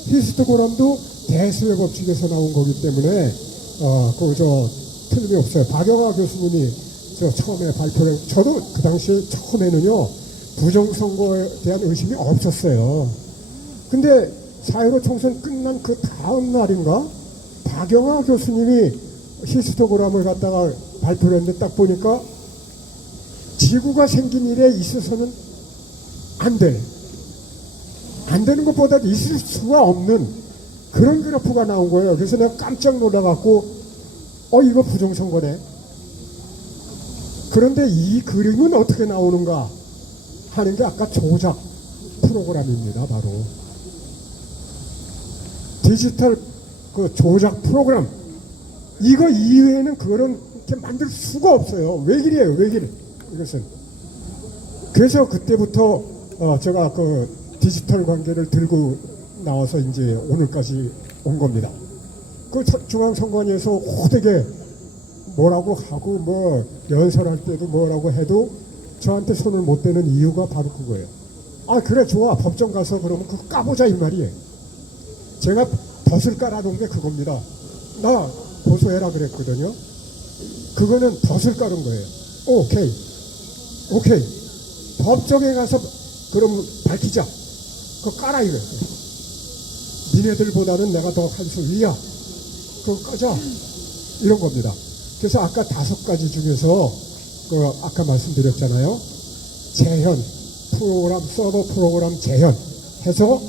히스토그램도 대수의 법칙에서 나온 거기 때문에 틀림이 없어요. 박영하 교수님이 처음에 발표를, 저도 그 당시에 처음에는요 부정선거에 대한 의심이 없었어요. 근데 4.15 총선 끝난 그 다음 날인가 박영하 교수님이 히스토그램을 갖다가 발표를 했는데 딱 보니까 지구가 생긴 일에 있어서는 안 되는 것보다 있을 수가 없는 그런 그래프가 나온 거예요. 그래서 내가 깜짝 놀라갖고 이거 부정선거네. 그런데 이 그림은 어떻게 나오는가 하는 게 아까 조작 프로그램입니다. 바로 디지털 조작 프로그램, 이거 이외에는 그거는 이렇게 만들 수가 없어요. 외길이에요. 외길. 이것은. 그래서 그때부터 제가 디지털 관계를 들고 나와서 이제 오늘까지 온 겁니다. 중앙선관위에서 호되게 뭐라고 하고 연설할 때도 뭐라고 해도 저한테 손을 못 대는 이유가 바로 그거예요. 그래 좋아, 법정 가서 그러면 그거 까보자 이 말이에요. 제가 덫을 깔아놓은 게 그겁니다. 나 고소해라 그랬거든요. 그거는 덫을 깔은 거예요. 오케이 법정에 가서 그럼 밝히자, 그거 까라 이거예요. 니네들보다는 내가 더 한 수 위야, 그거 까자, 이런 겁니다. 그래서 아까 5가지 중에서 아까 말씀드렸잖아요. 재현 프로그램, 서버 프로그램 재현 해서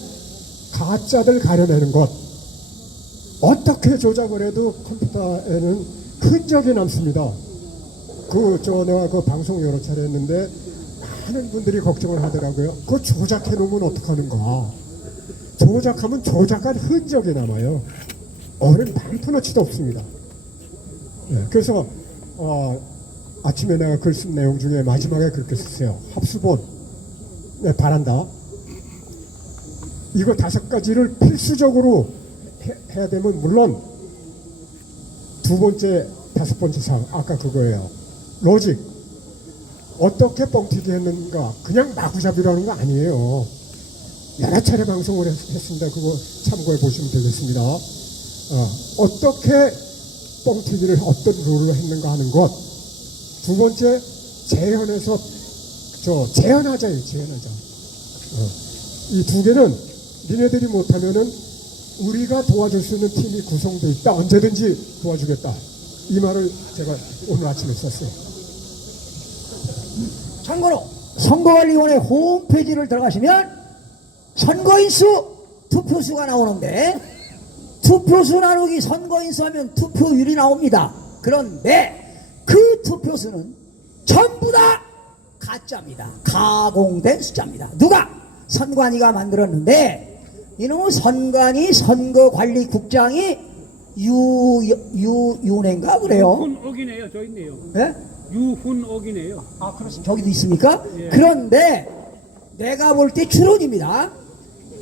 가짜들 가려내는 것. 어떻게 조작을 해도 컴퓨터에는 흔적이 남습니다. 내가 방송 여러 차례 했는데 많은 분들이 걱정을 하더라고요. 그거 조작해 놓으면 어떡하는가. 조작하면 조작한 흔적이 남아요. 어른 반푼어치도 없습니다. 그래서 아침에 내가 글 쓴 내용 중에 마지막에 그렇게 썼어요. 합수본 바란다. 이거 5가지를 필수적으로 해야 되면 물론 2번째, 5번째 사항 아까 그거예요. 로직. 어떻게 뻥튀기 했는가, 그냥 마구잡이라는 거 아니에요. 여러 차례 방송을 했습니다. 그거 참고해 보시면 되겠습니다. 어떻게 뻥튀기를 어떤 룰로 했는가 하는 것. 2번째, 재현해서 재현하자예요. 재현하자. 이 2개는 니네들이 못하면은 우리가 도와줄 수 있는 팀이 구성되어 있다. 언제든지 도와주겠다. 이 말을 제가 오늘 아침에 썼어요. 참고로 선거관리위원회 홈페이지를 들어가시면 선거인수, 투표수가 나오는데 투표수 나누기 선거인수 하면 투표율이 나옵니다. 그런데 그 투표수는 전부 다 가짜입니다. 가공된 숫자입니다. 누가? 선관위가 만들었는데 이놈의 선관위 선거관리국장이 윤회인가 그래요? 어기네요. 저 있네요. 예? 유훈옥이네요. 아, 그렇습니다. 저기도 있습니까? 예. 그런데 내가 볼 때 추론입니다.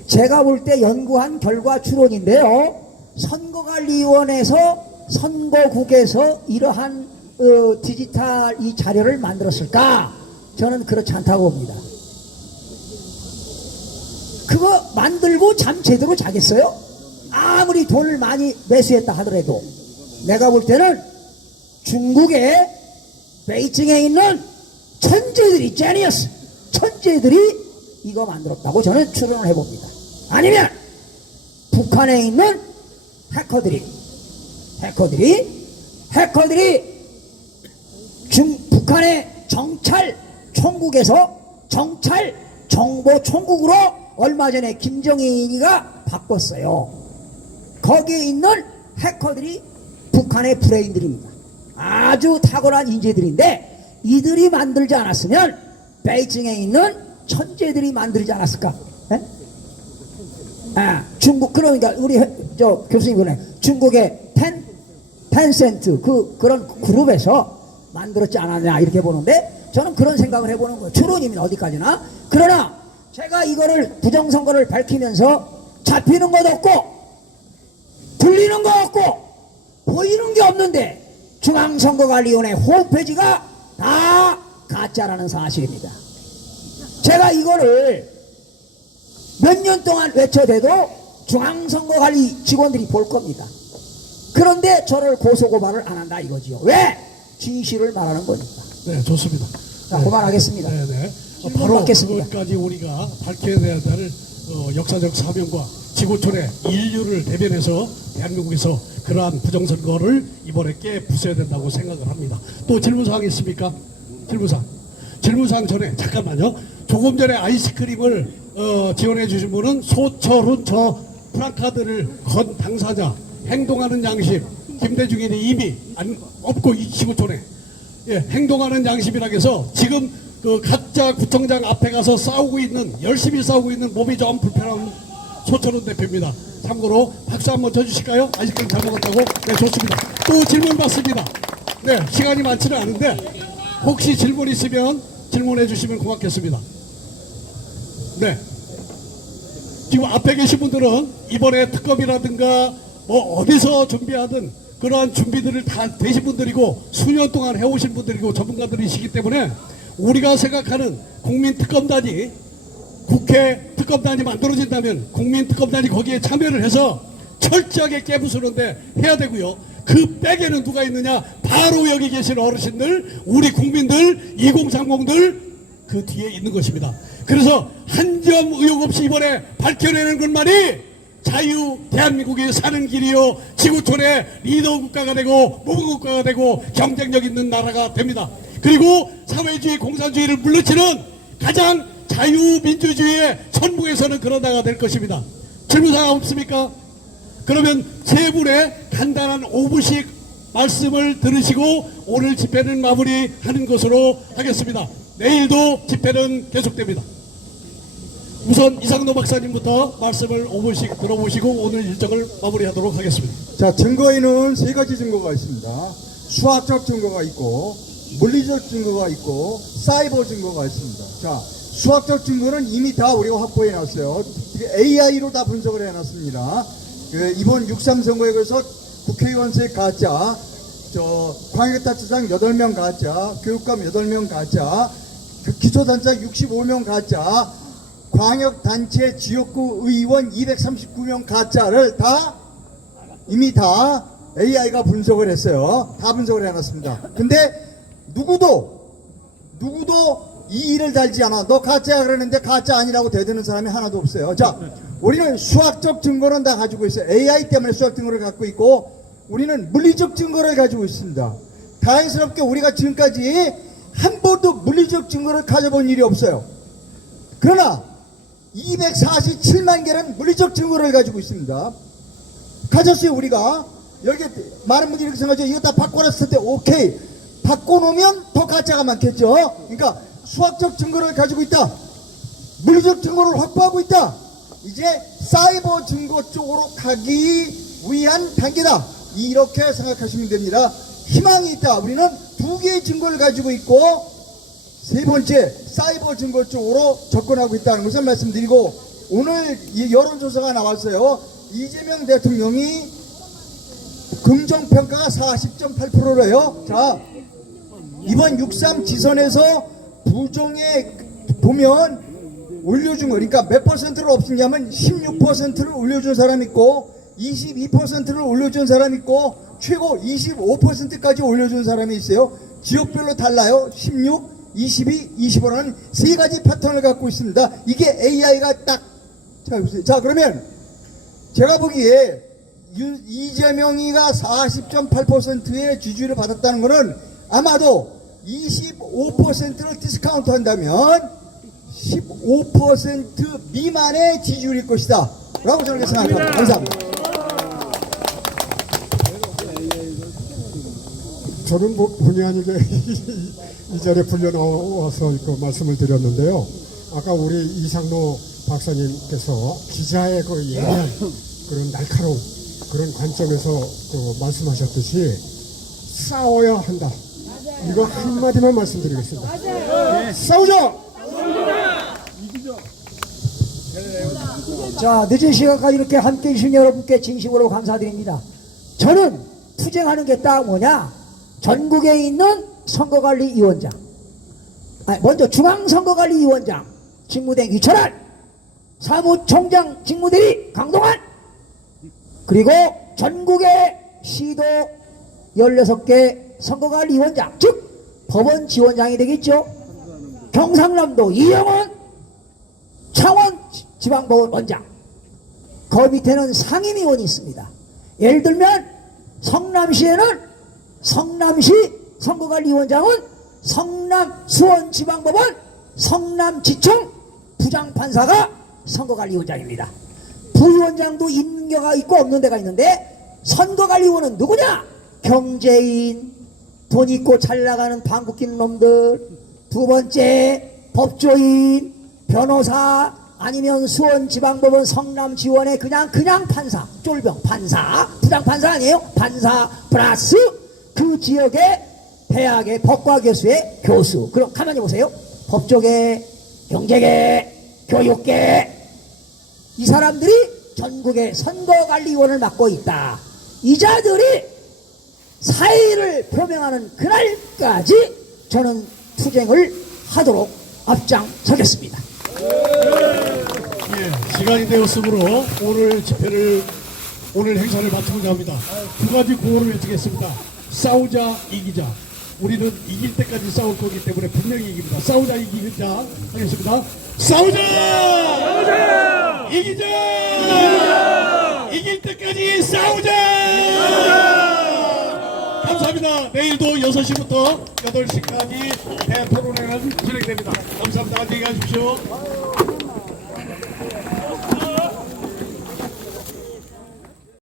제가 볼 때 연구한 결과 추론인데요. 선거관리위원회에서 선거국에서 이러한 디지털 이 자료를 만들었을까? 저는 그렇지 않다고 봅니다. 그거 만들고 잠 제대로 자겠어요? 아무리 돈을 많이 매수했다 하더라도 내가 볼 때는 중국의 베이징에 있는 천재들이 제니어스 천재들이 이거 만들었다고 저는 추론을 해봅니다. 아니면 북한에 있는 해커들이 북한의 정찰 총국에서 정찰 정보 총국으로 얼마 전에 김정일이가 바꿨어요. 거기에 있는 해커들이 북한의 브레인들입니다. 아주 탁월한 인재들인데 이들이 만들지 않았으면 베이징에 있는 천재들이 만들지 않았을까? 에? 아, 중국 그러니까 우리 저 교수님 그러네. 중국의 텐센트 그런 그룹에서 만들었지 않았냐 이렇게 보는데 저는 그런 생각을 해보는 거예요. 추론이면 어디까지나. 그러나 제가 이거를 부정선거를 밝히면서 잡히는 것 없고 들리는 것 없고 보이는 게 없는데 중앙선거관리위원회 홈페이지가 다 가짜라는 사실입니다. 제가 이거를 몇 년 동안 외쳐대도 중앙선거관리 직원들이 볼 겁니다. 그런데 저를 고소고발을 안 한다 이거지요. 왜? 진실을 말하는 거니까. 네, 좋습니다. 자, 그만하겠습니다. 네. 질문 바로 받겠습니다. 그것까지 우리가 밝혀내야 될 역사적 사명과 지구촌의 인류를 대변해서 대한민국에서 그러한 부정선거를 이번에 깨부숴야 된다고 생각을 합니다. 또 질문사항 있습니까? 질문사항 전에 잠깐만요. 조금 전에 아이스크림을 지원해 주신 분은 소철훈 저 프랑카드를 건 당사자 행동하는 양심 김대중이 이미 없고 이 지구촌에 행동하는 양심이라고 해서 지금 그 가짜 구청장 앞에 가서 열심히 싸우고 있는 몸이 좀 불편한 소철훈 대표입니다. 참고로 박수 한번 쳐주실까요? 아이스크림 잘 먹었다고? 네, 좋습니다. 또 질문 받습니다. 네, 시간이 많지는 않은데 혹시 질문 있으면 질문해 주시면 고맙겠습니다. 네. 지금 앞에 계신 분들은 이번에 특검이라든가 뭐 어디서 준비하든 그러한 준비들을 다 되신 분들이고 수년 동안 해오신 분들이고 전문가들이시기 때문에 우리가 생각하는 국민특검단이 국회 특검단이 만들어진다면 국민특검단이 거기에 참여를 해서 철저하게 깨부수는데 해야 되고요. 그 백에는 누가 있느냐? 바로 여기 계신 어르신들, 우리 국민들, 2030들 그 뒤에 있는 것입니다. 그래서 한 점 의혹 없이 이번에 밝혀내는 것만이 자유 대한민국이 사는 길이요 지구촌의 리더 국가가 되고 모범 국가가 되고 경쟁력 있는 나라가 됩니다. 그리고 사회주의 공산주의를 물리치는 가장 자유민주주의의 선봉에서는 그런 나라가 될 것입니다. 질문사항 없습니까? 그러면 세 분의 간단한 5분씩 말씀을 들으시고 오늘 집회는 마무리하는 것으로 하겠습니다. 내일도 집회는 계속됩니다. 우선 이상노 박사님부터 말씀을 5분씩 들어보시고 오늘 일정을 마무리하도록 하겠습니다. 자, 증거에는 세 가지 증거가 있습니다. 수학적 증거가 있고, 물리적 증거가 있고, 사이버 증거가 있습니다. 자, 수학적 증거는 이미 다 우리가 확보해 놨어요. AI로 다 분석을 해 놨습니다. 이번 6.3 선거에 걸쳐서 국회의원세 가짜, 광역단체장 8명 가짜, 교육감 8명 가짜, 기초단체 65명 가짜, 광역단체 지역구 의원 239명 가짜를 다 이미 다 AI가 분석을 했어요. 다 분석을 해놨습니다. 근데 누구도 이 일을 달지 않아. 너 가짜야 그러는데 가짜 아니라고 대드는 사람이 하나도 없어요. 자, 우리는 수학적 증거는 다 가지고 있어요. AI 때문에 수학 증거를 갖고 있고 우리는 물리적 증거를 가지고 있습니다. 다행스럽게 우리가 지금까지 한 번도 물리적 증거를 가져본 일이 없어요. 그러나 247만 개는 물리적 증거를 가지고 있습니다. 가졌어요. 우리가 여기 많은 분들이 이렇게 생각하죠. 이거 다 바꿔놨을 때 오케이, 바꿔놓으면 더 가짜가 많겠죠. 그러니까 수학적 증거를 가지고 있다, 물리적 증거를 확보하고 있다. 이제 사이버 증거 쪽으로 가기 위한 단계다, 이렇게 생각하시면 됩니다. 희망이 있다. 우리는 두 두 개의 증거를 가지고 있고 세 번째 사이버 증거 쪽으로 접근하고 있다는 것을 말씀드리고, 오늘 이 여론조사가 나왔어요. 이재명 대통령이 긍정평가가 40.8%래요. 자, 이번 6.3 지선에서 부정에 보면 올려준 거, 그러니까 몇 퍼센트를 없애냐면 16%를 올려준 사람 있고 22%를 올려준 사람 있고 최고 25%까지 올려준 사람이 있어요. 지역별로 달라요. 16, 22, 25라는 세 가지 패턴을 갖고 있습니다. 이게 AI가 딱. 자, 그러면 제가 보기에 이재명이가 40.8%의 지지율을 받았다는 것은 아마도 25%를 디스카운트 한다면 15% 미만의 지지율일 것이다 라고 저는 생각합니다. 감사합니다. 저는 뭐 본의 아니게 이 자리에 불려 나와서 말씀을 드렸는데요. 아까 우리 이상로 박사님께서 기자의 그 예리한 그런 날카로운 그런 관점에서 말씀하셨듯이 싸워야 한다. 이거 한마디만 말씀드리겠습니다. 싸우자! 자, 늦은 시간까지 이렇게 함께 해주신 여러분께 진심으로 감사드립니다. 저는 투쟁하는 게 딱 뭐냐? 전국에 있는 선거관리위원장, 먼저 중앙선거관리위원장 직무대행 이철환, 사무총장 직무대리 강동환, 그리고 전국의 시도 16개 선거관리위원장, 즉 법원지원장이 되겠죠. 경상남도 이영원 창원지방법원 원장, 그 밑에는 상임위원이 있습니다. 예를 들면 성남시에는 성남시 선거관리위원장은 성남수원지방법원 성남지청 부장판사가 선거관리위원장입니다. 부위원장도 임명이 있고 없는 데가 있는데, 선거관리위원은 누구냐? 경제인, 돈 있고 잘 나가는 방귀 뀌는 놈들, 두 번째 법조인, 변호사, 아니면 수원지방법원 성남지원의 그냥 판사, 쫄병 판사, 부장판사 아니에요? 판사 플러스 그 지역의 대학의 법과 교수의 교수. 그럼 가만히 보세요. 법조계, 경제계, 교육계, 이 사람들이 전국의 선거관리위원을 맡고 있다. 이 자들이 사의를 표명하는 그날까지 저는 투쟁을 하도록 앞장서겠습니다. 예, 시간이 되었으므로 오늘 행사를 마치고자 합니다. 두 가지 구호를 외치겠습니다. 싸우자, 이기자. 우리는 이길 때까지 싸울 거기 때문에 분명히 이깁니다. 싸우자, 이기자 하겠습니다. 싸우자! 싸우자! 이기자! 이기자! 이길 때까지 싸우자! 감사합니다. 내일도 6시부터 8시까지 대토론회는 진행됩니다. 감사합니다. 안녕히 가십시오.